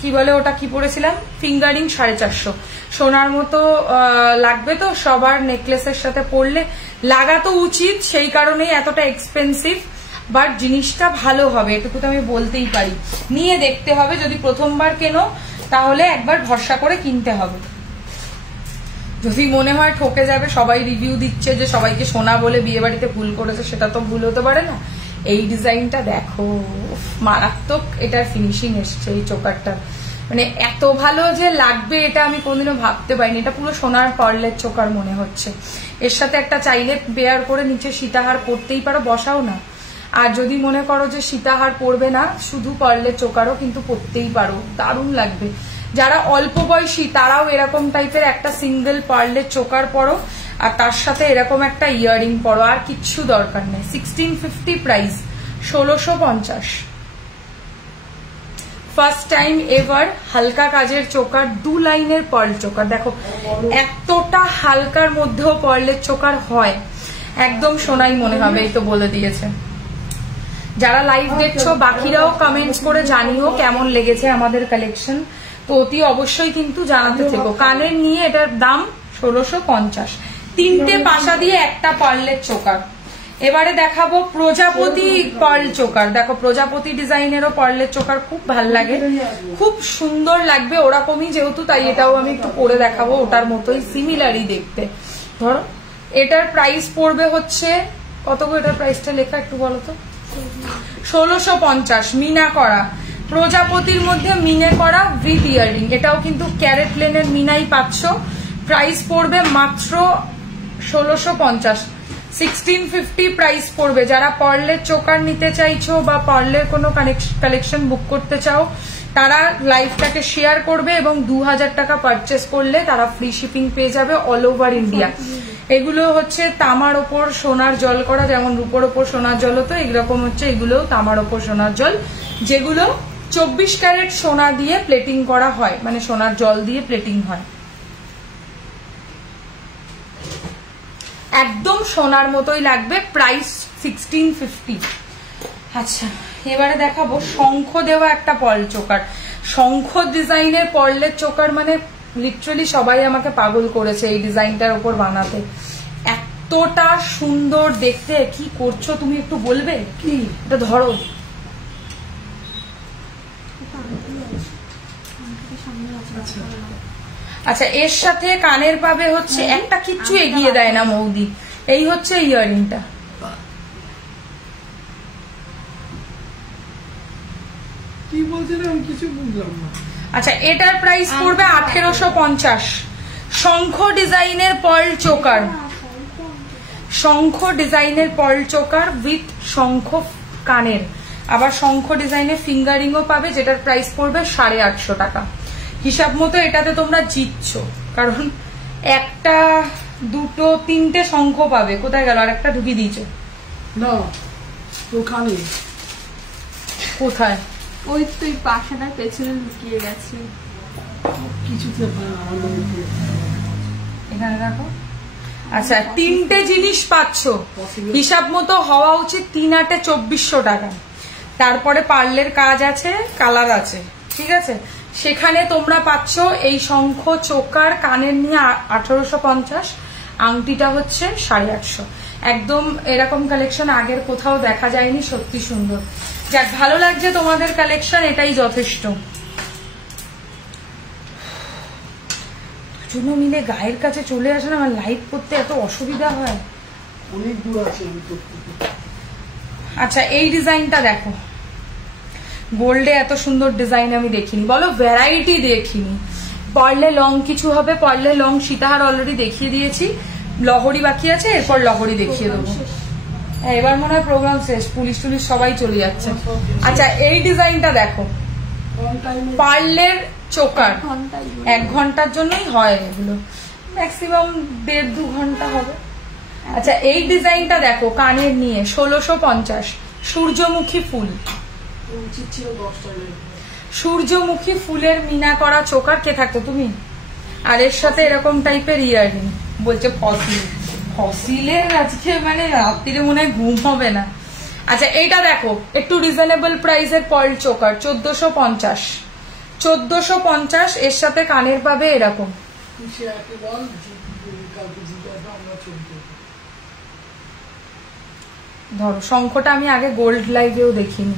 কি বলে ওটা কি পড়েছিলাম, ফিঙ্গারিং 450। সোনার মতো লাগবে তো সবার, নেকলেসের সাথে পরলে লাগা তো উচিত, সেই কারণেই এতটা এক্সপেন্সিভ, বাট জিনিসটা ভালো হবে এটুকু তো আমি বলতেই পারি। নিয়ে দেখতে হবে, যদি প্রথমবার কেনো তাহলে একবার ভরসা করে কিনতে হবে। যদি মনে হয় ঠকে যাবে, সবাই রিভিউ দিচ্ছে যে সবাইকে সোনা বলে বিয়ে বাড়িতে ভুল করেছে, সেটা তো ভুল হতে পারে না। এই ডিজাইনটা দেখো, মারাত্মক এটার ফিনিশিং এসছে এই চোকারটা, মানে এত ভালো যে লাগবে এটা আমি কোনদিনও ভাবতে পারিনি। এটা পুরো সোনার পার্লের চোকার মনে হচ্ছে। এর সাথে একটা চাইলে বেয়ার করে নিচে সীতাহার পরতেই পারো, বসাও না। আর যদি মনে করো যে সীতাহার পরবে না, শুধু পার্লের চোকারও কিন্তু পরতেই পারো, দারুণ লাগবে। যারা অল্প বয়সী তারাও এরকম টাইপের একটা সিঙ্গেল পার্লের চোকার পরো, আর তার সাথে এরকম একটা ইয়ারিং পরো, আর কিচ্ছু দরকার নেই। 1650 প্রাইস, 1650। ফার্স্ট টাইম এভার হালকা কাজের চোকার, 2 লাইনের পার্ল চোকার। দেখো এতটা হালকার মধ্যেও পার্লের চোকার হয়, একদম সোনাই মনে হবে, এই তো বলে দিয়েছে। যারা লাইভ দেখছো বাকিরাও কমেন্টস করে জানিও কেমন লেগেছে আমাদের কালেকশন, তো অতি অবশ্যই কিন্তু জানাতে থেকো। কানের নিয়ে এটার দাম 1650, 3টে পাশা দিয়ে একটা পার্লের চোকার। এবারে দেখাবো প্রজাপতি পার্ল চোকার। দেখো প্রজাপতি ডিজাইনেরও পার্লের চোকার খুব ভাল লাগে, খুব সুন্দর লাগবে ওরকমই যেহেতু, তাই এটাও আমি একটু পরে দেখাবো, ওটার মতোই সিমিলারই দেখতে। ধরো এটার প্রাইস পড়বে হচ্ছে কত গো, এটার প্রাইসটা লেখা একটু বলো তো, 1650, মিনা করা, প্রজাপতির মধ্যে মিনে করা উইথ ইয়ারিং। এটাও কিন্তু ক্যারেট লেনের মিনাই পাচ্ছ, প্রাইস পড়বে মাত্র 1650, 1650 প্রাইস পড়বে। যারা পার্লের চোকার নিতে চাইছো বা পার্লের কোনো কালেকশন বুক করতে চাও তারা লাইভটাকে শেয়ার করবে, এবং 2000 টাকা পারচেস করলে তারা ফ্রি শিপিং পেয়ে যাবে অল ওভার ইন্ডিয়া। এগুলো হচ্ছে তামার ওপর সোনার জল করা, যেমন রূপোর ওপর সোনার জল হতো, এরকম হচ্ছে এগুলো তামার ওপর সোনার জল, যেগুলো 24 ক্যারেট সোনা দিয়ে প্লেটিং করা হয়, মানে সোনার জল দিয়ে প্লেটিং হয়, একদম সোনার মতোই লাগবে। প্রাইস 1650, আচ্ছা এবারে দেখাবো শঙ্খ দেওয়া একটা পর্ল চোকার। শঙ্খ ডিজাইনের পর্লের চোকার মানে লিটারালি সবাই আমাকে পাগল করেছে এই ডিজাইনটার উপর বানাতে। এতটা সুন্দর দেখতে। কি করছো তুমি একটু বলবে? কি এটা ধরো। আচ্ছা এর সাথে কানের পাবে হচ্ছে একটা, কিচ্ছু এগিয়ে দেয় না মৌদি। এই হচ্ছে ইয়ারিংটা। কি বলছেন আমি কিছু বুঝলাম না। আচ্ছা এটার প্রাইস পড়বে 1850। শঙ্খ ডিজাইনের পার্ল চোকার, শঙ্খ ডিজাইনের পার্ল চোকার উইথ শঙ্খ কানের, আবার শঙ্খ ডিজাইনের ফিঙ্গারিংও পাবে, যেটার প্রাইস পড়বে 850 টাকা। হিসাব মতো এটাতে তোমরা জিতছো, কারণ একটা দুটো তিনটে শঙ্খ পাবে। কোথায় গেল? আর একটা ঢুকিয়ে দিয়েছো না ওখানে। কোথায়? ওই তো পাশাটার পেছনে লুকিয়ে গেছে কিছুতে। এখানে দেখো। আচ্ছা তিনটে জিনিস পাচ্ছ, হিসাব মতো হওয়া উচিত 3 8 2400 টাকা। তারপরে পার্লের কাজ আছে, কালার আছে, ঠিক আছে। সেখানে তোমরা পাচ্ছ এই শঙ্খ চোকার কানের নিয়ে 1850, আংটিটা হচ্ছে 850। একদম এরকম কালেকশন আগের কোথাও দেখা যায়নি, সত্যি সুন্দর। যাক ভালো লাগছে তোমাদের কালেকশন, এটাই যথেষ্ট। দুজন মিলে গায়ের কাছে চলে আসে না, আমার লাইভ করতে এত অসুবিধা হয়। অনেক দূর আছে। আচ্ছা এই ডিজাইনটা দেখো, গোল্ডে এত সুন্দর ডিজাইন আমি দেখিনি, বলো ভ্যারাইটি দেখিনি। পার্লে লং কিছু হবে, পার্লে লং সীতাহার অলরেডি দেখিয়ে দিয়েছি, লহরি বাকি আছে, এরপর লহরি দেখিয়ে দেবো। এবার মনে হয় প্রোগ্রাম শেষ, পুলিশ টুলিশ সবাই চলে যাচ্ছে। আচ্ছা এই ডিজাইনটা দেখো, পার্লের চোকার 1 ঘন্টার জন্যই হয় এগুলো, ম্যাক্সিমাম 1.5-2 ঘন্টা হবে। আচ্ছা এই ডিজাইনটা দেখো, কানের নিয়ে 1650, সূর্যমুখী ফুল, সূর্যমুখী ফুলের মিনা করা চোকার। কে থাকতো? তুমি। আর এর সাথে এরকম টাইপের ইয়ারিং। বলছে ফসিল, ফসিলের আজকে মানে রাত্রিরে মনে হয় ঘুম হবে না। আচ্ছা এইটা দেখো, একটু রিজনেবল প্রাইসের পার্ল চোকার 1450, 1450। এর সাথে কানের পাবে এরকম। ধরো শঙ্খটা আমি আগে গোল্ড লাইভেও দেখিনি।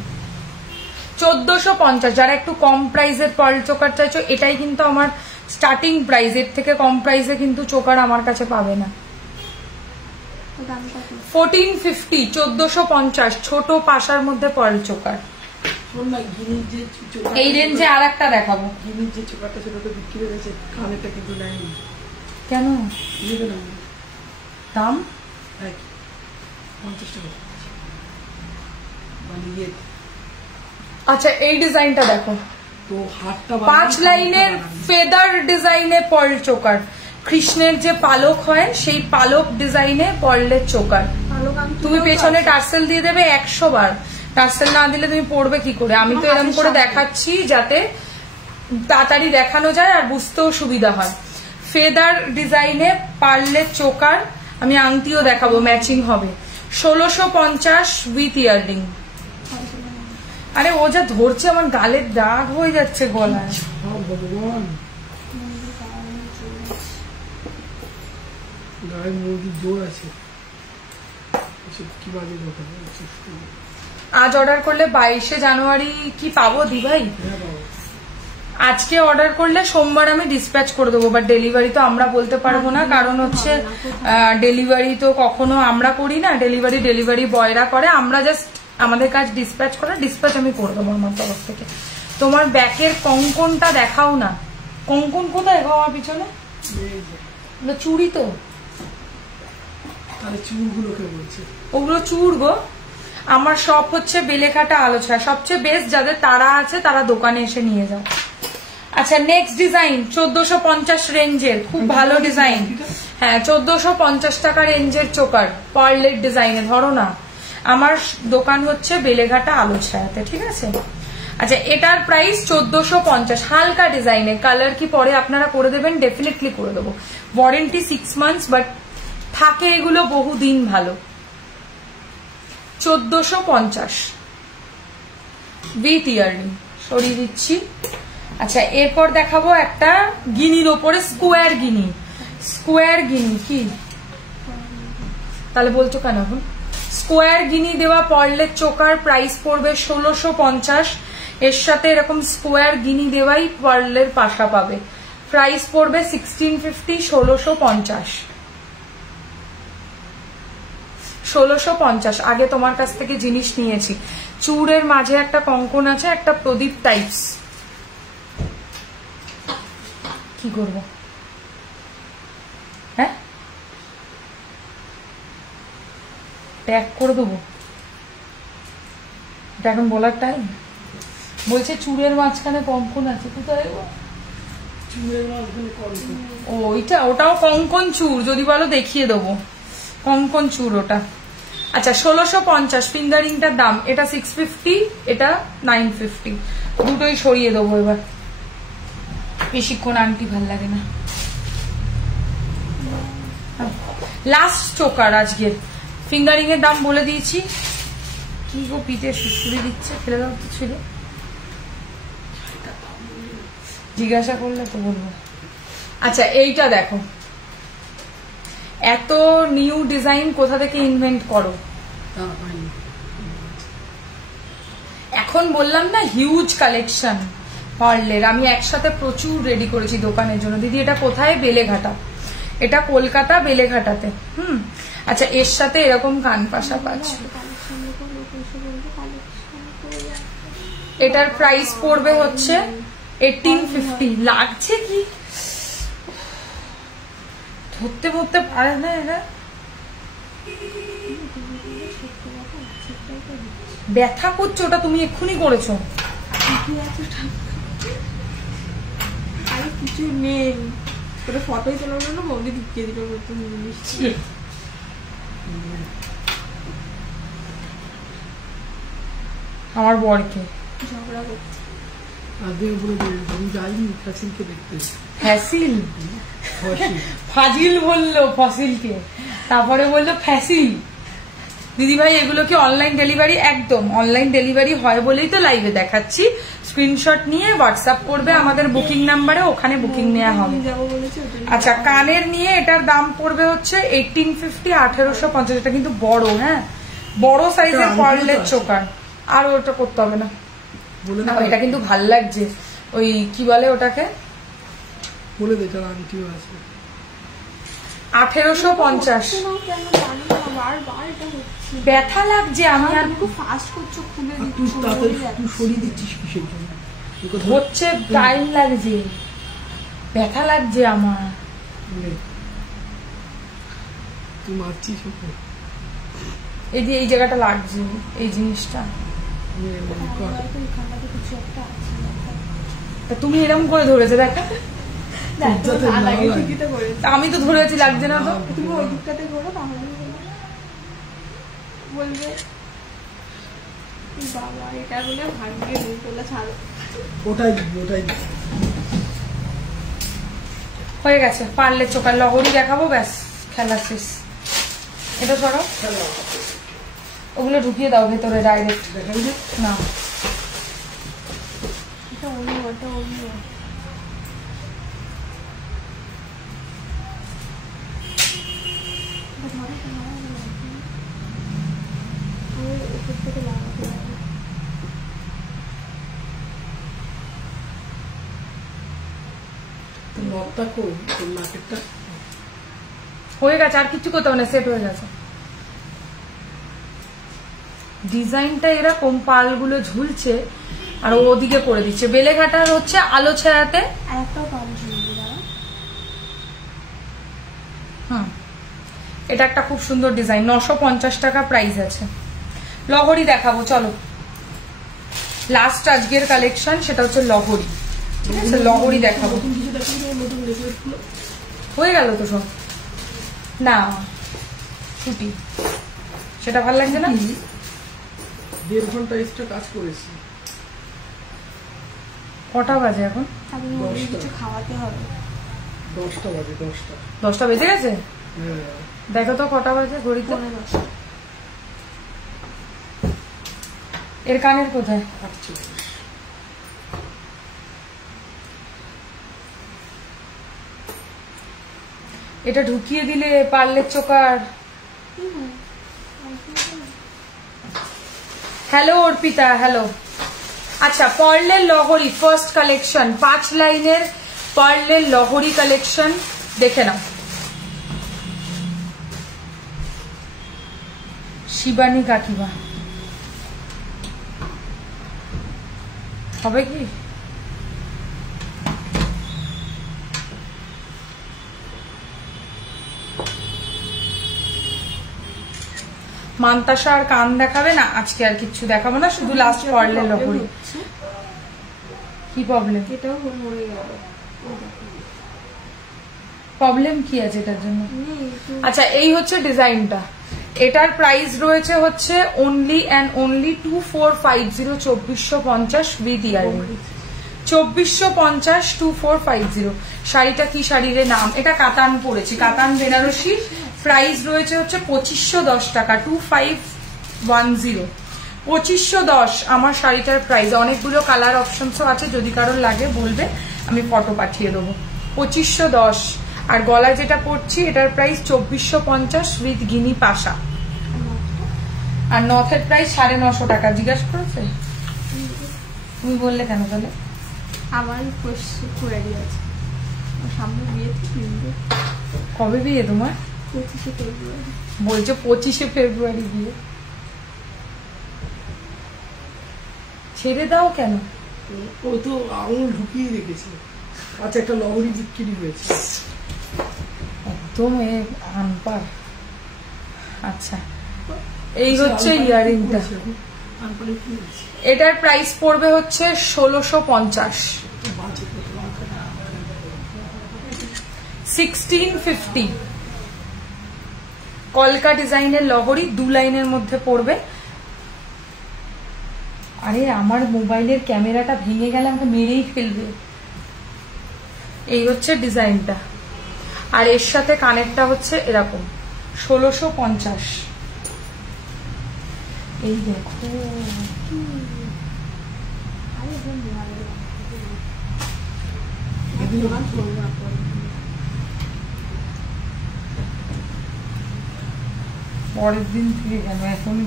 1450। যারা একটু কম প্রাইসের পার্ল চোকার চাইছো, এটাই কিন্তু আমার স্টার্টিং প্রাইস, এর থেকে কম প্রাইসে কিন্তু চোকার আমার কাছে পাবে না। 1450, 1450 ছোট পাশার মধ্যে পার্ল চোকার। এই রেঞ্জে আর একটা দেখাবো। যে চোকারটা সেটা তো বিক্রি হয়ে গেছে, কানেরটা কিন্তু নেয়নি। কেন? দাম 50 টাকা। আচ্ছা এই ডিজাইনটা দেখো, তো হাতটা 5 লাইনের ফেদার ডিজাইনে পার্ল চোকার। কৃষ্ণের যে পালক হয় সেই পালক ডিজাইনে পার্লের চোকার। তুমি পেছনে টার্সেল দিয়ে দেবে 100 বার, টার্সেল না দিলে তুমি পড়বে কি করে? আমি তো এরকম করে দেখাচ্ছি যাতে তাড়াতাড়ি দেখানো যায় আর বুঝতেও সুবিধা হয়। ফেদার ডিজাইনে পার্লের চোকার। আমি আংটিও দেখাবো, ম্যাচিং হবে। 1650 উইথ ইয়াররিং। আরে ও যা ধরছে, আমার গালের দাগ হয়ে যাচ্ছে গলায়। ভগবান, গায়ে মুরগির জোর আছে। আজ অর্ডার করলে 22 জানুয়ারি কি পাবো দি ভাই? আজকে অর্ডার করলে সোমবার আমি ডিসপ্যাচ করে দেবো, বাট ডেলিভারি তো আমরা বলতে পারবো না, কারণ হচ্ছে ডেলিভারি তো কখনো আমরা করি না, ডেলিভারি বয়রা করে। আমরা জাস্ট আমাদের কাজ ডিসপ্যাচ করা, ডিসপ্যাচ আমি করে দেবো আমার তরফ থেকে। তোমার ব্যাকের কঙ্কনটা দেখাও না। কঙ্কন কোথায় গো আমার পিছনে? চুড়ি তো, ওগুলো চুড় গো। আমার শপ হচ্ছে বেলেঘাটা আলোচনা। সবচেয়ে বেস্ট যাদের তারা আছে তারা দোকানে এসে নিয়ে যাও। আচ্ছা নেক্সট ডিজাইন 1450 রেঞ্জের, খুব ভালো ডিজাইন। হ্যাঁ 1450 টাকা রেঞ্জের চোকার পার্লের ডিজাইনে। ধরো না, আমার দোকান হচ্ছে বেলেঘাটা আলোছায়াতে, ঠিক আছে। আচ্ছা এটার প্রাইস 1450, হালকা ডিজাইনের। কালার কি পরে আপনারা করে দেবেন? ডেফিনেটলি করে দেবো। ওয়ারেন্টি 6 মান্থস, বাট থাকে এগুলো বহুদিন ভালো। 1450। উইথ ইয়াররিং সরিয়ে দিচ্ছি। আচ্ছা এরপর দেখাবো একটা গিনির ওপরে স্কোয়ার গিনি। স্কোয়ার গিনি কি তাহলে বলছো কেন এখন? স্কোয়ার গিনি দেওয়া পার্লের চোকার প্রাইস পড়বে 1650। এর সাথে এরকম স্কোয়ার গিনি দেওয়াই পার্লের পাশা পাবে, প্রাইস পড়বে 1650। 1650 আগে তোমার কাছ থেকে জিনিস নিয়েছি। চূড়ের মাঝে একটা কঙ্কন আছে, একটা প্রদীপ টাইপস। কি করবো? হ্যাঁ প্যাক করে দেবো, এটা এখন বলার টাইম? বলছে চূড়ের মাঝখানে কঙ্কন আছে, কোথায়? চুলের মাঝখানে কঙ্কন। ও ওইটা, ওটাও কঙ্কন চূড়, যদি বলো দেখিয়ে দেবো কঙ্কন চূড় ওটা। আচ্ছা 1650 ফিঙ্গারিংটার দাম। এটা 650, এটা 950। দুটোই সরিয়ে দেবো এবার, বেশিক্ষণ আংটি ভাল লাগে না। লাস্ট চোকার আজকের। ফিঙ্গারিং এর দাম বলে দিয়েছি। কি গো পিঠে সুসুরি দিচ্ছে, ফেলে দাও তো ছিল, জিজ্ঞাসা করলে তো বলবো। আচ্ছা এইটা দেখো, এত নিউ ডিজাইন কোথা থেকে ইনভেন্ট করো? এখন বললাম না হিউজ কালেকশন পার্লের, আমি একসাথে প্রচুর রেডি করেছি দোকানের জন্য। দিদি এটা কোথায়? বেলেঘাটা। এটা কলকাতা বেলেঘাটাতে। আচ্ছা এর সাথে এরকম কান পাশা পাচ্ছে, এটার প্রাইস পড়বে হচ্ছে 1850। লাগছে কি ধরতে ধরতে পারে না এরা, ব্যথা করছে। ওটা তুমি এক্ষুনি করেছো? আরে কিছু নেই, ওটা ফটোই তোলানো না, মন্দি ঢুকিয়ে দিল। আমার বরকে ঝগড়া করছে। ফ্যাসিল, ফাজিল বললো ফসিলকে, তারপরে বললো ফ্যাসিল। দিদিভাই এগুলো কি অনলাইন ডেলিভারি? একদম অনলাইন ডেলিভারি হয় বলেই তো লাইভে দেখাচ্ছি। স্ক্রিনশট নিয়ে হোয়াটসঅ্যাপ করবে আমাদের বুকিং নাম্বারে, ওখানে বুকিং নেওয়া হবে। আচ্ছা কানের নিয়ে এটার দাম পড়বে হচ্ছে 1850, 1850। এটা কিন্তু বড়, হ্যাঁ বড় সাইজের পার্লের চোকার। আর ওটা করতে হবে না। এটা কিন্তু ভাল লাগছে, ওই কি বলে ওটাকে, বলে দে তার আংটিও আছে। 1850। ব্যথা লাগছে, আমি আর ফাস্ট করছো, খুলে তুই সরিয়ে দিচ্ছিস কিসের জন্য? হচ্ছে টাইম লাগছে, ব্যথা লাগছে আমার। তুই মারছিস ওকে? এই যে এই জায়গাটা লাগছে, এই জিনিসটা। তুমি এরকম করে ধরেছে দেখা, আমি তো ধরেছি, লাগছে না তো? তুমি ওই দিকটাতে করো, তাহলে বলবে বাবা এটা বলে ভাঙিয়ে নিয়ে ছাড়ো। ওটাই হয়ে গেছে পার্লের চোকার। লগরি দেখাবো, ব্যাস খেলা শেষ। এটা ধরো, ওগুলো ঢুকিয়ে দাও ভেতরে ডাইরেক্ট। না এটা অন্য, এটা অন্য। হয়ে গেছে, আর কিছু করতে হবে না, সেট হয়ে গেছে। ডিজাইনটা এরকম পালগুলো ঝুলছে আর ওদিকে করে দিচ্ছে। বেলেঘাটার হচ্ছে আলো ছায়াতে। এটা একটা খুব সুন্দর ডিজাইন, 950 টাকা প্রাইস আছে। লহরি দেখাবো চলো, লাস্ট আজকের কালেকশন সেটা হচ্ছে লহরি। ঠিক আছে লহরি দেখাবো। হয়ে গেল তো সব? না ছুটি, সেটা ভালো লাগছে না। 1.5 ঘন্টা এক্সট্রা কাজ করেছি। কটা বাজে এখন? কিছু খাওয়াতে হবে। 10টা বাজে। 10টা বেজে গেছে? দেখো তো কটা বাজে ঘড়িতে। এর কানের কোথায়? এটা ঢুকিয়ে দিলে পার্লের চোকার। Hello Arpita, hello. আচ্ছা, পার্লের লহরি ফার্স্ট কালেকশন, 5 লাইনের পার্লের লহরি কালেকশন দেখে নাও। শিবানী কাকিমা হবে কি? মান্তাসা আর কান দেখাবে না আজকে, আর কিচ্ছু দেখাবো না, শুধু লাস্ট পার্লের লহরি। কি প্রবলেম? এটাও মরে গেল। প্রবলেম কি আছে এটার জন্য? আচ্ছা, এই হচ্ছে ডিজাইনটা। এটার প্রাইস রয়েছে হচ্ছে only and only 2450, 2450 with earring. 2450, 2450। শাড়িটা কি শাড়ির নাম? এটা কাতান পরেছি, কাতান বেনারসি। প্রাইস রয়েছে হচ্ছে 2510 টাকা, 2510, 2510 আমার শাড়িটার প্রাইস। অনেকগুলো কালার অপশনসও আছে, যদি কারোর লাগে বলবে, আমি ফটো পাঠিয়ে দেবো। 2510। আর গলায় যেটা পরছি এটার প্রাইস 2450 উইথ গিনি পাশা। আর নথের প্রাইস 950 টাকা। জিজ্ঞাসা করেছে? তুমি বললে কেন তাহলে? আমার কোয়ারি আছে, সামনে বিয়ে। কবে বিয়ে তোমার? 25শে ফেব্রুয়ারি। বলছে 25শে ফেব্রুয়ারি বিয়ে। ছেড়ে দাও কেন? ও তো আঙুল ঢুকিয়ে রেখেছে। আচ্ছা, একটা লহরি বিক্রি হয়েছে একদম আনপার। আচ্ছা, এই হচ্ছে ইয়ারিংটা। এটার প্রাইস পড়বে হচ্ছে 1650, 1650। কলকা ডিজাইনের লহরি 2 লাইনের মধ্যে পড়বে। আরে আমার মোবাইলের ক্যামেরাটা ভেঙে গেলে আমাকে মেরেই ফেলবে। এই হচ্ছে ডিজাইনটা। আর এর সাথে কানেরটা হচ্ছে এরকম 1650। এই দেখো, পরের দিন থেকে কেন এখনই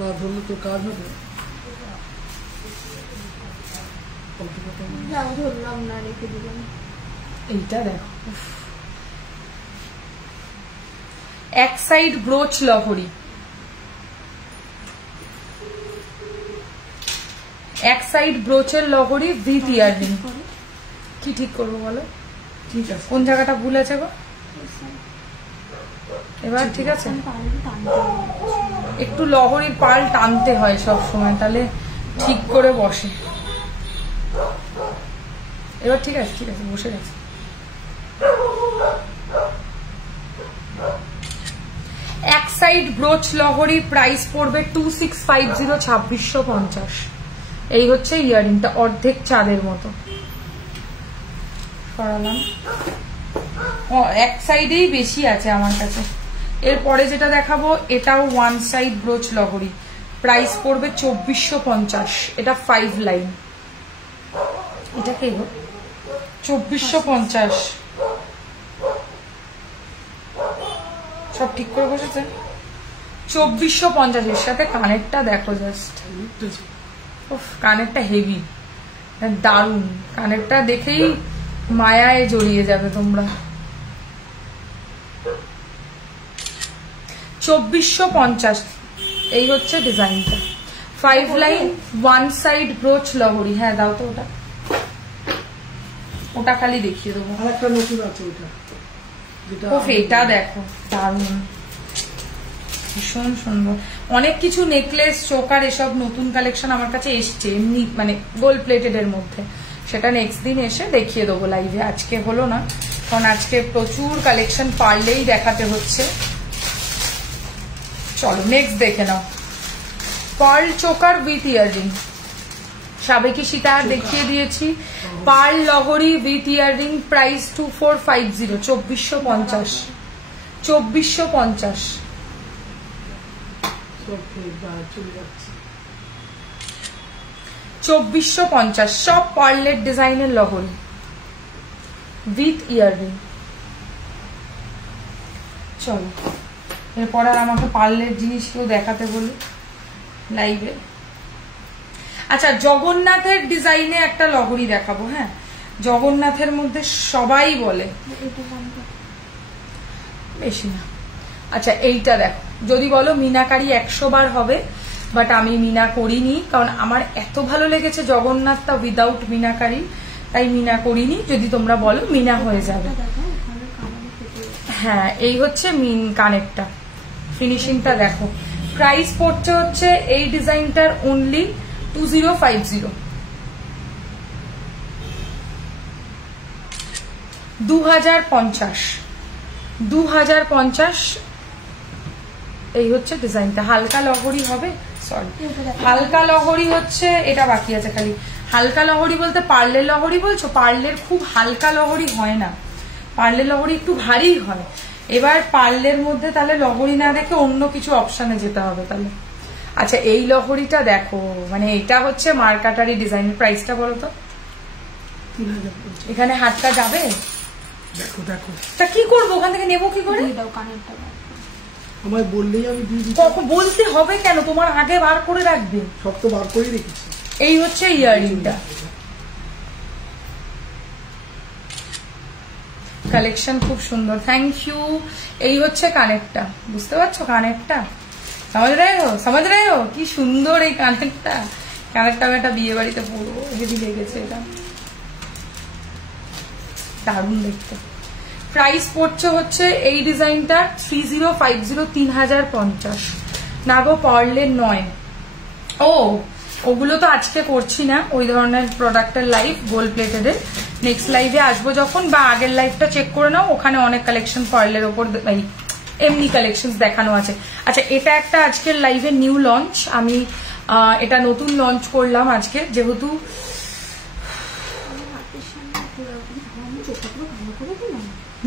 না ধরলে তো কাজ হবে। ধরলাম না, রেখে দিলাম। এইটা দেখো, এক সাইড ব্রোচ লহরি, এক সাইড ব্রোচের লহরি উইথ ইয়ারিং। কি ঠিক করবো বলো? ঠিক আছে, কোন জায়গাটা ভুল আছে গো? এবার ঠিক আছে। একটু লহরির পাল টানতে হয় সব সময়, তাহলে ঠিক করে বসে। এবার ঠিক আছে, ঠিক আছে, বসে গেছে। এক সাইড ব্রোচ লহরি প্রাইস পড়বে 2650, 2650। এই হচ্ছে ইয়ারিংটা, অর্ধেক চাঁদের মতো সরালাম। এক সাইডেই বেশি আছে আমার কাছে। এরপরে যেটা দেখাবো এটাও 1 সাইড ব্রোচ লহরি, প্রাইস পড়বে 2450। এটা 5 লাইন। এটা কে গো? 2450। সব ঠিক করে বসেছে। 2450 এর সাথে কানেরটা দেখো জাস্ট। কানেরটা হেভি, দারুন। কানেরটা দেখেই মায়ায় জড়িয়ে যাবে তোমরা। 2450। এই হচ্ছে ডিজাইনটা, 5 লাইন 1 সাইড ব্রোচ লহরি। হ্যাঁ দাও তো ওটা, ওটা খালি দেখিয়ে দেবো। আরেকটা নতুন আছে ওটা, এটা দেখো দারুন, ভীষণ সুন্দর। অনেক কিছু নেকলেস, চোকার, এসব নতুন কালেকশন আমার কাছে এসছে এমনি, মানে গোল্ড প্লেটেড এর মধ্যে। সেটা নেক্সট দিন এসে দেখিয়ে দেবো লাইভে। আজকে হলো না, কারণ আজকে প্রচুর কালেকশন পারলেই দেখাতে হচ্ছে। চলো নেক্সট দেখে নাও। পার্ল চোকার উইথ ইয়ারিং, সাবেকি সীতা দেখিয়ে দিয়েছি। পার্ল লহরি উইথ ইয়ারিং, প্রাইস 2450, 2450, 2450। চলে যাচ্ছে। 2450 সব পার্লের ডিজাইনের লহরি উইথ ইয়াররিং। চলো এরপর আর আমাকে পার্লের জিনিসগুলো দেখাতে বলি লাইভে। আচ্ছা জগন্নাথের ডিজাইনে একটা লহরি দেখাবো। হ্যাঁ জগন্নাথের মধ্যে সবাই বলে বেশি না। আচ্ছা এইটা দেখো, যদি বলো মিনাকারি 100 বার হবে, বাট আমি মিনা করিনি কারণ আমার এত ভালো লেগেছে জগন্নাথটা উইদাউট মিনাকারি, তাই মিনা করিনি। যদি তোমরা বলো মিনা হয়ে যাবে। হ্যাঁ এই হচ্ছে মিন কানেরটা, ফিনিশিংটা দেখো। প্রাইস পড়ছে হচ্ছে এই ডিজাইনটার অনলি 2050, 2050 এই হচ্ছে ডিজাইনটা। হালকা লহরি হবে, সরি হালকা লহরি হচ্ছে এটা বাকি আছে খালি। হালকা লহরি বলতে পার্লের লহরি বলছো? পার্লের খুব হালকা লহরি হয় না, পার্লের লহরি একটু ভারী হয়। এবার পার্লের মধ্যে তাহলে লহরি না দেখে অন্য কিছু অপশনে যেতে হবে তাহলে। আচ্ছা এই লহরিটা দেখো, মানে এটা হচ্ছে মার্কাটারি ডিজাইনের। প্রাইসটা বলো তো? 3050। এখানে হাতটা যাবে? দেখো দেখো তা কি করবো, ওখান থেকে নেবো কি করে? আমায় বললেই আমি দিয়ে দিই। কখন বলতে হবে কেন, তোমার আগে বার করে রাখবে। সব তো বার করেই রেখেছি। এই হচ্ছে ইয়াররিংটা, কালেকশন খুব সুন্দর, থ্যাংক ইউ। এই হচ্ছে কানেরটা, বুঝতে পারছো কানেরটা? সমাজ রে কি সুন্দর এই কানেরটা। কানেরটা আমি একটা বিয়ে বাড়িতে পরবো, হেভি লেগেছে এটা, দারুণ দেখতে। প্রাইস পড়ছে হচ্ছে এই ডিজাইনটা 3050, 3050 না গো পার্লের নয়। ও ওগুলো তো আজকে করছি না, ওই ধরনের প্রোডাক্টের লাইভ গোল্ড প্লেটেড। নেক্সট লাইভে আসবো যখন, বা আগের লাইভটা চেক করে নাও, ওখানে অনেক কালেকশন পার্লের ওপর এমনি কালেকশন দেখানো আছে। আচ্ছা এটা একটা আজকের লাইভে নিউ লঞ্চ, আমি এটা নতুন লঞ্চ করলাম আজকে, যেহেতু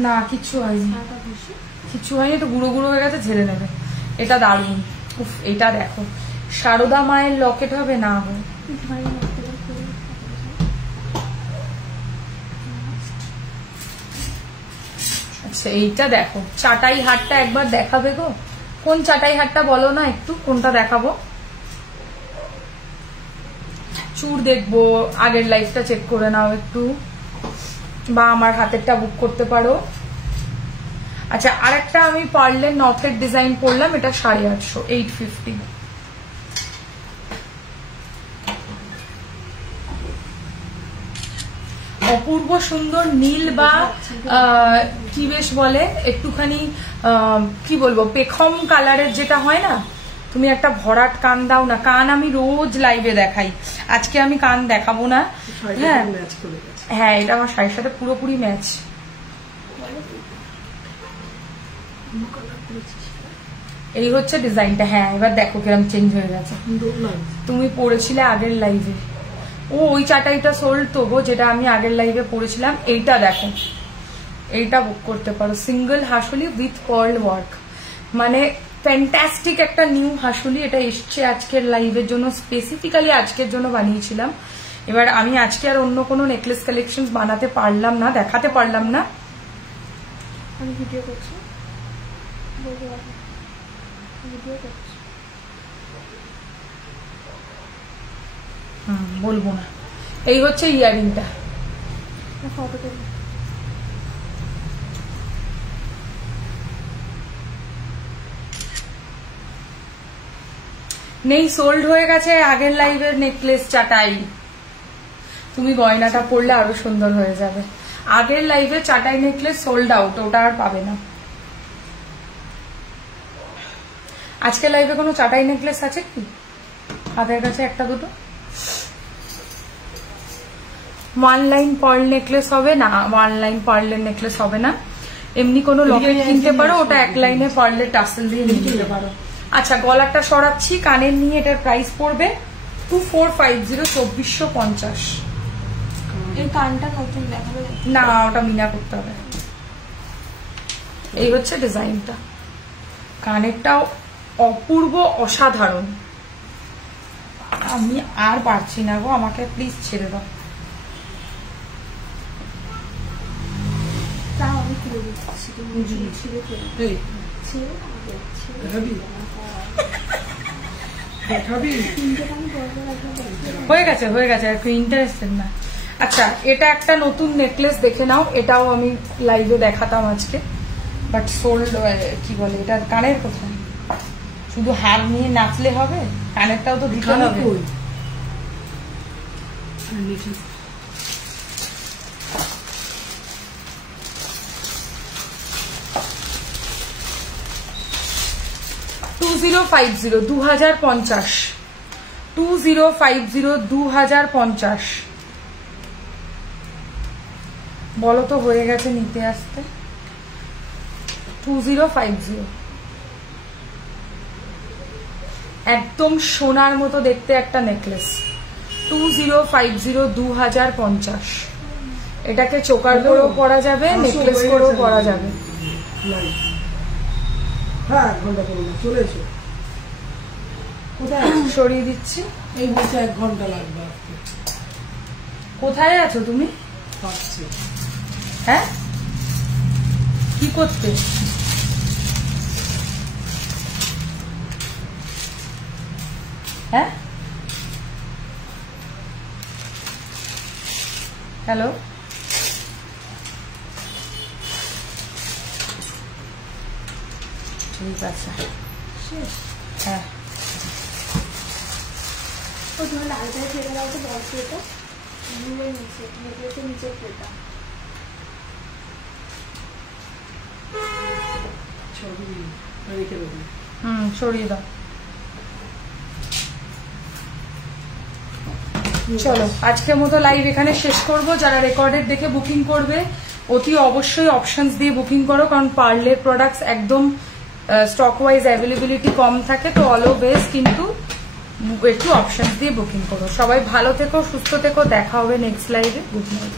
না কিচ্ছু হয়নি, কিচ্ছু হয়নি, তো গুঁড়ো গুঁড়ো হয়ে গেছে, ঝেড়ে নেবে। এটা দারুণ, উফ এটা দেখো, সারদা মায়ের লকেট হবে না হবে। আচ্ছা এইটা দেখো, চাটাই হাটটা একবার দেখাবে গো? কোন চাটাই হাটটা বলো না একটু, কোনটা দেখাবো? চুর দেখবো, আগের লাইফটা চেক করে নাও একটু, বা আমার হাতেরটা বুক করতে পারো। আচ্ছা আরেকটা আমি পার্লের নথের ডিজাইন করলাম, এটা 850, 850। অপূর্ব সুন্দর নীল বা কি বেশ বলে একটুখানি কি বলবো পেখম কালারের যেটা হয় না, তুমি একটা ভরাট কান দাও না। কান আমি রোজ লাইভে দেখাই, আজকে আমি কান দেখাবো না। হ্যাঁ হ্যাঁ এটা আমার শাড়ির সাথে পুরোপুরি ম্যাচ। এই হচ্ছে ডিজাইনটা। হ্যাঁ এবার দেখো কিরম চেঞ্জ হয়ে গেছে, তুমি পরেছিলে আগের লাইভে। ও ওই চাটাইটা সোল্ড তো গো, যেটা আমি আগের লাইভে পরেছিলাম। এইটা দেখো, এইটা বুক করতে পারো, সিঙ্গেল হাসুলি উইথ পার্ল ওয়ার্ক, মানে ফ্যান্টাস্টিক একটা নিউ হাসুলি। এটা এসছে আজকের লাইভের জন্য, স্পেসিফিক্যালি আজকের জন্য বানিয়েছিলাম। এবার আমি আজকে আর অন্য কোনো নেকলেস কালেকশন বানাতে পারলাম না, দেখাতে পারলাম না। আমি ভিডিও করছি, বলবো না। এই হচ্ছে ইয়ারিংটা, নেই সোল্ড হয়ে গেছে আগের লাইভের নেকলেস চাটাই। তুমি গয়নাটা পরলে আরো সুন্দর হয়ে যাবে। আগের লাইভে চাটাই নেকলেস সোল্ড আউট, ওটা আর পাবে না। আজকের লাইভে কোনো চাটাই নেকলেস আছে কি হাতের কাছে? একটা দুটো ওয়ান লাইন পার্ল নেকলেস হবে না, ওয়ান লাইন পার্লের নেকলেস হবে না। এমনি কোনো লকেট কিনতে পারো, ওটা এক লাইনে পার্লের টাসেল দিয়ে নিতে পারো। আচ্ছা গলাটা সরাচ্ছি, কানের নিয়ে এটার প্রাইস পড়বে 2450, 2450। এই কানটা নতুন দেখাবে না, ওটা মিনা করতে হবে। এই হচ্ছে ডিজাইনটা, কানেরটাও অপূর্ব, অসাধারণ। আমি আর পারছি না গো, আমাকে প্লিজ ছেড়ে দাও। তাও আমি তুলে দিচ্ছি, তুমি ছিঁড়ে ফেলো। এই ছিঁড়ে দেখাবি দেখাবি হয়ে গেছে হয়ে গেছে, একটু ইন্টারেস্টেড না। আচ্ছা, এটা একটা নতুন নেকলেস দেখে নাও, এটাও আমি লাইভে দেখাতাম আজকে, বাট সোল্ড। কি বলে এটা, কানের কোথায়? শুধু হার নিয়ে নাচলে হবে? কানেরটাও তো দিতে হবে। নিচে 2050 2050 2050 2050 বলো তো হয়ে গেছে নিতে আসতে? 2050 একদম সোনার মতো দেখতে একটা নেকলেস। 2050 2050 এটাকে চোকার করেও পরা যাবে, নেকলেস করেও পরা যাবে। হ্যাঁ, 1 ঘন্টা করবো, চলে এসো। কোথায় সরিয়ে দিচ্ছি। এই বলছে 1 ঘন্টা লাগবে আসতে। কোথায় আছো তুমি? পাচ্ছি। হ্যাঁ, কি করতে? হ্যাঁ, হ্যালো, ঠিক আছে। হ্যাঁ, ও তুমি লালটায় ফেলে দাও তো, বলছি এটা ঝুলের নিচে, নেকলেসের নিচে ফেলটা। ছবি রেখে দেবো। সরিয়ে দাও। চলো, আজকের মতো লাইভ এখানে শেষ করব। যারা রেকর্ডেড দেখে বুকিং করবে, অতি অবশ্যই অপশনস দিয়ে বুকিং করো, কারণ পার্লের প্রোডাক্টস একদম স্টক ওয়াইজ অ্যাভেলেবিলিটি কম থাকে, তো অলওয়েজ কিন্তু একটু অপশনস দিয়ে বুকিং করো। সবাই ভালো থেকো, সুস্থ থেকো, দেখা হবে নেক্সট লাইভে। Good night.